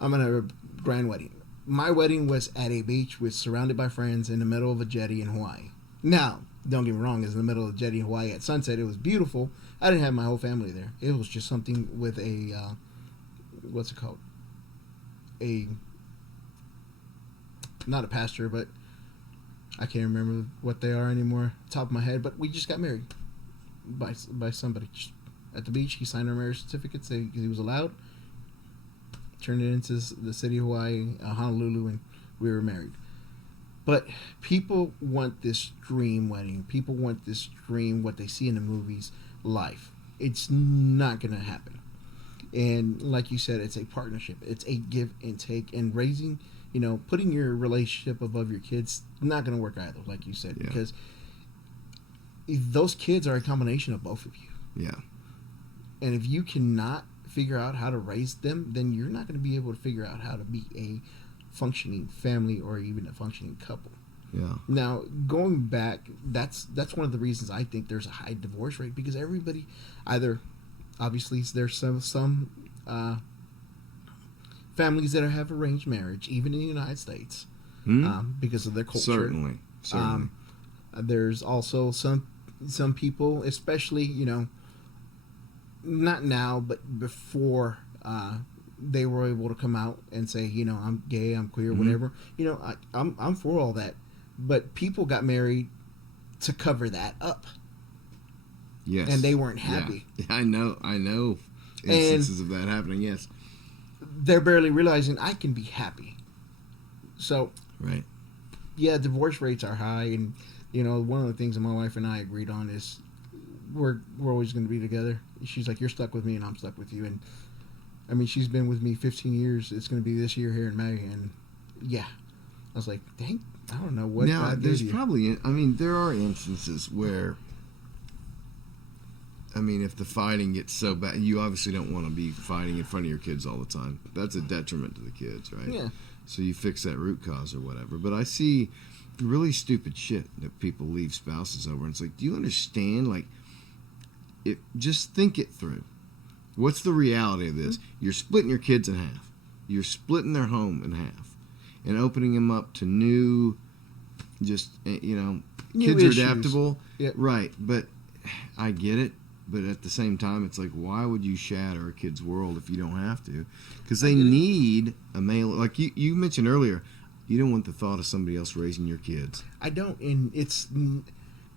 I'm going to have a grand wedding. My wedding was at a beach with surrounded by friends in the middle of a jetty in Hawaii. Now, don't get me wrong, it's in the middle of a jetty in Hawaii at sunset. It was beautiful. I didn't have my whole family there. It was just something with a, what's it called? Not a pastor, but I can't remember what they are anymore, top of my head. But we just got married by somebody just at the beach. He signed our marriage certificate, saying he was allowed. Turned it into the city of Hawaii, Honolulu, and we were married. But people want this dream wedding. People want this dream, what they see in the movies, life. It's not going to happen. And like you said, it's a partnership. It's a give and take. And raising, putting your relationship above your kids, not going to work either, like you said. Yeah. Because those kids are a combination of both of you. Yeah. And if you cannot figure out how to raise them, then you're not going to be able to figure out how to be a functioning family or even a functioning couple. Yeah. Now, going back, that's one of the reasons I think there's a high divorce rate, because everybody either, obviously there's some families that have arranged marriage, even in the United States, because of their culture. Certainly. There's also some people, especially, not now, but before they were able to come out and say, I'm gay, I'm queer, whatever. I'm for all that. But people got married to cover that up. Yes. And they weren't happy. Yeah. I know instances of that happening, yes. They're barely realizing I can be happy. So, right. Yeah, divorce rates are high. And, one of the things that my wife and I agreed on is we're always going to be together. She's like, you're stuck with me and I'm stuck with you. And I mean, she's been with me 15 years. It's going to be this year here in May. And yeah, I was like, dang, I don't know what. Now, God there's gave you. probably, there are instances where, if the fighting gets so bad, you obviously don't want to be fighting in front of your kids all the time. That's a detriment to the kids, right? Yeah. So you fix that root cause or whatever. But I see really stupid shit that people leave spouses over. And it's like, do you understand? Like, just think it through. What's the reality of this? You're splitting your kids in half. You're splitting their home in half and opening them up to new, kids issues. are adaptable. Yep. Right. But I get it. But at the same time, it's like, why would you shatter a kid's world if you don't have to? Because they need a male. Like you mentioned earlier, you don't want the thought of somebody else raising your kids. I don't. And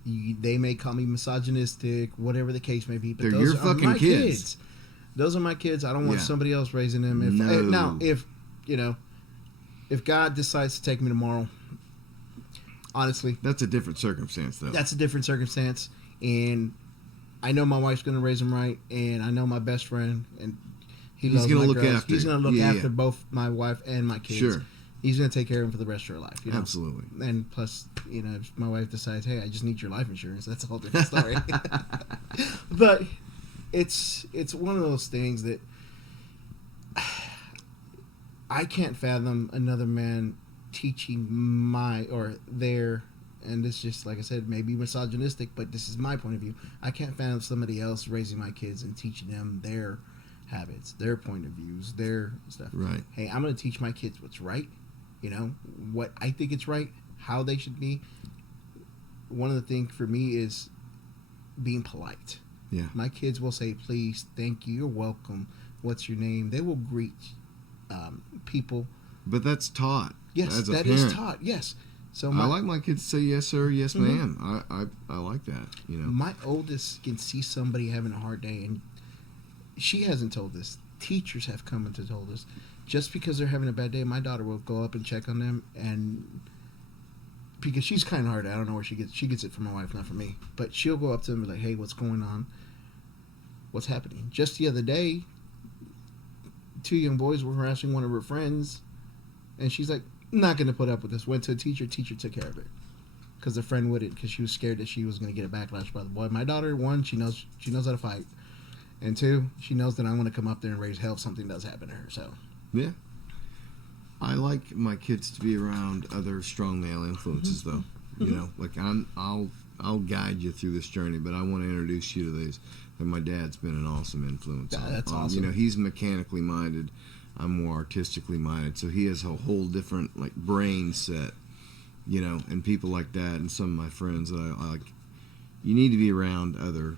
they may call me misogynistic, whatever the case may be. But They're those your are fucking my kids. Those are my kids. I don't want Yeah. somebody else raising them. If God decides to take me tomorrow, honestly, That's a different circumstance, though. that's a different circumstance. And I know my wife's going to raise them right. And I know my best friend, and he's gonna my look girls. after. He's going to look Yeah, after yeah. both my wife and my kids. Sure. He's going to take care of them for the rest of her life. Absolutely. And plus, if my wife decides, hey, I just need your life insurance, that's a whole different story. But it's one of those things that I can't fathom another man teaching and this just, like I said, maybe misogynistic, but this is my point of view. I can't fathom somebody else raising my kids and teaching them their habits, their point of views, their stuff. Right. Hey, I'm going to teach my kids what's right, what I think it's right, how they should be. One of the things for me is being polite. Yeah. My kids will say, please, thank you, you're welcome, what's your name? They will greet people. But that's taught. Yes, as a that parent. is taught, yes. So I like my kids to say yes, sir, yes, Mhm. ma'am. I like that, My oldest can see somebody having a hard day, and she hasn't told us. Teachers have come and told us. just because they're having a bad day, my daughter will go up and check on them, and because she's kind of hard, I don't know where she gets it from my wife, not from me, but she'll go up to them and be like, hey, what's going on? What's happening? Just the other day, 2 young boys were harassing one of her friends, and she's like, not going to put up with this. Went to a teacher took care of it. Because the friend wouldn't, because she was scared that she was going to get a backlash by the boy. My daughter, one, she knows how to fight. And two, she knows that I'm going to come up there and raise hell if something does happen to her. So, Yeah. I like my kids to be around other strong male influences, though. You know, like I'll guide you through this journey, but I want to introduce you to these. And my dad's been an awesome influence. Yeah, that's awesome. You know, he's mechanically minded. I'm more artistically minded, so he has a whole different like brain set. You know, and people like that, and some of my friends that I like. You need to be around other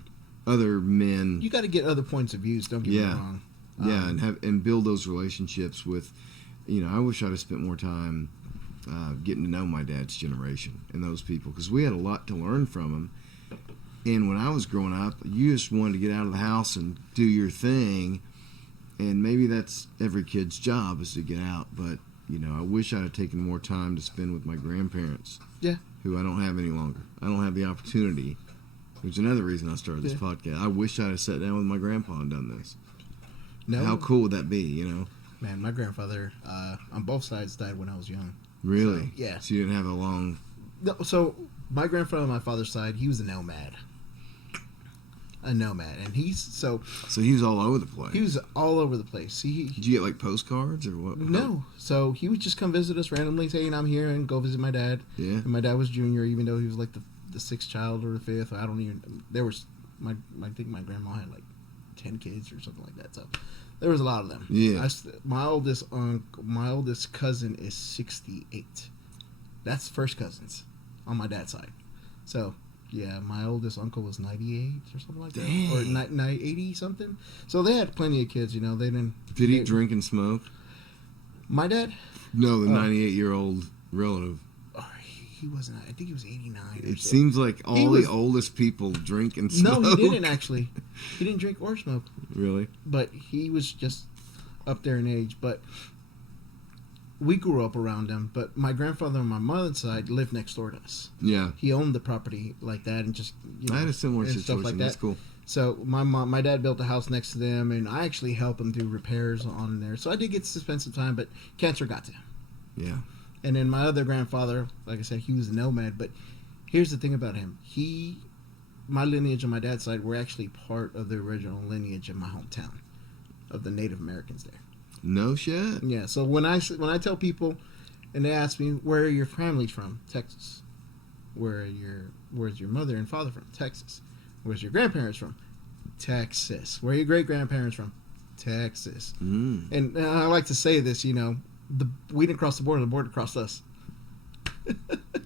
men. you got to get other points of views. Don't get me wrong. Yeah, and build those relationships with. You know, I wish I'd have spent more time getting to know my dad's generation and those people, because we had a lot to learn from them. And when I was growing up, you just wanted to get out of the house and do your thing, and maybe that's every kid's job is to get out. But you know, I wish I'd have taken more time to spend with my grandparents. Yeah. Who I don't have any longer. I don't have the opportunity. Which is another reason I started this podcast. I wish I'd have sat down with my grandpa and done this. No. How cool would that be? You know. Man, my grandfather on both sides died when I was young. Really? So, yeah. So you didn't have a long. No, so my grandfather on my father's side, he was a nomad. And so he was all over the place. he was all over the place. Did you get like postcards or what? No, so he would just come visit us randomly, saying I'm here, and go visit my dad. Yeah. And my dad was junior, even though he was like the sixth child or the fifth. I don't even. There was I think my grandma had like 10 kids or something like that. So there was a lot of them. Yeah. My oldest cousin is 68. That's first cousins on my dad's side. So yeah, my oldest uncle was 98 or something like that, or 80 something. So they had plenty of kids. You know, they didn't. Did he drink and smoke? My dad? No, the 98-year-old relative. Oh, he wasn't. I think he was 89. It seems like all the oldest people drink and smoke. No, he didn't actually. He didn't drink or smoke. Really? But he was just up there in age. But we grew up around him. But my grandfather on my mother's side lived next door to us. Yeah. He owned the property like that, and just I had a similar and situation. stuff like That's that. cool. So my dad built a house next to them, and I actually helped him do repairs on there. So I did get to spend some time, but cancer got to him. Yeah. And then my other grandfather, like I said, he was a nomad. But here's the thing about him: my lineage on my dad's side were actually part of the original lineage in my hometown of the Native Americans there. No shit. Yeah. So when I tell people, and they ask me, where are your families from? Texas. Where's your mother and father from? Texas. Where's your grandparents from? Texas. Where are your great grandparents from? Texas. Mm. And I like to say this, you know, we didn't cross the border crossed us.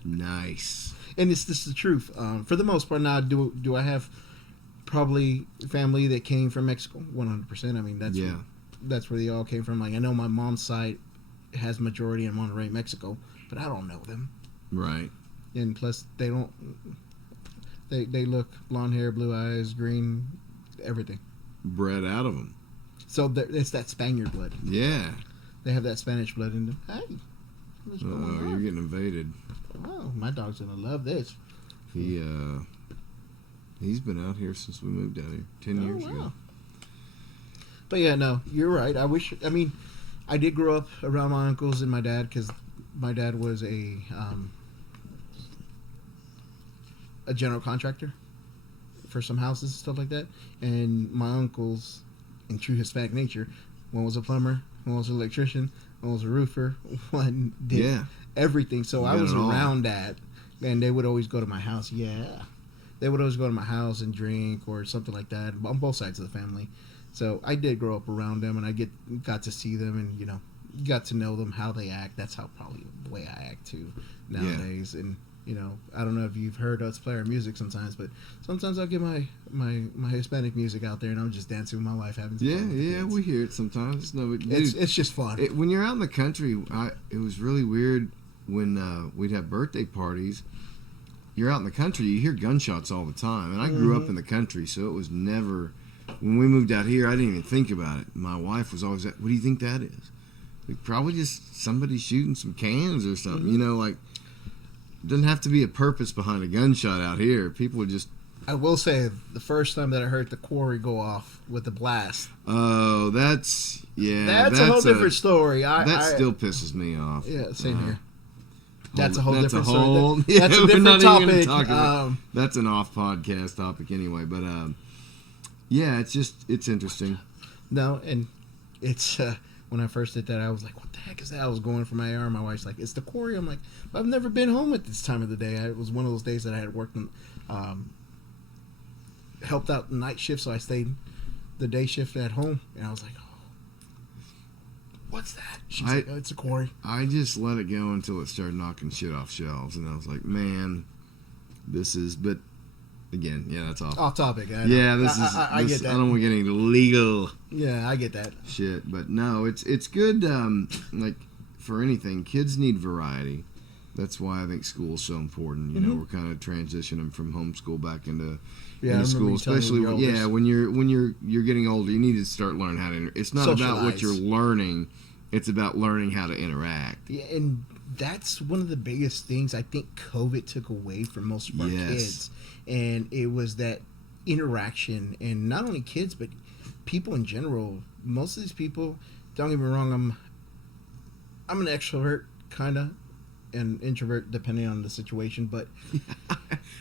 Nice. And this is the truth. For the most part, now do I have probably family that came from Mexico? 100%. I mean, that's where they all came from. Like, I know my mom's side has majority in Monterrey, Mexico, but I don't know them. Right. And plus, they don't. They look blonde hair, blue eyes, green, everything. Bred out of them. So it's that Spaniard blood. Yeah. They have that Spanish blood in them. Hey, what's going on? You're getting invaded. Oh, my dog's gonna love this. He's been out here since we moved out here 10 years ago. But yeah, no, you're right. I did grow up around my uncles and my dad, because my dad was a general contractor for some houses and stuff like that. And my uncles, in true Hispanic nature, one was a plumber, one was an electrician, one was a roofer, one did everything. So I was around that, and they would always go to my house. Yeah. They would always go to my house and drink or something like that on both sides of the family. So I did grow up around them, and I got to see them, and, you know, got to know them, how they act. That's how probably the way I act too nowadays. Yeah. And, you know, I don't know if you've heard us play our music sometimes, but sometimes I'll get my Hispanic music out there, and I'm just dancing with my wife, having some fun with the kids. We hear it sometimes. It's just fun. When you're out in the country, it was really weird when we'd have birthday parties. You're out in the country, you hear gunshots all the time, and I grew up in the country, so it was never. When we moved out here, I didn't even think about it. My wife was always like, "What do you think that is?" Like, probably just somebody shooting some cans or something. You know, like, doesn't have to be a purpose behind a gunshot out here. People would just. I will say, the first time that I heard the quarry go off with the blast. Oh, that's That's a whole different story. That still pisses me off. Yeah, same here. That's a whole different story. story. That's a different topic. That's an off podcast topic anyway. But yeah, it's interesting. No, and it's when I first did that, I was like, "What the heck is that?" I was going for my AR. My wife's like, "It's the quarry." I'm like, "I've never been home at this time of the day." It was one of those days that I had worked and helped out the night shift, so I stayed the day shift at home, and I was like, what's that? She's like, oh, it's a quarry. I just let it go until it started knocking shit off shelves, and I was like, man, this is. But again, yeah, that's off topic. I get that. I don't want to get any legal. Yeah, I get that shit. But no, it's good. Like for anything, kids need variety. That's why I think school is so important. You know, we're kind of transitioning from homeschool back into school, especially when you're getting older. You need to start learning how to. It's not about what you're learning; it's about learning how to interact. Yeah, and that's one of the biggest things I think COVID took away from most of our kids, and it was that interaction, and not only kids but people in general. Most of these people, don't get me wrong, I'm an extrovert kind of. And introvert depending on the situation, but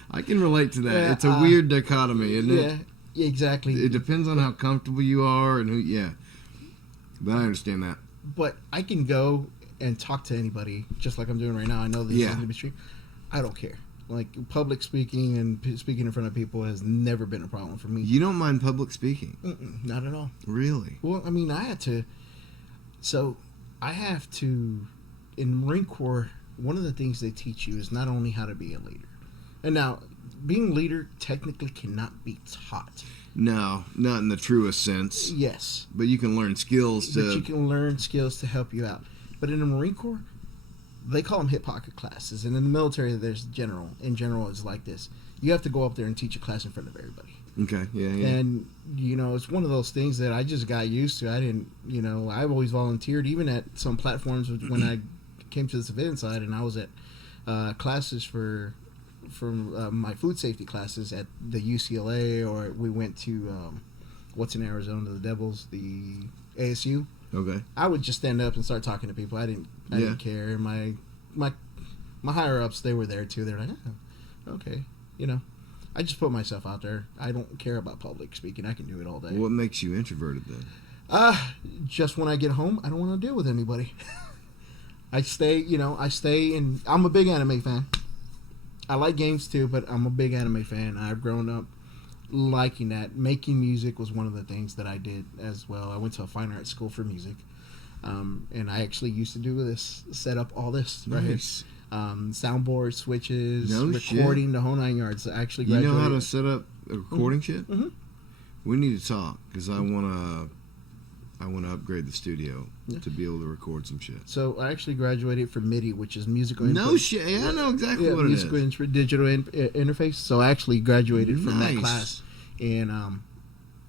I can relate to that. It's a weird dichotomy, isn't it? Yeah, exactly. It depends on how comfortable you are and who. Yeah, but I understand that. But I can go and talk to anybody, just like I'm doing right now. I know this is going to be stream. I don't care. Like public speaking and speaking in front of people has never been a problem for me. You don't mind public speaking? Not at all. Really? Well, I mean, I had to. So I have to in the Marine Corps. One of the things they teach you is not only how to be a leader. And now, being a leader technically cannot be taught. No, not in the truest sense. Yes. But you can learn skills to... But you can learn skills to help you out. But in the Marine Corps, they call them hip pocket classes. And in the military, there's general. In general, it's like this. You have to go up there and teach a class in front of everybody. Okay, yeah. And, you know, it's one of those things that I just got used to. I didn't, you know, I've always volunteered, even at some platforms when I... came to the civilian side, and I was at classes for my food safety classes at the UCLA, or we went to what's in Arizona, the Devils, the ASU. Okay. I would just stand up and start talking to people. I didn't care. My higher ups, they were there too. They're like, oh, okay, you know. I just put myself out there. I don't care about public speaking. I can do it all day. What makes you introverted then? Just when I get home, I don't want to deal with anybody. I stay, and I'm a big anime fan. I like games too, but I'm a big anime fan. I've grown up liking that. Making music was one of the things that I did as well. I went to a fine arts school for music, and I actually used to do this, set up all this right here. Soundboard switches, recording the whole 9 yards. I actually graduated. You know how to set up a recording shit? Mm-hmm. We need to talk because I want to upgrade the studio to be able to record some shit. So I actually graduated from MIDI, which is musical input. No shit. Yeah, I know exactly what it is. Musical digital interface. So I actually graduated from that class, and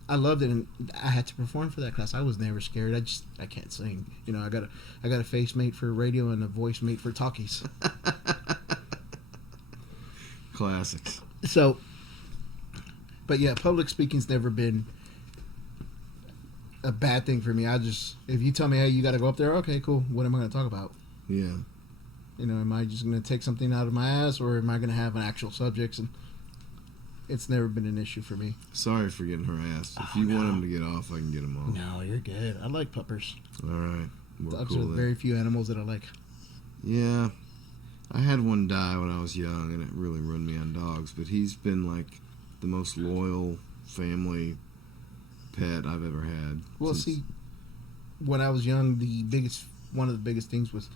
I loved it. And I had to perform for that class. I was never scared. I can't sing. You know, I got a face mate for radio and a voice mate for talkies. Classics. So, but yeah, public speaking's never been a bad thing for me. If you tell me, hey, you got to go up there, okay, cool. What am I going to talk about? Yeah. You know, am I just going to take something out of my ass, or am I going to have an actual subject? And it's never been an issue for me. Sorry for getting harassed. If you want him to get off, I can get him off. No, you're good. I like puppers. All right. Dogs are very few animals that I like. Yeah. I had one die when I was young, and it really ruined me on dogs. But he's been like the most loyal family pet I've ever had. Well, see, when I was young, one of the biggest things was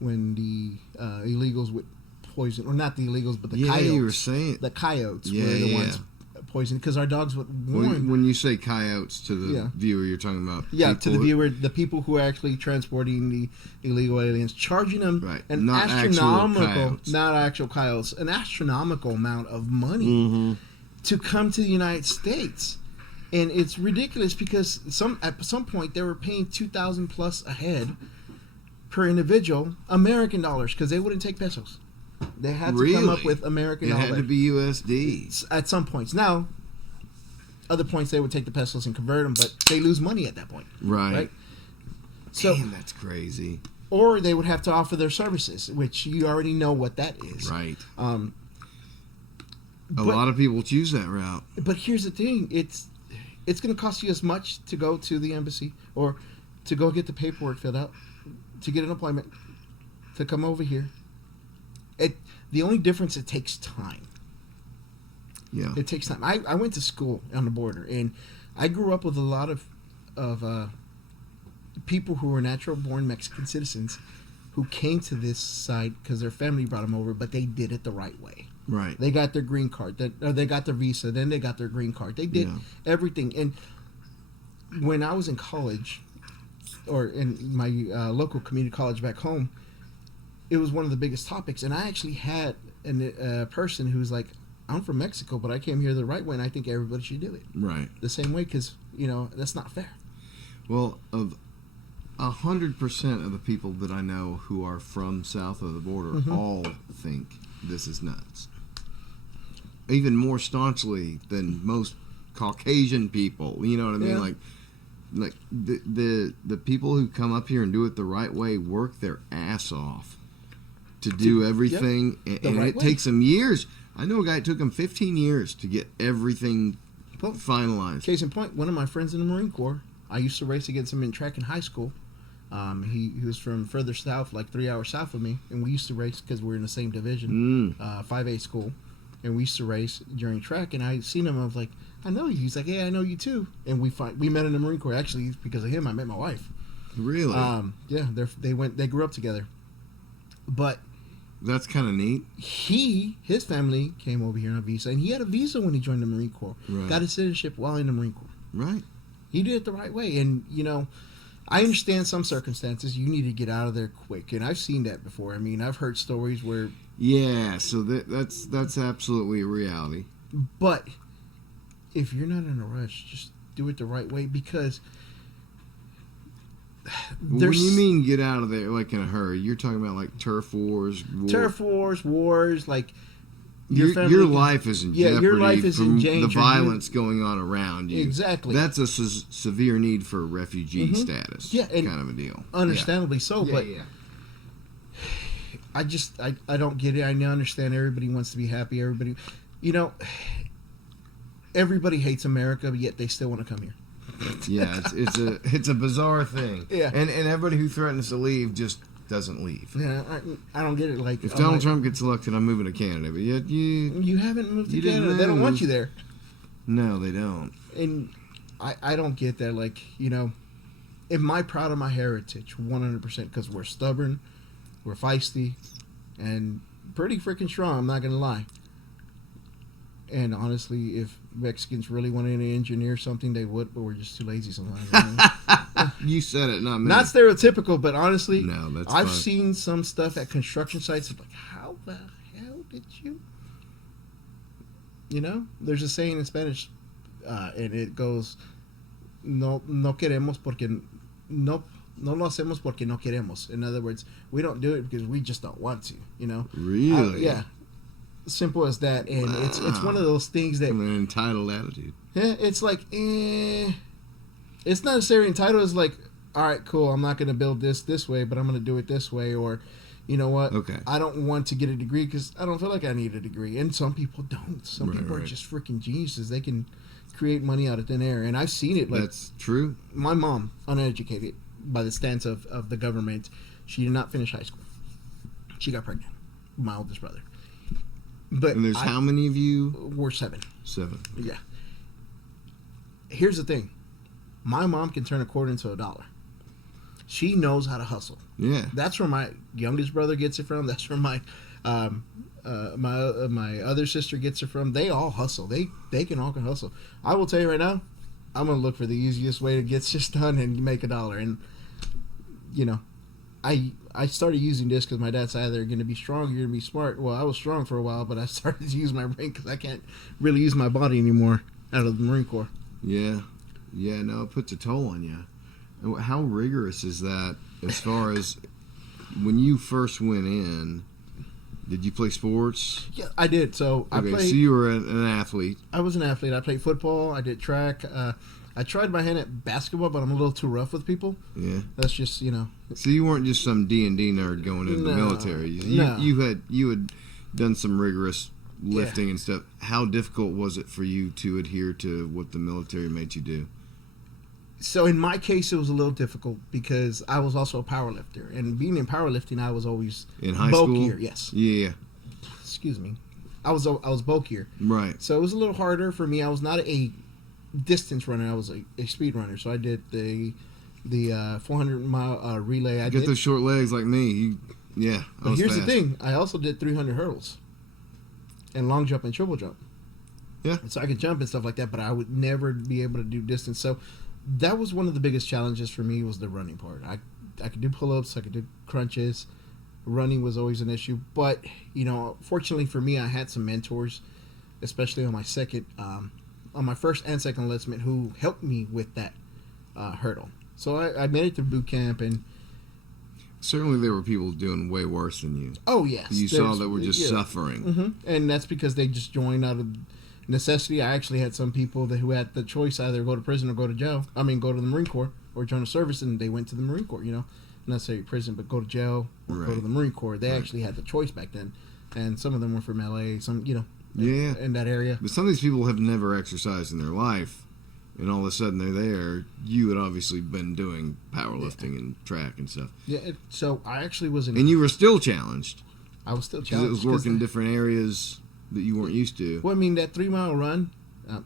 when the illegals would poison, or not the illegals, but the coyotes. Yeah, you were saying the coyotes were the ones poisoned because our dogs would warn. When you say coyotes to the viewer, you're talking about to the viewer, the people who are actually transporting the illegal aliens, charging them an astronomical, not actual coyotes, an astronomical amount of money to come to the United States. And it's ridiculous because at some point they were paying $2,000 plus a head per individual American dollars because they wouldn't take pesos. They had to come up with American It dollars. had to be USD. At some points. Now, other points they would take the pesos and convert them, but they lose money at that point. Right. So, Damn, that's crazy. or they would have to offer their services, which you already know what that is. Right. A lot of people choose that route. But here's the thing: it's going to cost you as much to go to the embassy or to go get the paperwork filled out, to get an appointment, to come over here. The only difference, it takes time. Yeah. It takes time. I went to school on the border, and I grew up with a lot of people who were natural-born Mexican citizens who came to this side because their family brought them over, but they did it the right way. Right. They got their green card. They got their visa. Then they got their green card. They did everything. And when I was in college, or in my local community college back home, it was one of the biggest topics. And I actually had a person who's like, I'm from Mexico, but I came here the right way, and I think everybody should do it Right. the same way because, that's not fair. Well, of 100% of the people that I know who are from south of the border all think this is nuts. Even more staunchly than most Caucasian people. You know what I mean? Yeah. Like the people who come up here and do it the right way work their ass off to do everything, and right it way. takes them years. I know a guy, it took him 15 years to get everything finalized. Case in point, one of my friends in the Marine Corps, I used to race against him in track in high school. He was from further south, like 3 hours south of me, and we used to race because we were in the same division, 5A school, and we used to race during track. And I seen him, I was like, I know you. He's like, yeah, I know you too. And we met in the Marine Corps. Actually, because of him, I met my wife. Really? Yeah, they grew up together. But That's kind of neat. his family came over here on a visa, and he had a visa when he joined the Marine Corps. Right. Got his citizenship while in the Marine Corps. Right. He did it the right way, and I understand some circumstances you need to get out of there quick, and I've seen that before. I mean, I've heard stories where, Yeah, so that's absolutely a reality. but if you're not in a rush, just do it the right way because When you mean get out of there like in a hurry, you're talking about like turf wars, wars, like your life is in jeopardy your life is from in danger. the violence going on around you. Exactly. That's a severe need for refugee status. Yeah, and kind of a deal. Understandably so, Yeah. but Yeah. I don't get it. I understand everybody wants to be happy. Everybody, everybody hates America, but yet they still want to come here. Yeah, it's a bizarre thing. Yeah. And everybody who threatens to leave just doesn't leave. Yeah, I don't get it. Like, If Donald Trump gets elected, I'm moving to Canada. But yet you haven't moved to you didn't Canada. They don't want move. you there. No, they don't. And I don't get that. Like, am I proud of my heritage? 100%, because we're stubborn, we're feisty, and pretty freaking strong. I'm not gonna lie. And honestly, if Mexicans really wanted to engineer something, they would, but we're just too lazy sometimes. You said it, not me. Not stereotypical, but honestly, No, that's I've fine. seen some stuff at construction sites. Like, how the hell did you? There's a saying in Spanish, and it goes, "No queremos porque no lo hacemos porque no queremos." In other words, we don't do it because we just don't want to. Really? Yeah. Simple as that, and it's one of those things that An entitled attitude. it's like, it's not necessarily entitled. It's like, all right, cool. I'm not going to build this way, but I'm going to do it this way. Or, you know what? Okay. I don't want to get a degree because I don't feel like I need a degree. And some people don't. Some people are right. just freaking geniuses. They can create money out of thin air, and I've seen it. Like, That's true. my mom, uneducated by the stance of the government, she did not finish high school. She got pregnant. My oldest brother. But And there's how many of you? we're 7. 7. Yeah. Here's the thing. My mom can turn a quarter into $1. She knows how to hustle. Yeah. That's where my youngest brother gets it from. That's where my my other sister gets it from. They all hustle. They can all hustle. I will tell you right now, I'm gonna look for the easiest way to get this done and make $1. And I started using this because my dad said either you're going to be strong or you're going to be smart. Well, I was strong for a while, but I started to use my brain because I can't really use my body anymore out of the Marine Corps. Yeah. Yeah, no, it puts a toll on you. And how rigorous is that as far as when you first went in, did you play sports? Yeah, I did. So I Okay, played. so you were an athlete. I was an athlete. I played football. I did track. I tried my hand at basketball, but I'm a little too rough with people. Yeah. That's just So you weren't just some D&D nerd going into the No, military. You, no. you had done some rigorous lifting and stuff. How difficult was it for you to adhere to what the military made you do? So in my case, it was a little difficult because I was also a power lifter, and being in powerlifting, I was always In high bulkier. school? Yes. Yeah. Excuse me. I was bulkier, Right. so it was a little harder for me. I was not a distance runner. I was a speed runner. So I did the 400-mile relay. I Get did. those short legs like me. I But was here's fast. the thing: I also did 300 hurdles, and long jump and triple jump. Yeah. So I could jump and stuff like that, but I would never be able to do distance. So that was one of the biggest challenges for me was the running part. I could do pull-ups, I could do crunches. Running was always an issue, but fortunately for me, I had some mentors, especially on my first and second enlistment, who helped me with that hurdle. So I made it through boot camp, and Certainly there were people doing way worse than you. oh yes, You saw that were just suffering. hmm And that's because they just joined out of necessity. I actually had some people who had the choice either go to prison or go to jail. I mean, go to the Marine Corps or join the service, and they went to the Marine Corps. Not necessarily prison, but go to jail or go to Right. the Marine Corps. They actually had the choice back then, and some of them were from LA. Some, Yeah. in that area. But some of these people have never exercised in their life, and all of a sudden they're there. You had obviously been doing powerlifting and track and stuff. Yeah. So I actually was in. And you were still challenged. I was still Because challenged. it was 'cause working different areas that you weren't used to. Well, I mean, that 3 mile run,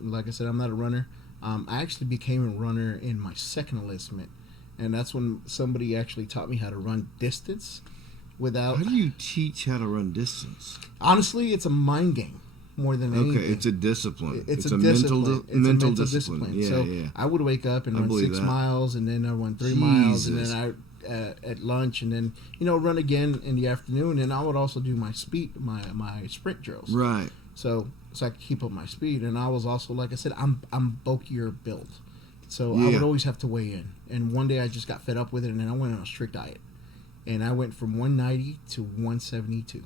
like I said, I'm not a runner. I actually became a runner in my second enlistment. And that's when somebody actually taught me how to run distance without. How do you teach how to run distance? Honestly, it's a mind game more than anything. Okay, it's a discipline. It's a mental, mental discipline. Yeah, so yeah. I would wake up and I run believe 6 that. miles, and then I run 3 miles, and Jesus. then I at lunch, and then run again in the afternoon. And I would also do my my sprint drills. Right. So I could keep up my speed. And I was also, like I said, I'm bulkier built, so I Yeah. would always have to weigh in. And one day I just got fed up with it, and then I went on a strict diet, and I went from 190 to 172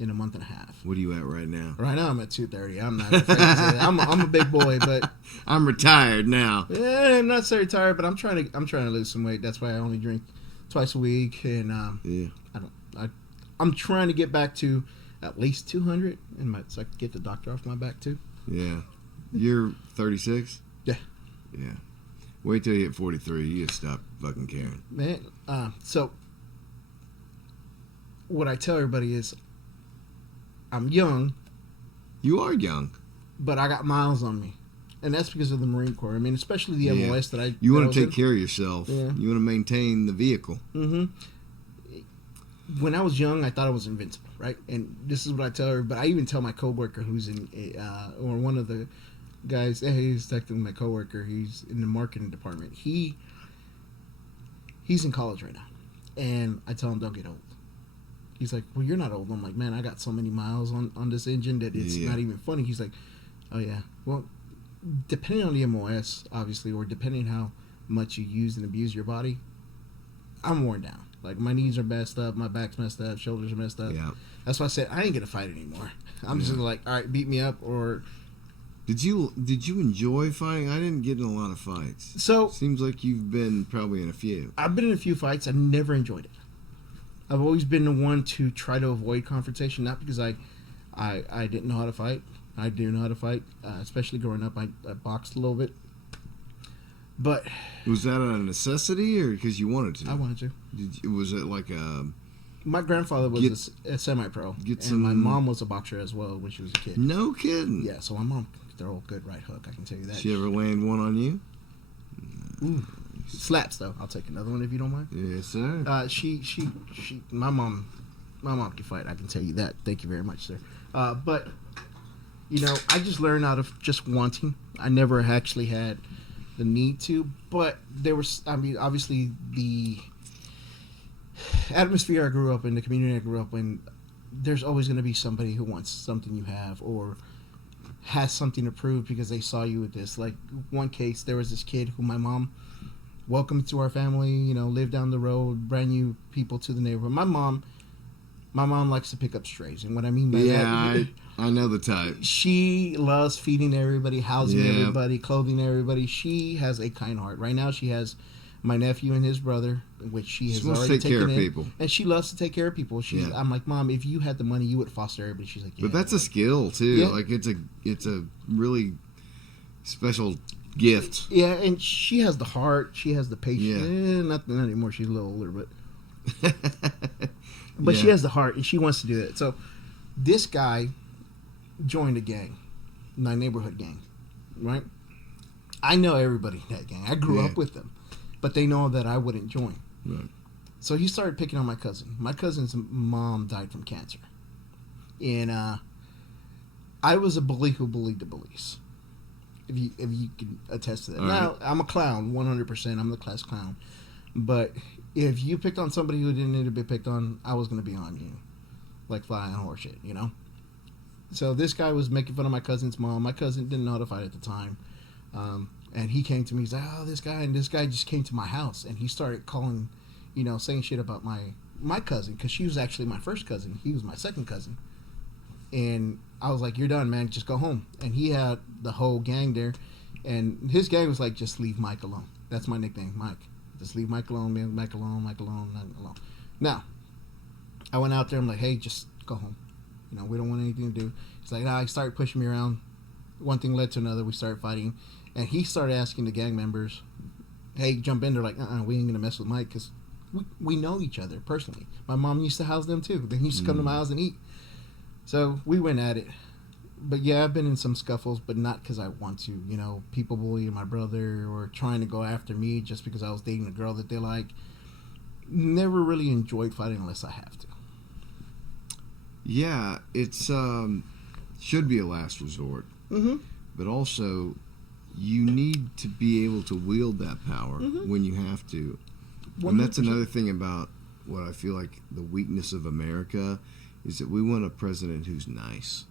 in a month and a half. What are you at right now? Right now I'm at 230. I'm not afraid to say that. I'm a big boy, but I'm retired now. I'm not so tired. But I'm trying to lose some weight. That's why I only drink twice a week, and Yeah. I'm trying to get back to at least 200, so I can get the doctor off my back too. Yeah. You're 36? Yeah. Yeah. Wait till you hit 43. You just stop fucking caring. Man, so what I tell everybody is I'm young, You are young. but I got miles on me. And that's because of the Marine Corps. I mean, especially the Yeah. MOS that I You that I want was to take in. care of yourself. Yeah. You want to maintain the vehicle. Mm-hmm. When I was young, I thought I was invincible, right? And this is what I tell her. But I even tell my coworker who's in, or one of the guys, he's texting my coworker. He's in the marketing department. He's in college right now, and I tell him don't get old. He's like, well, you're not old. I'm like, man, I got so many miles on this engine that it's Yeah. not even funny. He's like, oh yeah, well, depending on the MOS, obviously, or depending how much you use and abuse your body, I'm worn down. Like, my knees are messed up, my back's messed up, shoulders are messed up. Yeah. That's why I said I ain't gonna fight anymore. I'm just gonna all right, beat me up or. Did you enjoy fighting? I didn't get in a lot of fights. So Seems like you've been probably in a few. I've been in a few fights. I never enjoyed it. I've always been the one to try to avoid confrontation, not because I didn't know how to fight. I do know how to fight, especially growing up. I boxed a little bit, but Was that a necessity or because you wanted to? I wanted to. Was it like a... My grandfather was a semi-pro, get and my some- mom was a boxer as well when she was a kid. No kidding? Yeah, so my mom could throw a good right hook. I can tell you that. She ever land one on you? Slaps though. I'll take another one if you don't mind. Yes, sir. My mom can fight. I can tell you that. Thank you very much, sir. But I just learned out of just wanting. I never actually had the need to, but there was. I mean, obviously the atmosphere I grew up in, the community I grew up in. There's always going to be somebody who wants something you have or has something to prove because they saw you with this. Like one case, there was this kid who my mom welcome to our family. Live down the road, brand new people to the neighborhood. My mom likes to pick up strays, and what I mean by that, I know the type. she loves feeding everybody, housing Yeah. everybody, clothing everybody. She has a kind heart. Right now, she has my nephew and his brother, which she has wants to already take care taken of in, people. and she loves to take care of people. Yeah. I'm like, Mom, if you had the money, you would foster everybody. She's like, yeah. But that's a skill too. Yeah. Like it's a really special gift. Yeah, and she has the heart. She has the patience. Yeah. Not anymore. She's a little older, but she Yeah. has the heart, and she wants to do it. So this guy joined a gang, my neighborhood gang, right? I know everybody in that gang. I grew Yeah. up with them, but they know that I wouldn't join. Right. So he started picking on my cousin. My cousin's mom died from cancer, and I was a bully who bullied the bullies. If you can attest to that. All Now right. I'm a clown, 100%. I'm the class clown. But if you picked on somebody who didn't need to be picked on, I was going to be on you, like fly on horse shit, So this guy was making fun of my cousin's mom. My cousin didn't know to fight at the time, and he came to me. He's like, "Oh, this guy just came to my house, and he started calling, saying shit about my cousin, because she was actually my first cousin. He was my second cousin." And I was like, "You're done, man. Just go home." And he had the whole gang there, and his gang was like, "Just leave Mike alone." That's my nickname, Mike. Just leave Mike alone, man. Mike alone, Mike alone, Mike alone. Now, I went out there. I'm like, "Hey, just go home. We don't want anything to do." He's like, "Nah." He started pushing me around. One thing led to another. We started fighting, and he started asking the gang members, "Hey, jump in." They're like, we ain't gonna mess with Mike, because we know each other personally. My mom used to house them too. They used to come to my house and eat. So we went at it. But yeah, I've been in some scuffles, but not because I want to. People bullying my brother or trying to go after me just because I was dating a girl that they like. Never really enjoyed fighting unless I have to. Yeah, it's should be a last resort. Mm-hmm. But also, you need to be able to wield that power Mm-hmm. when you have to. 100%. And that's another thing about what I feel like the weakness of America is that we want a president who's nice.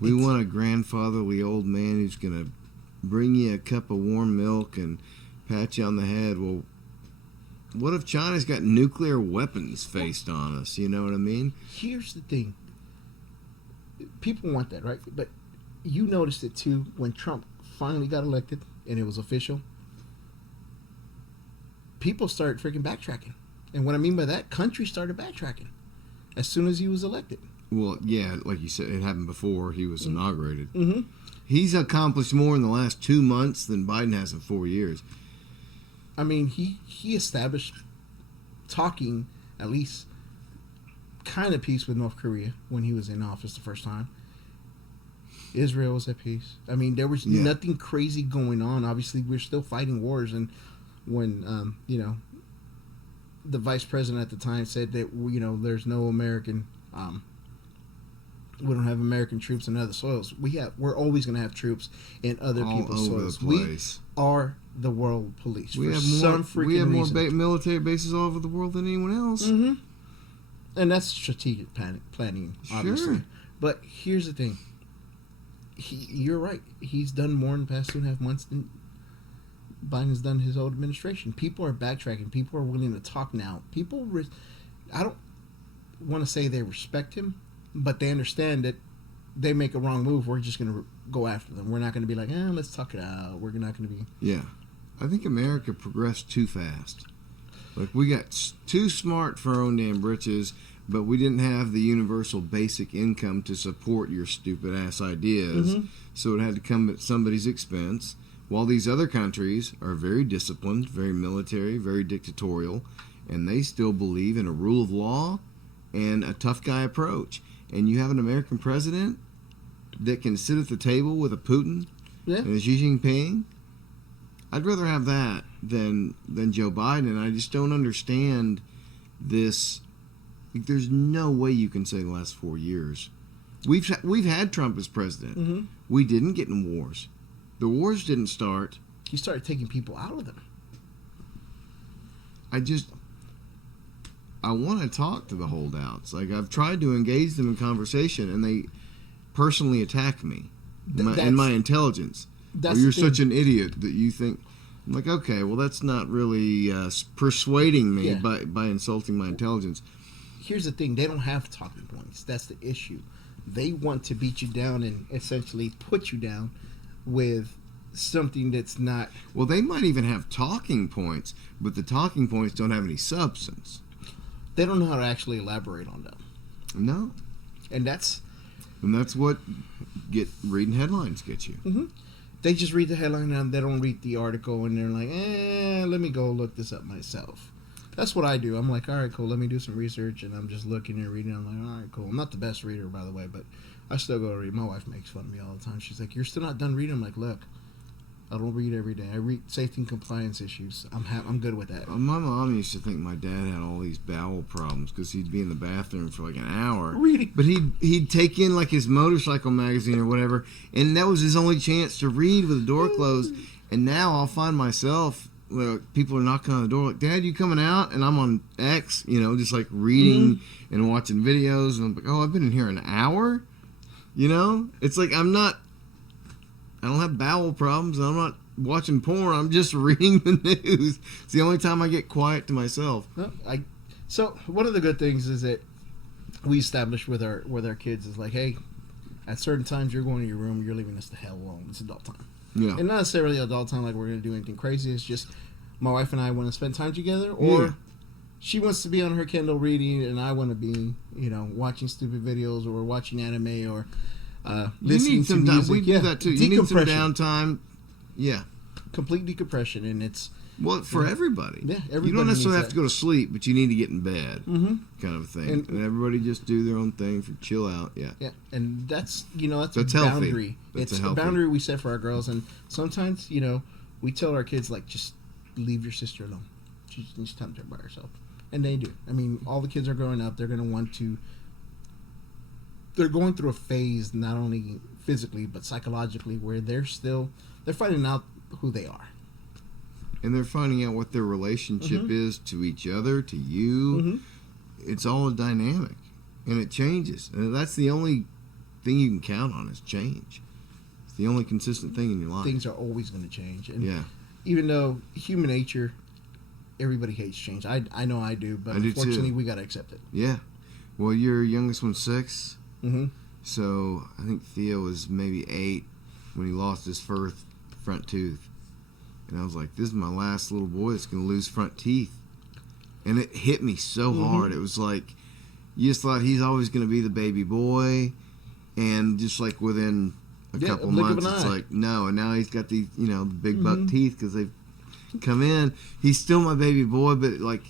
We want a grandfatherly old man who's going to bring you a cup of warm milk and pat you on the head. Well, what if China's got nuclear weapons faced on us? You know what I mean? Here's the thing. People want that, right? But you noticed it too when Trump finally got elected and it was official. People started freaking backtracking. And what I mean by that, countries started backtracking as soon as he was elected. Well, yeah, like you said, it happened before he was inaugurated. Mm-hmm. He's accomplished more in the last 2 months than Biden has in 4 years. I mean, he established talking, at least kind of peace with North Korea when he was in office the first time. Israel was at peace. I mean, there was nothing crazy going on. Obviously, we're still fighting wars. And when, the vice president at the time said that, there's no American, we don't have American troops in other soils. We're always going to have troops in other All people's over soils. the place. We are the world police. We for have some more, freaking we have more reason. military bases all over the world than anyone else. Mm-hmm. And that's strategic planning, obviously. Sure. But here's the thing. You're right. He's done more in the past 2.5 months than Biden's done his old administration. People are backtracking. People are willing to talk now. I don't want to say they respect him, but they understand that they make a wrong move, we're just going to go after them. We're not going to be like, let's talk it out. We're not going to be... Yeah. I think America progressed too fast. Like, we got too smart for our own damn britches, but we didn't have the universal basic income to support your stupid-ass ideas, so it had to come at somebody's expense, while these other countries are very disciplined, very military, very dictatorial, and they still believe in a rule of law and a tough guy approach. And you have an American president that can sit at the table with a Putin and a Xi Jinping. I'd rather have that than Joe Biden, and I just don't understand this. Like, there's no way you can say the last 4 years. We've had Trump as president. Mm-hmm. We didn't get in wars. The wars didn't start. He started taking people out of them. I want to talk to the holdouts. Like, I've tried to engage them in conversation, and they personally attack me and my intelligence. That's Or you're the thing. such an idiot that you think I'm like, okay, well, that's not really persuading me Yeah. by insulting my intelligence. Here's the thing: they don't have talking points. That's the issue. They want to beat you down and essentially put you down with something that's not. Well, they might even have talking points, but the talking points don't have any substance. They don't know how to actually elaborate on them, No. and that's what reading headlines get you. they just read the headline and they don't read the article, and they're like, let me go look this up myself. That's what I do. I'm like, all right, cool. Let me do some research, and I'm just looking and reading. I'm like, all right, cool. I'm not the best reader, by the way, but I still go read. My wife makes fun of me all the time. She's like, you're still not done reading. I'm like, look, I don't read every day. I read safety and compliance issues. I'm good with that. My mom used to think my dad had all these bowel problems because he'd be in the bathroom for like an hour Reading. But he'd take in like his motorcycle magazine or whatever, and that was his only chance to read with the door closed. And now I'll find myself, people are knocking on the door like, Dad, you coming out? And I'm on X, just like reading and watching videos. And I'm like, oh, I've been in here an hour? It's like I don't have bowel problems. I'm not watching porn. I'm just reading the news. It's the only time I get quiet to myself. So one of the good things is that we established with our kids is like, hey, at certain times you're going to your room, you're leaving us the hell alone. It's adult time. Yeah. And not necessarily adult time like we're going to do anything crazy. It's just my wife and I want to spend time together, or she wants to be on her Kindle reading and I want to be, watching stupid videos or watching anime or listening to music. We do that too. You need some downtime. Yeah. Complete decompression, and it's for everybody. Yeah, everybody. You don't necessarily needs have to go to sleep, but you need to get in bed, kind of thing. And everybody just do their own thing for chill out. Yeah. Yeah, and that's that's That's a healthy. boundary. That's It's a a healthy. boundary we set for our girls, and sometimes we tell our kids like, just leave your sister alone. She just needs time to by herself, and they do. I mean, all the kids are growing up. They're going to want to. They're going through a phase, not only physically but psychologically, where they're finding out who they are. And they're finding out what their relationship is to each other, to you. It's all a dynamic, and it changes. And that's the only thing you can count on is change. It's the only consistent thing in your life. Things are always going to change, and Yeah. even though human nature, everybody hates change. I know I do, but I do unfortunately, too. we got to accept it. Yeah. Well, your youngest one's 6. Mm-hmm. So I think Theo was maybe 8 when he lost his first front tooth. And I was like, this is my last little boy that's going to lose front teeth. And it hit me so hard. It was like, you just thought he's always going to be the baby boy. And just like within a couple blink of months, an it's eye. like, no. And now he's got these, the big buck teeth because they've come in. He's still my baby boy, but like,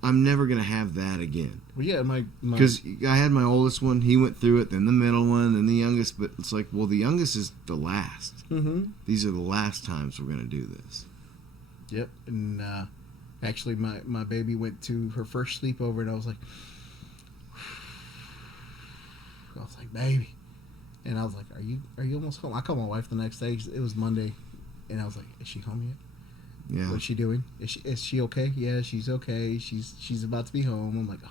I'm never going to have that again. Well, yeah, my Because I had my oldest one, he went through it, then the middle one, then the youngest. But it's like, well, the youngest is the last. These are the last times we're going to do this. Yep, and actually, my baby went to her first sleepover, and I was like, baby, and I was like, are you almost home? I called my wife the next day. It was Monday, and I was like, is she home yet? Yeah. What's she doing? Is she okay? Yeah, she's okay. She's about to be home. I'm like, oh.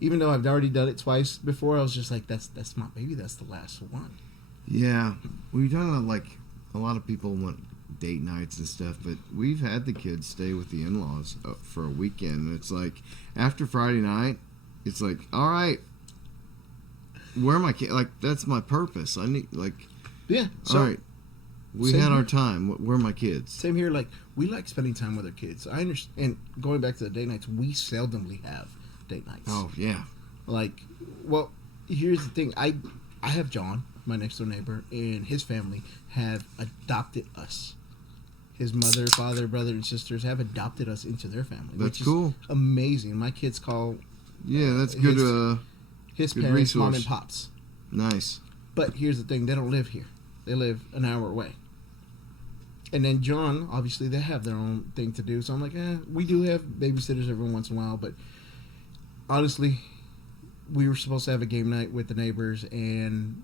Even though I've already done it twice before, I was just like, that's my baby. That's the last one. Yeah. We were talking about, like, a lot of people want date nights and stuff, but we've had the kids stay with the in-laws for a weekend. And it's like, after Friday night, it's like, all right, where are my kids? Like, that's my purpose. I need, like, Yeah. So, all right, we same had our here. time. Where are my kids? Same here. Like, we like spending time with our kids. I understand. And going back to the date nights, we seldomly have date nights. Oh, yeah. Like, well, here's the thing. I have John, my next door neighbor, and his family have adopted us. His mother, father, brother, and sisters have adopted us into their family. That's which cool. Is amazing. My kids call Yeah, that's good. his good parents mom resource. and pops. Nice. But here's the thing. They don't live here. They live an hour away. And then John, obviously, they have their own thing to do. So I'm like, we do have babysitters every once in a while. But honestly, we were supposed to have a game night with the neighbors, and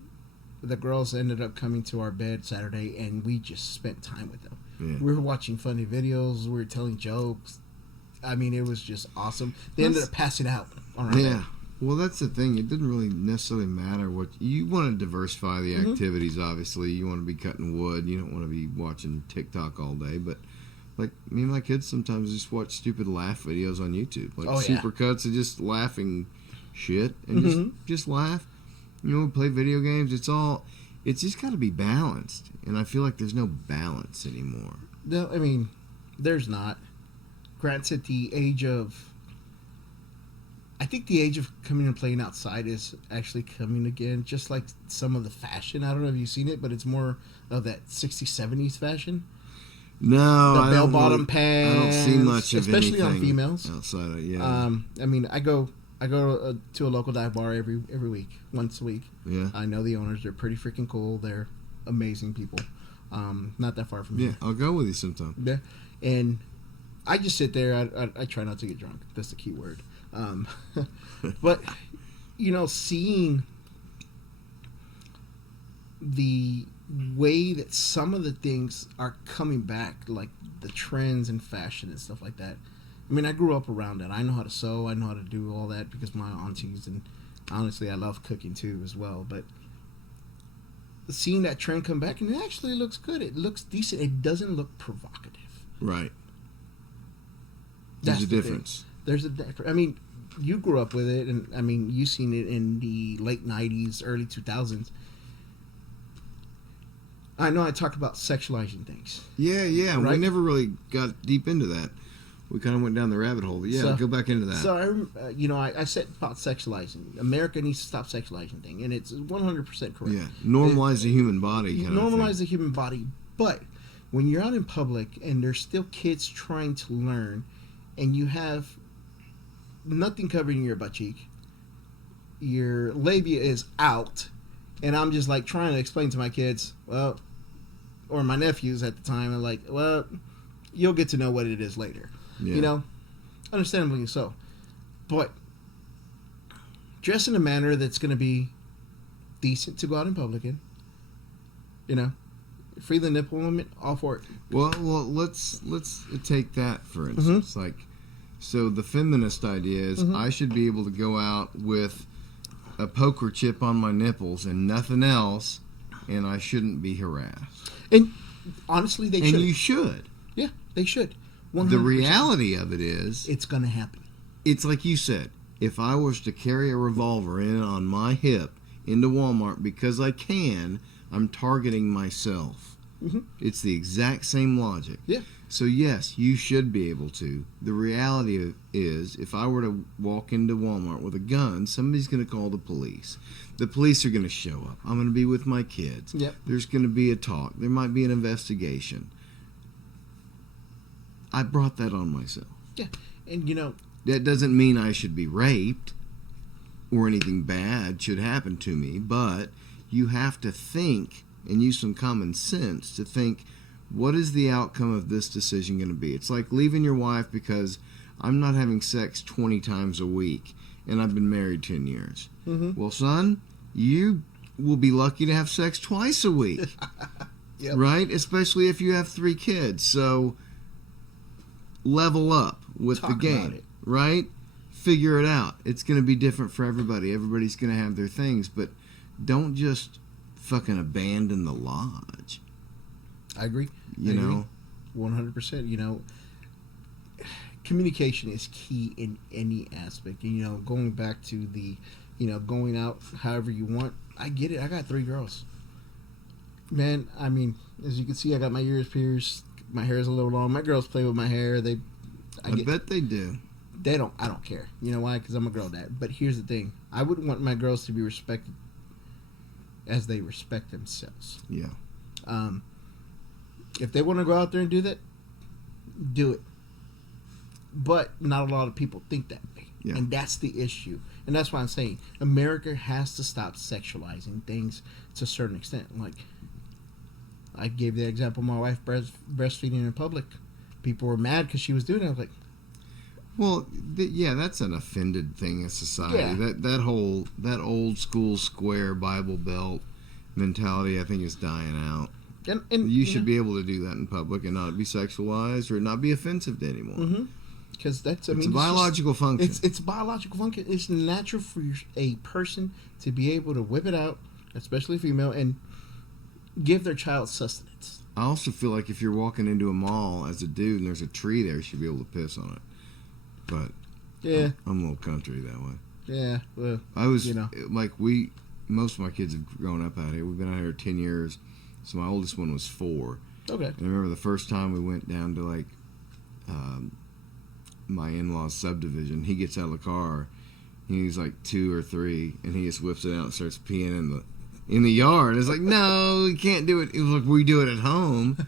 the girls ended up coming to our bed Saturday, and we just spent time with them. Yeah. We were watching funny videos. We were telling jokes. I mean, it was just awesome. They ended up passing out on our Yeah. bed. Well, that's the thing. It didn't really necessarily matter what you want to diversify the Mm-hmm. activities. Obviously, you want to be cutting wood. You don't want to be watching TikTok all day. But like me and my kids sometimes just watch stupid laugh videos on YouTube, like Oh, yeah. supercuts of just laughing shit and just laugh. You know, play video games. It's just got to be balanced, and I feel like there's no balance anymore. No, I mean, there's not. Granted, I think the age of coming and playing outside is actually coming again, just like some of the fashion. I don't know if you've seen it, but it's more of that 60s, 70s fashion. No, The I don't bell-bottom really- pants. I don't see much of especially on anything females. outside of yeah. I mean, I go to a local dive bar every week, once a week. Yeah. I know the owners. They're pretty freaking cool. They're amazing people. Not that far from Yeah, here. I'll go with you sometime. Yeah. And I just sit there. I try not to get drunk. That's the key word. But, you know, seeing the way that some of the things are coming back, like the trends and fashion and stuff like that. I mean, I grew up around that. I know how to sew. I know how to do all that because my aunties, and honestly, I love cooking too as well. But seeing that trend come back, and it actually looks good. It looks decent. It doesn't look provocative. Right. That's There's a the thing. difference. There's a difference. I mean, you grew up with it, and I mean, you seen it in the late '90s, early 2000s. I know I talked about sexualizing things. Yeah, yeah. We Right? never really got deep into that. We kind of went down the rabbit hole. But yeah, So- go back into that. So, I said about sexualizing. America needs to stop sexualizing thing, and it's 100% correct. yeah, normalize the human body. You Kind normalize of the human body, but when you're out in public and there's still kids trying to learn, and you have nothing covering your butt cheek, your labia is out, and I'm just like trying to explain to my kids, well, or my nephews at the time, and like, well, you'll get to know what it is later. Yeah. You know, understandably so, but dress in a manner that's going to be decent to go out in public in. You know, free the nipple limit, all for it. Well, let's take that Mm-hmm. for instance. Like, so the feminist idea is I should be able to go out with a poker chip on my nipples and nothing else, and I shouldn't be harassed. And honestly, they And should. you should. Yeah, they should. 100%. The reality of it is, it's going to happen. it's like you said. If I was to carry a revolver in on my hip into Walmart because I can, I'm targeting myself. Mm-hmm. It's the exact same logic. Yeah. So yes, you should be able to. The reality is, if I were to walk into Walmart with a gun, somebody's going to call the police. The police are going to show up. I'm going to be with my kids. Yep. There's going to be a talk. There might be an investigation. I brought that on myself. Yeah. And, you know, That doesn't mean I should be raped or anything bad should happen to me, but you have to think and use some common sense to think, what is the outcome of this decision going to be? It's like leaving your wife because I'm not having sex 20 times a week and I've been married 10 years. Mm-hmm. Well, son, you will be lucky to have sex twice a week. Yep. Right? Especially if you have 3 kids. So level up with Talk the game. about it. Right? Figure it out. It's going to be different for everybody. Everybody's going to have their things, but don't just fucking abandon the lodge. I agree. You know? 100%. You know, communication is key in any aspect. And, you know, going back to the, you know, going out however you want. I get it. I got 3 girls. Man, I mean, as you can see, I got my ears pierced. My hair is a little long. My girls play with my hair. I bet they do. They don't. I don't care. You know why? Because I'm a girl dad. But here's the thing: I would want my girls to be respected as they respect themselves. Yeah. If they want to go out there and do that, do it. But not a lot of people think that way, Yeah. and that's the issue. And that's why I'm saying America has to stop sexualizing things to a certain extent. Like I gave the example of my wife breastfeeding in public. People were mad because she was doing it. I was like, Well, yeah, that's an offended thing in society. Yeah. That old school square Bible Belt mentality, I think, is dying out. and You should be able to do that in public and not be sexualized or not be offensive to anyone. Mm-hmm. Because that's, It's a biological function. It's a biological function. It's natural for a person to be able to whip it out, especially female, and give their child sustenance. I also feel like if you're walking into a mall as a dude and there's a tree there, you should be able to piss on it. But Yeah, I'm a little country that way. yeah. Well, I was, you know. like, most of my kids have grown up out here. We've been out here 10 years. So my oldest one was 4. Okay. And I remember the first time we went down to, like, my in-laws subdivision. He gets out of the car. He's like 2 or 3, and he just whips it out and starts peeing in the yard. It's like, no, you can't do it. It was like, we do it at home.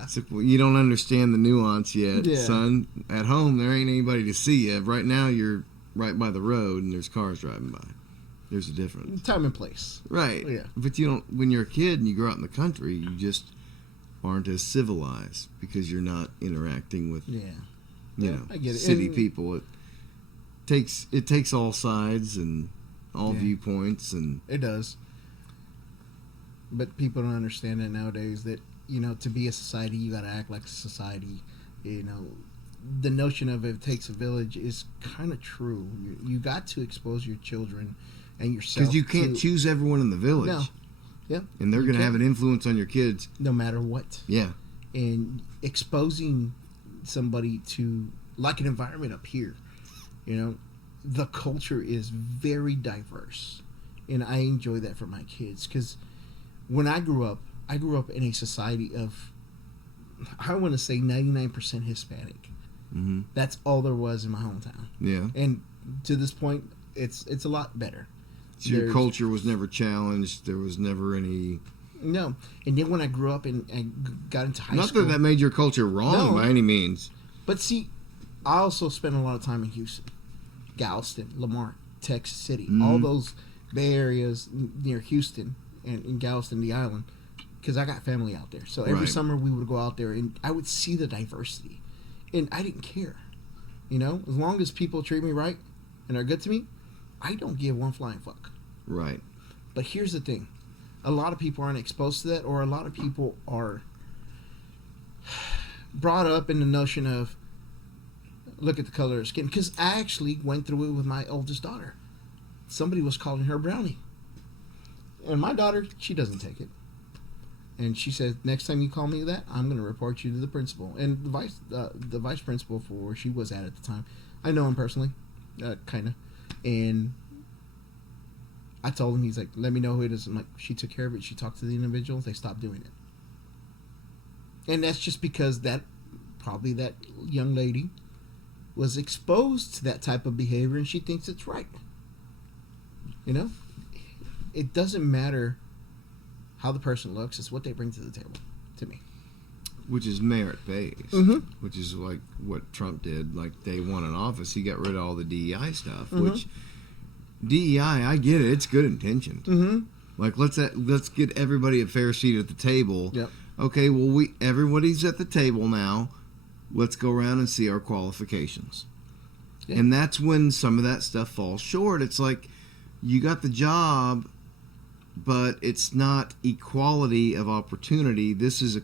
It's like, well, you don't understand the nuance yet, son. At home, there ain't anybody to see you. Right now, you're right by the road, and there's cars driving by. There's a difference. Time and place. Right. Yeah. But you don't. When you're a kid and you grow out in the country, you just aren't as civilized because you're not interacting with, I get it. city And people. It takes all sides and all viewpoints, and it does. But people don't understand that nowadays, that, to be a society, you got to act like a society. The notion of it takes a village is kind of true. You got to expose your children and yourself. Because you can't choose everyone in the village. No. Yeah. And they're going to have an influence on your kids. No matter what. Yeah. And exposing somebody to, like an environment up here, the culture is very diverse. And I enjoy that for my kids. Because when I grew up in a society of, I want to say 99% Hispanic. Mm-hmm. That's all there was in my hometown. Yeah. And to this point, it's a lot better. So your culture was never challenged. There was never any... No. And then when I grew up and got into high school... Not that made your culture wrong by any means. But see, I also spent a lot of time in Houston, Galveston, Lamar, Texas City. Mm-hmm. All those Bay Areas near Houston and in Galveston, the island. Because I got family out there. So every summer we would go out there and I would see the diversity. And I didn't care. As long as people treat me right and are good to me, I don't give one flying fuck. Right. But here's the thing. A lot of people aren't exposed to that, or a lot of people are brought up in the notion of, look at the color of skin. Because I actually went through it with my oldest daughter. Somebody was calling her brownie. And my daughter, she doesn't take it. And she said, next time you call me that, I'm going to report you to the principal. And the vice principal for where she was at the time, I know him personally, kind of. And I told him, he's like, let me know who it is. I'm like, she took care of it. She talked to the individuals. They stopped doing it. And that's just because that young lady was exposed to that type of behavior and she thinks it's right. It doesn't matter how the person looks. It's what they bring to the table, to me. Which is merit-based. Mm-hmm. Which is like what Trump did. Like, day one in office, he got rid of all the DEI stuff. Mm-hmm. Which, DEI, I get it. It's good intentioned. Mm-hmm. Like, let's get everybody a fair seat at the table. Yep. Okay, well, everybody's at the table now. Let's go around and see our qualifications. Yeah. And that's when some of that stuff falls short. It's like, you got the job, but it's not equality of opportunity. This is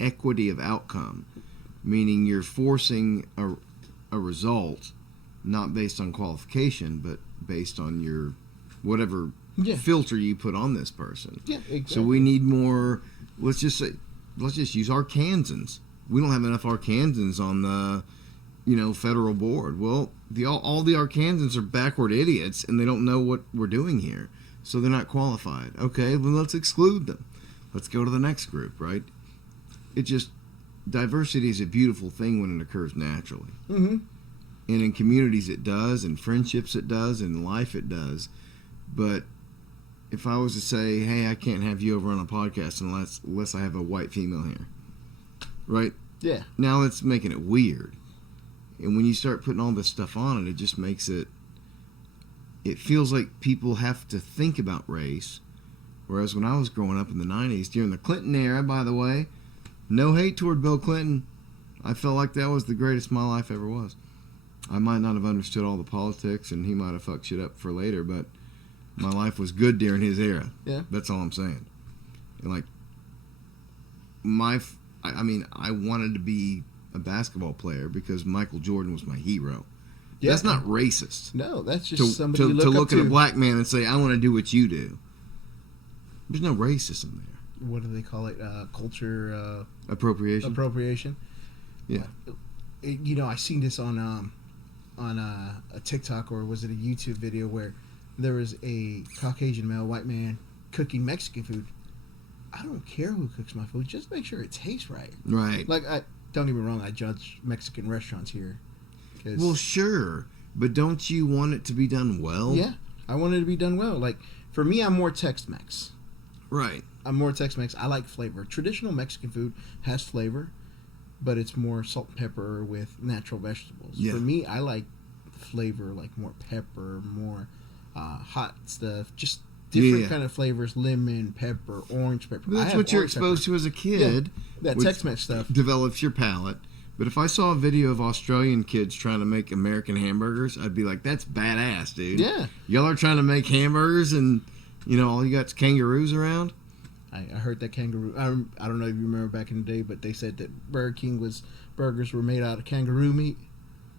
equity of outcome, meaning you're forcing a result not based on qualification, but based on your whatever filter you put on this person. Yeah, exactly. So we need more. Let's just use Arkansans. We don't have enough Arkansans on the federal board. Well, all the Arkansans are backward idiots, and they don't know what we're doing here. So they're not qualified. Okay, well, let's exclude them. Let's go to the next group, right? Diversity is a beautiful thing when it occurs naturally. Mm-hmm. And in communities it does, in friendships it does, in life it does. But if I was to say, hey, I can't have you over on a podcast unless I have a white female here, right? Yeah. Now that's making it weird. And when you start putting all this stuff on it just makes it feels like people have to think about race. Whereas when I was growing up in the 90s, during the Clinton era, by the way, no hate toward Bill Clinton. I felt like that was the greatest my life ever was. I might not have understood all the politics, and he might have fucked shit up for later, but my life was good during his era. Yeah. That's all I'm saying. And like, I wanted to be a basketball player because Michael Jordan was my hero. Yeah. That's not racist. No, that's just somebody you to look look up at to. a black man and say, I want to do what you do. There's no racism there. What do they call it? Culture Appropriation. appropriation. Yeah. I seen this on a TikTok, or was it a YouTube video, where there was a Caucasian male, white man cooking Mexican food. I don't care who cooks my food, just make sure it tastes right. Right. Like, don't get me wrong, I judge Mexican restaurants here. Well, sure, but don't you want it to be done well? Yeah, I want it to be done well. Like, for me, I'm more Tex-Mex. Right. I'm more Tex-Mex. I like flavor. Traditional Mexican food has flavor, but it's more salt and pepper with natural vegetables. Yeah. For me, I like flavor, like more pepper, more hot stuff, just different kind of flavors: lemon, pepper, orange pepper. That's what you're exposed to as a kid. Yeah, that Tex-Mex stuff develops your palate. But if I saw a video of Australian kids trying to make American hamburgers, I'd be like, "That's badass, dude." Yeah. Y'all are trying to make hamburgers, and all you got's kangaroos around. I heard that kangaroo. I don't know if you remember back in the day, but they said that Burger King burgers were made out of kangaroo meat.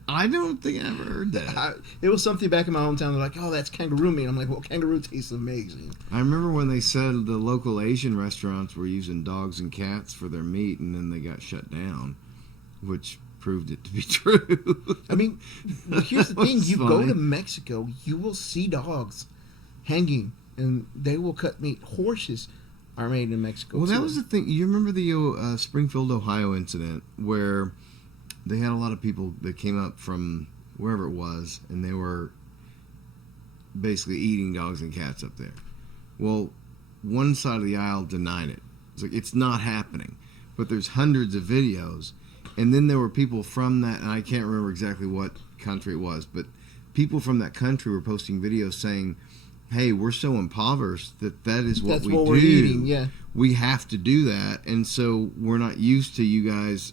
I don't think I ever heard that. It was something back in my hometown. They're like, "Oh, that's kangaroo meat." I'm like, "Well, kangaroo tastes amazing." I remember when they said the local Asian restaurants were using dogs and cats for their meat, and then they got shut down, which proved it to be true. I mean, here's the thing: you go funny. to Mexico, you will see dogs hanging, and they will cut meat. Horses are made in Mexico. Well, that too. was the thing. You remember the Springfield, Ohio incident where they had a lot of people that came up from wherever it was, and they were basically eating dogs and cats up there. Well, one side of the aisle denied it. It's like, it's not happening. But there's hundreds of videos. And then there were people from that, and I can't remember exactly what country it was, but people from that country were posting videos saying, hey, we're so impoverished that is what That's we what do. we're eating, yeah. We have to do that, and so we're not used to you guys.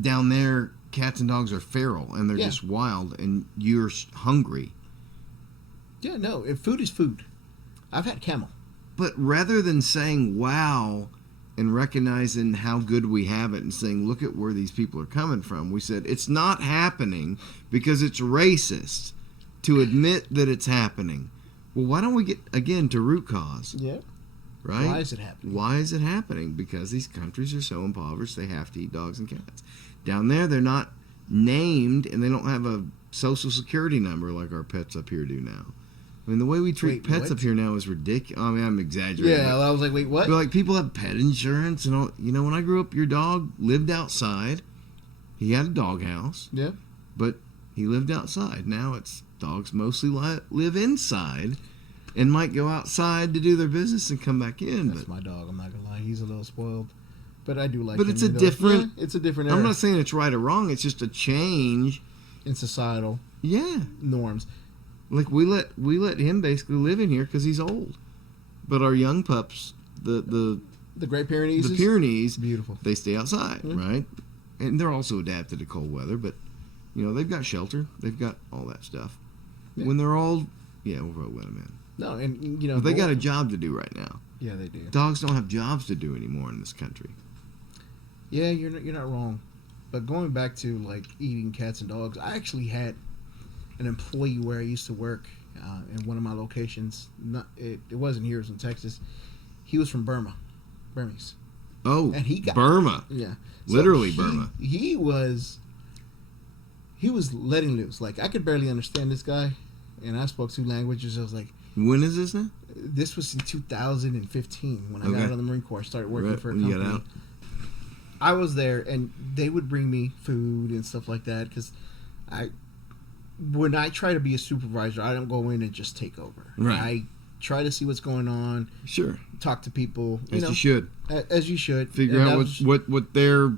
Down there, cats and dogs are feral, and they're just wild, and you're hungry. Yeah, no, food is food. I've had camel. But rather than saying, wow, and recognizing how good we have it and saying, look at where these people are coming from, we said, it's not happening because it's racist to admit that it's happening. Well, why don't we get, again, to root cause? Yeah. Right? Why is it happening? Why is it happening? Because these countries are so impoverished, they have to eat dogs and cats. Down there, they're not named, and they don't have a social security number like our pets up here do now. I mean, the way we treat pets what? up here now is ridiculous. I mean, I'm exaggerating. Yeah, I was like, wait, what? But like, people have pet insurance and all. When I grew up, your dog lived outside. He had a doghouse. Yeah. But he lived outside. Now it's dogs mostly live inside and might go outside to do their business and come back in. That's my dog. I'm not gonna lie, he's a little spoiled, but I do like. But him it's a indoors. different. Yeah, it's a different era I'm not saying it's right or wrong. It's just a change. in societal norms. Like we let him basically live in here because he's old. But our young pups, the Great Pyrenees, the Pyrenees, beautiful. they stay outside, right? And they're also adapted to cold weather. But they've got shelter. They've got all that stuff. Yeah. When they're old, we'll let them in. No, and But they got a job to do right now. Yeah, they do. Dogs don't have jobs to do anymore in this country. Yeah, you're not wrong. But going back to like eating cats and dogs, I actually had an employee where I used to work in one of my locations. It wasn't here; it was in Texas. He was from Burmese. Oh, And he got Burma. Yeah, Literally so Burma. He was letting loose. Like, I could barely understand this guy, and I spoke 2 languages. I was like, When is this now? this was in 2015 when I got Okay. out of the Marine Corps. I started working Right, for a when you company. got out. I was there, and they would bring me food and stuff like that because when I try to be a supervisor, I don't go in and just take over. Right. I try to see what's going on, Sure. talk to people. As you should. As you should. Figure And out that was- what their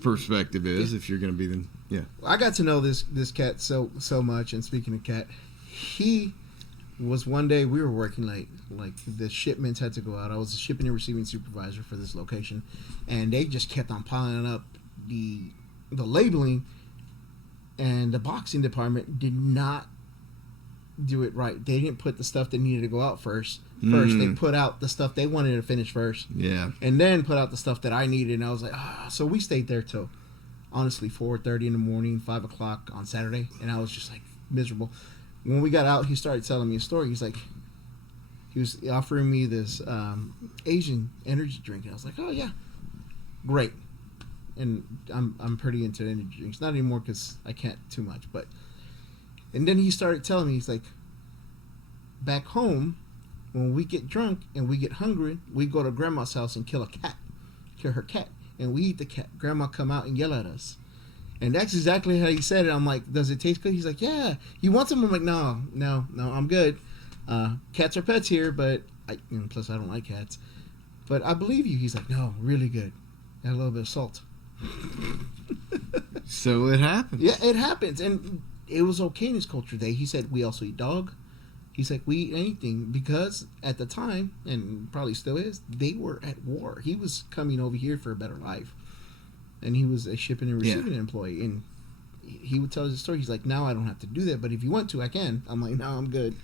perspective is if you're going to be the... Yeah. I got to know this cat so much. And speaking of cat, he was one day we were working late. Like, the shipments had to go out. I was a shipping and receiving supervisor for this location, and they just kept on piling up the labeling, and the boxing department did not do it right. They didn't put the stuff that needed to go out first. They put out the stuff they wanted to finish first. Yeah. And then put out the stuff that I needed. And I was like, so we stayed there till, honestly, 4:30 in the morning, 5 o'clock on Saturday. And I was just like miserable. When we got out, he started telling me a story. He was offering me this Asian energy drink. And I was like, oh, yeah, great. And I'm pretty into energy drinks. Not anymore because I can't too much. And then he started telling me, he's like, back home, when we get drunk and we get hungry, we go to grandma's house and kill her cat. And we eat the cat. Grandma come out and yell at us. And that's exactly how he said it. I'm like, does it taste good? He's like, yeah. You want some? I'm like, no, I'm good. Cats are pets here, but plus I don't like cats. But I believe you. He's like, no, really good. Add a little bit of salt. So it happens. Yeah, it happens. And it was okay in his culture day. He said, we also eat dog. He's like, we eat anything. Because at the time, and probably still is, they were at war. He was coming over here for a better life. And he was a shipping and receiving employee. And he would tell us a story. He's like, now I don't have to do that. But if you want to, I can. I'm like, no, I'm good.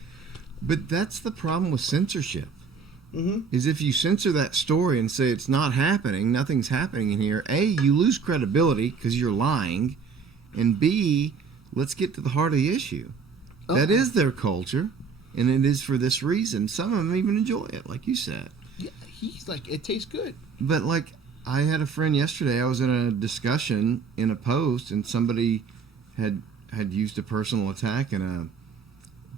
But that's the problem with censorship. Mm-hmm. Is if you censor that story and say it's not happening, nothing's happening in here, A, you lose credibility because you're lying. And B, let's get to the heart of the issue. That is their culture. And it is for this reason. Some of them even enjoy it, like you said. Yeah, he's like, it tastes good. But like, I had a friend yesterday. I was in a discussion in a post, and somebody had used a personal attack in a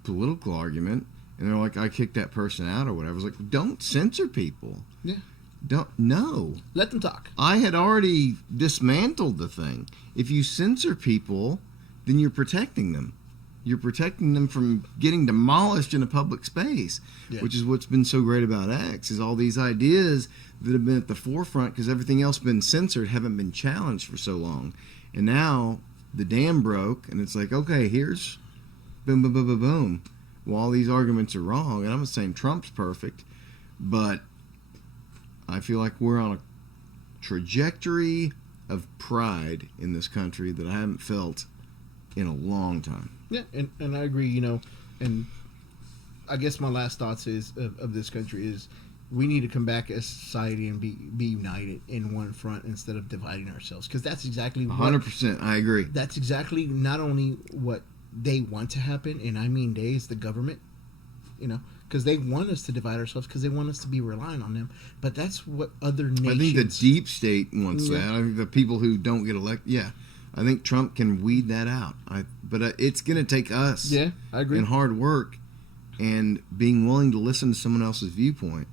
political argument, and they're like, "I kicked that person out," or whatever. I was like, "Don't censor people. Yeah, no. Let them talk." I had already dismantled the thing. If you censor people, then you're protecting them. You're protecting them from getting demolished in a public space, which is what's been so great about X, is all these ideas that have been at the forefront because everything else been censored haven't been challenged for so long. And now the dam broke, and it's like, okay, here's boom, boom, boom, boom, boom. Well, all these arguments are wrong, and I'm not saying Trump's perfect, but I feel like we're on a trajectory of pride in this country that I haven't felt in a long time. Yeah, and I agree, and I guess my last thoughts of this country is we need to come back as a society and be united in one front instead of dividing ourselves, because that's exactly 100%. I agree. That's exactly not only what they want to happen, and I mean they is the government, because they want us to divide ourselves because they want us to be relying on them. But that's what other nations... I think the deep state wants that. I think the people who don't get elected... I think Trump can weed that out. But it's going to take us I agree. and hard work and being willing to listen to someone else's viewpoint.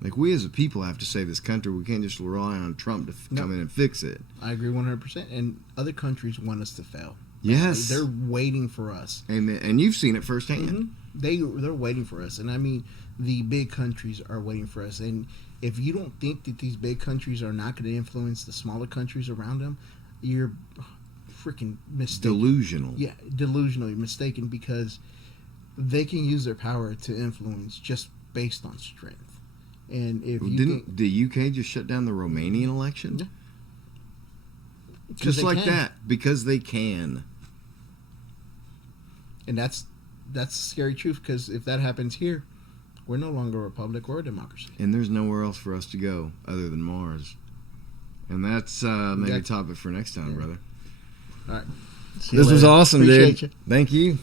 Like, we as a people have to save this country. We can't just rely on Trump to come in and fix it. I agree 100%. And other countries want us to fail. Yes. They're waiting for us. And you've seen it firsthand. Mm-hmm. They're waiting for us. And I mean, the big countries are waiting for us. And if you don't think that these big countries are not going to influence the smaller countries around them, you're freaking mistaken. Delusional. Yeah, delusional. You're mistaken, because they can use their power to influence just based on strength. And if didn't the UK just shut down the Romanian election? Yeah. Just like that, because they can. And that's the scary truth, because if that happens here, we're no longer a republic or a democracy. And there's nowhere else for us to go other than Mars. And that's maybe a topic for next time, brother. All right. This was awesome, Appreciate dude. you. Thank you.